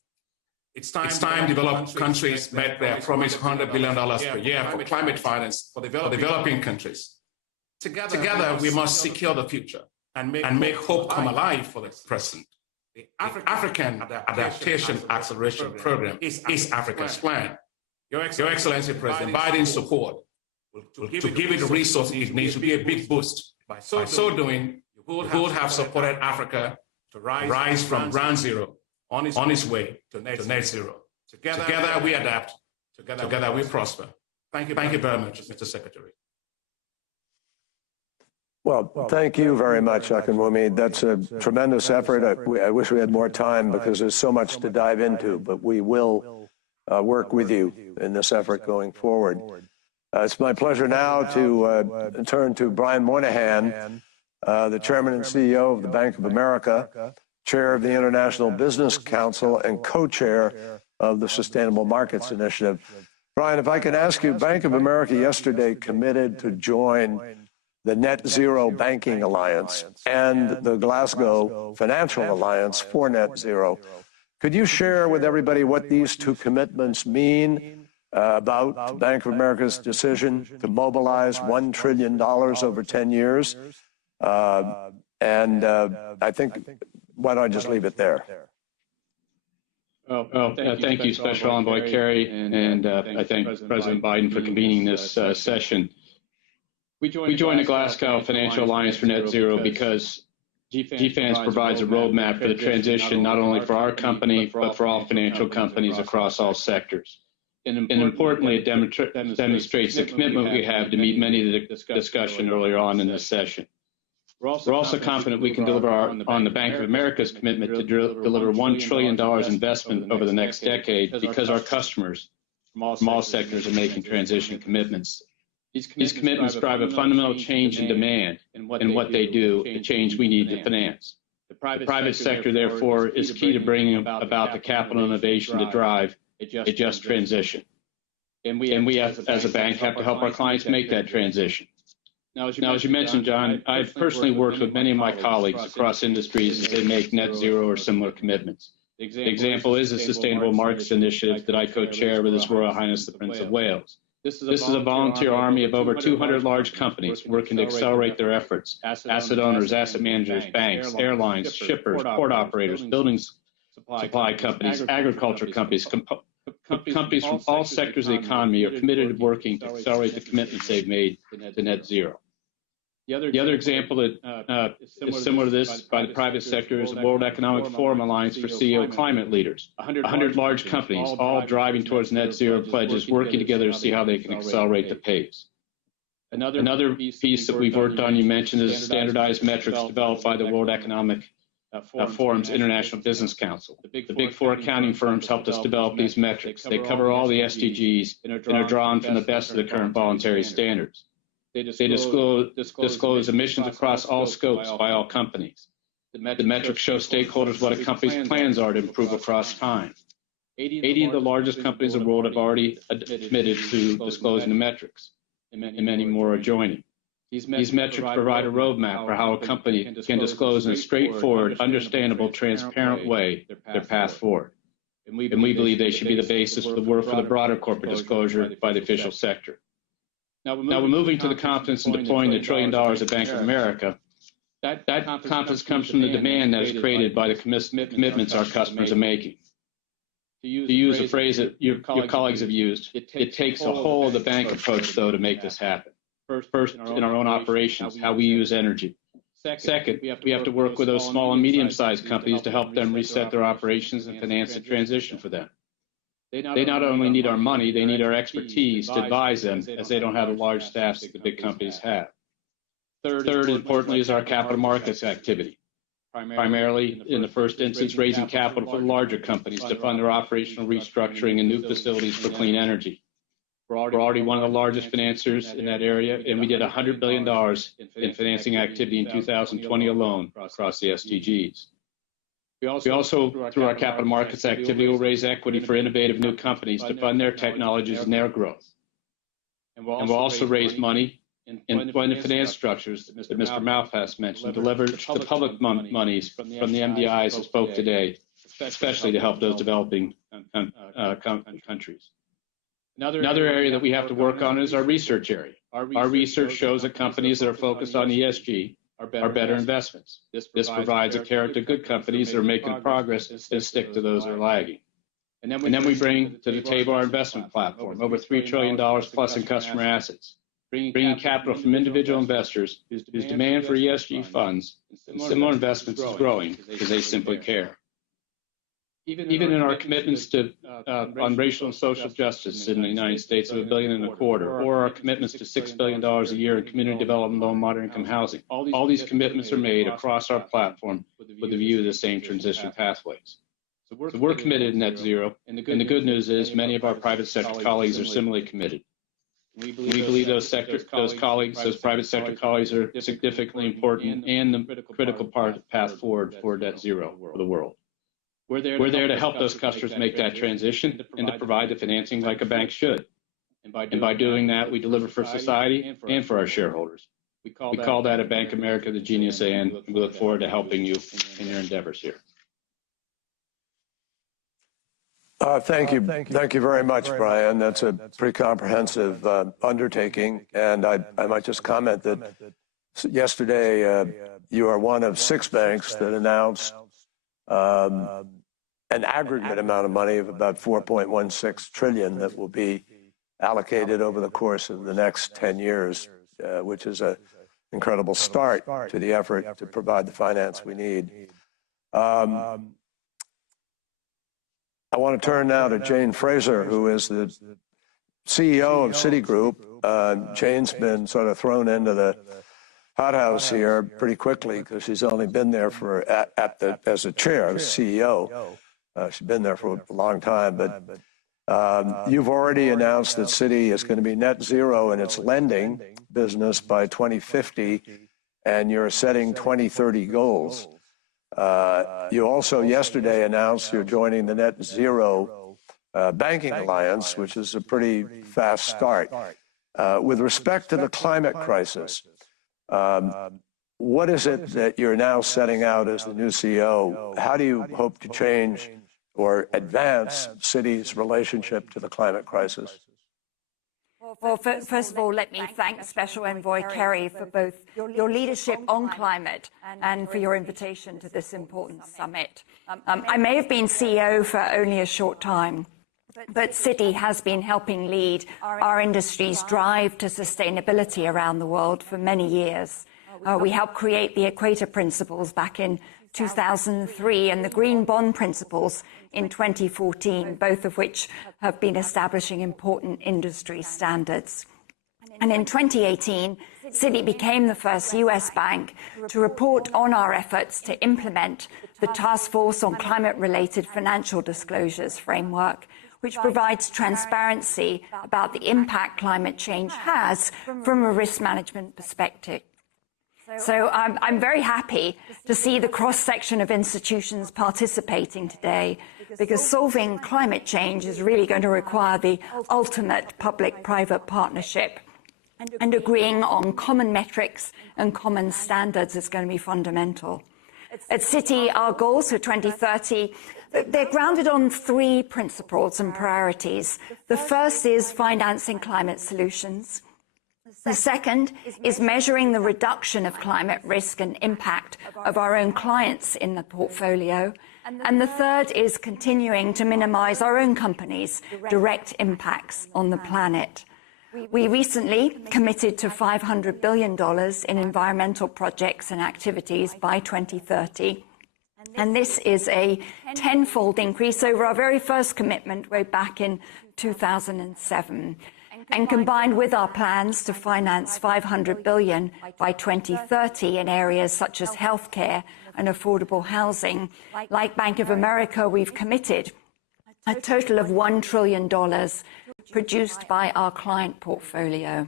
It's time developed countries met their promised $100 billion per year for climate finance for developing countries. Together, we must secure the future and make hope come alive for the present. The African Adaptation Acceleration Program is Africa's plan. Your Excellency, President Biden's support to give it the resources it needs to be a big boost. By so doing, you would have supported Africa to rise from ground zero on its way to net zero. Together we adapt, together we prosper. Thank you very much, Mr. Secretary. Well, thank you very much, Akinwumi. That's a tremendous effort. I wish we had more time because there's so much to dive into, but we will work with you in this effort going forward. It's my pleasure now to turn to Brian Moynihan, the Chairman and CEO of the Bank of America, Chair of the International Business Council, and co-chair of the Sustainable Markets Initiative. Brian, if I can ask you, Bank of America yesterday committed to join the Net Zero Banking Alliance and the Glasgow Financial Alliance for Net Zero. Could you share with everybody what these two commitments mean about Bank of America's decision to mobilize $1 trillion over 10 years? I think, why don't I just leave it there? Thank you, Special Envoy Kerry, and I thank President Biden for convening this session. We joined the Glasgow Financial Alliance for Net Zero because GFANZ provides a roadmap for the transition not only for our company, but for all financial companies across all sectors. And importantly, it demonstrates the commitment we have to meet many of the discussion earlier on in this session. We're also confident we can deliver on the Bank of America's commitment to deliver $1 trillion investment over the next decade because our customers from all sectors are making transition commitments. These commitments drive a fundamental change in demand in what they do, a change we need to finance. The private sector, therefore, is key to bringing about the capital innovation to drive a just transition. And we as a bank have to help our clients make that transition. Now, as you mentioned, John, I've personally worked with many of my colleagues across industries as they make net zero or similar commitments. The example is the Sustainable Markets Initiative that I co-chair with His Royal Highness the Prince of Wales. This is a volunteer army of over 200 large companies working to accelerate their efforts. Asset owners, asset managers, banks, airlines, shippers, port operators, building supply companies, agriculture companies, companies from all sectors of the economy are committed to working to accelerate the commitments they've made to net zero. The other example that is similar to this by the private sector is the World Economic Forum Alliance for CEO Climate Leaders. 100 large companies, all driving towards net zero pledges, working together to see how they can accelerate the pace. Another piece that we've worked on, you mentioned, is standardized metrics developed by the World Economic Forum's International Business Council. The big four accounting firms helped us develop these metrics. They cover all the SDGs and are drawn from the best of the current voluntary standards. They disclose emissions across all scopes by all companies. The metrics show stakeholders what a company's plans are to improve across time. 80 of the largest companies in the world have already admitted to disclosing the metrics, and many more are joining. These metrics provide a roadmap for how a company can disclose in a straightforward, understandable, transparent way their path forward. And we believe they should be the basis for the work for the broader corporate disclosure by the official sector. Now we're moving to the confidence in deploying the $1 trillion at Bank of America. That confidence comes from the demand that is created by the commitments our customers are making. To use a phrase that your colleagues have used, it takes a whole of the bank approach, though, to make this happen. First, in our own operations, how we use energy. Second, we have to work with those small and medium-sized companies to help them reset their operations and finance the transition for them. They not only need our money, they need our expertise to advise them, as they don't have the large staffs that the big companies have. Third, importantly, is our capital markets activity, primarily in the first instance, raising capital for larger companies to fund their operational restructuring and new facilities for clean energy. We're already one of the largest financiers in that area, and we did $100 billion in financing activity in 2020 alone across the SDGs. We also, through our capital markets activity, will raise equity for innovative new companies to fund their technologies and their growth. And we'll also raise money in blended finance structures that Mr. Malpass mentioned, to leverage the public monies from the MDIs that spoke today, especially to help those developing countries. Another area that we have to work on is our research area. Our research shows that companies that are focused on ESG are better investments. This provides a carrot to good companies that are making progress and stick to those that are lagging. And then we bring to the table our investment platform, over $3 trillion plus in customer assets, bringing capital from individual investors whose demand for ESG funds and similar investments is growing because they simply care. Even in our commitments to on racial and social justice in the United States of $1.25 billion, or our commitments to $6 billion a year in community development, low and moderate income housing, all these commitments are made across our platform with a view to the same transition pathways. So we're committed to net zero, and the good news is many of our private sector colleagues are similarly committed. We believe those private sector colleagues are significantly important and the critical part of the path forward for net zero for the world. We're there to help those customers make that transition and to provide the financing like a bank should. And by doing that, we deliver for society and for our shareholders. We call that at Bank of America the Genius and we look forward to helping you in your endeavors here. Thank you. Thank you very much, Brian. That's a pretty comprehensive undertaking. And I might just comment that yesterday you are one of 6 banks that announced an aggregate amount of money of about $4.16 trillion that will be allocated over the course of the next 10 years, which is an incredible start to the effort to provide the finance we need. I want to turn now to Jane Fraser, who is the CEO of Citigroup. Jane's been sort of thrown into the hothouse here pretty quickly because she's only been there for as a chair, as CEO. She's been there for a long time, but you've already announced that Citi is going to be net zero in its lending business by 2050, and you're setting 2030 goals. You also yesterday announced you're joining the Net Zero Banking Alliance, which is a pretty fast start. With respect to the climate crisis, what is it that you're now setting out as the new CEO? How do you hope to change or advance Citi's relationship to the climate crisis? Well, first of all, let me thank Special Envoy Kerry for both your leadership on climate and for your invitation to this important summit. I may have been CEO for only a short time, but Citi has been helping lead our industry's drive to sustainability around the world for many years. We helped create the Equator Principles back in 2003 and the Green Bond Principles in 2014, both of which have been establishing important industry standards. And in 2018, Citi became the first US bank to report on our efforts to implement the Task Force on Climate-Related Financial Disclosures framework, which provides transparency about the impact climate change has from a risk management perspective. So I'm very happy to see the cross-section of institutions participating today, because solving climate change is really going to require the ultimate public-private partnership. And agreeing on common metrics and common standards is going to be fundamental. At Citi, our goals for 2030, they're grounded on 3 principles and priorities. The first is financing climate solutions. The second is measuring the reduction of climate risk and impact of our own clients in the portfolio. And the third is continuing to minimize our own company's direct impacts on the planet. We recently committed to $500 billion in environmental projects and activities by 2030. And this is a 10-fold increase over our very first commitment way back in 2007. And combined with our plans to finance $500 billion by 2030 in areas such as healthcare and affordable housing, like Bank of America, we've committed a total of $1 trillion produced by our client portfolio.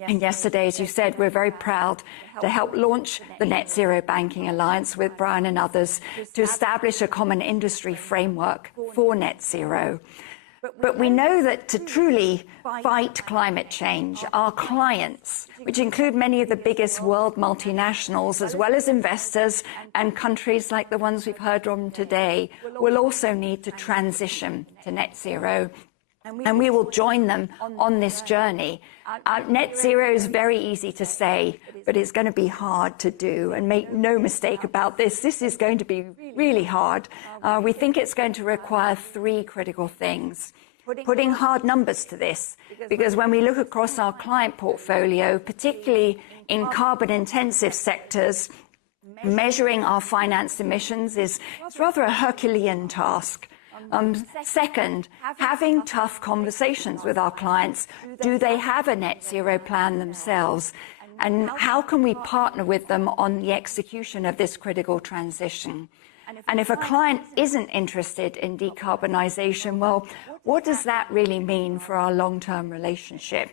And yesterday, as you said, we're very proud to help launch the Net Zero Banking Alliance with Brian and others to establish a common industry framework for net zero. But we know that to truly fight climate change, our clients, which include many of the biggest world multinationals, as well as investors and countries like the ones we've heard from today, will also need to transition to net zero. And we will join them on this journey. Net zero is very easy to say, but it's going to be hard to do. And make no mistake about this, this is going to be really hard. We think it's going to require 3 critical things. Putting hard numbers to this, because when we look across our client portfolio, particularly in carbon-intensive sectors, measuring our financed emissions is rather a Herculean task. Second, having tough conversations with our clients. Do they have a net zero plan themselves? And how can we partner with them on the execution of this critical transition? And if a client isn't interested in decarbonization, well, what does that really mean for our long-term relationship?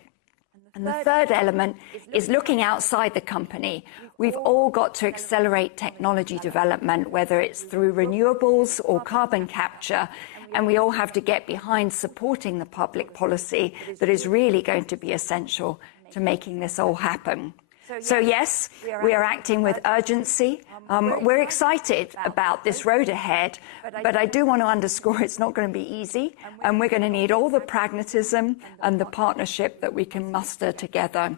And the third element is looking outside the company. We've all got to accelerate technology development, whether it's through renewables or carbon capture, and we all have to get behind supporting the public policy that is really going to be essential to making this all happen. So yes, we are acting with urgency. We're excited about this road ahead, but I do want to underscore it's not going to be easy, and we're going to need all the pragmatism and the partnership that we can muster together.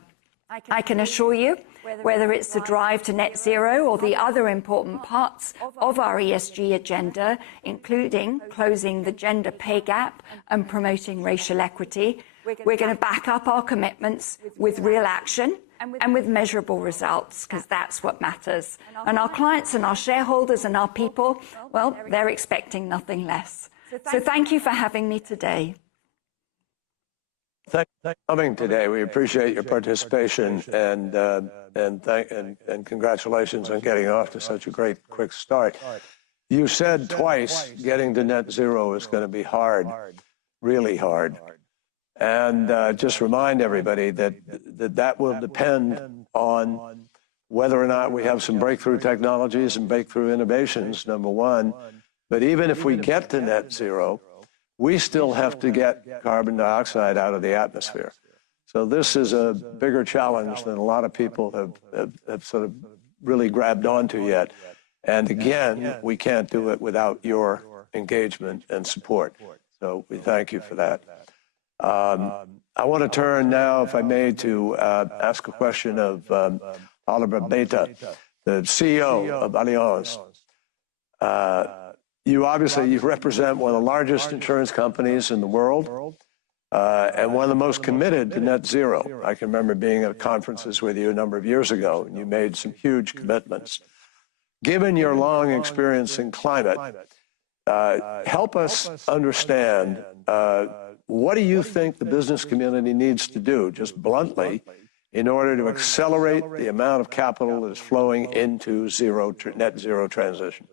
I can assure you, whether it's the drive to net zero or the other important parts of our ESG agenda, including closing the gender pay gap and promoting racial equity, we're going to back up our commitments with real action and with measurable results, because that's what matters. And our clients and our shareholders and our people, well, they're expecting nothing less. So thank you for having me today. Thank you for coming today. We appreciate your participation, and congratulations on getting off to such a great, quick start. You said twice getting to net zero is going to be hard, really hard. And just remind everybody that will depend on whether or not we have some breakthrough technologies and breakthrough innovations, number one. But even if we get to net zero, we still have to get carbon dioxide out of the atmosphere. So this is a bigger challenge than a lot of people have sort of really grabbed onto yet. And again, we can't do it without your engagement and support. So we thank you for that. I want to turn now, if I may, to ask a question of Oliver Beta, the CEO of Allianz. You represent one of the largest insurance companies in the world and one of the most committed to net zero. I can remember being at conferences with you a number of years ago, and you made some huge commitments. Given your long experience in climate, help us understand what do you think the business community needs to do, just bluntly, in order to accelerate the amount of capital that is flowing into net zero transition?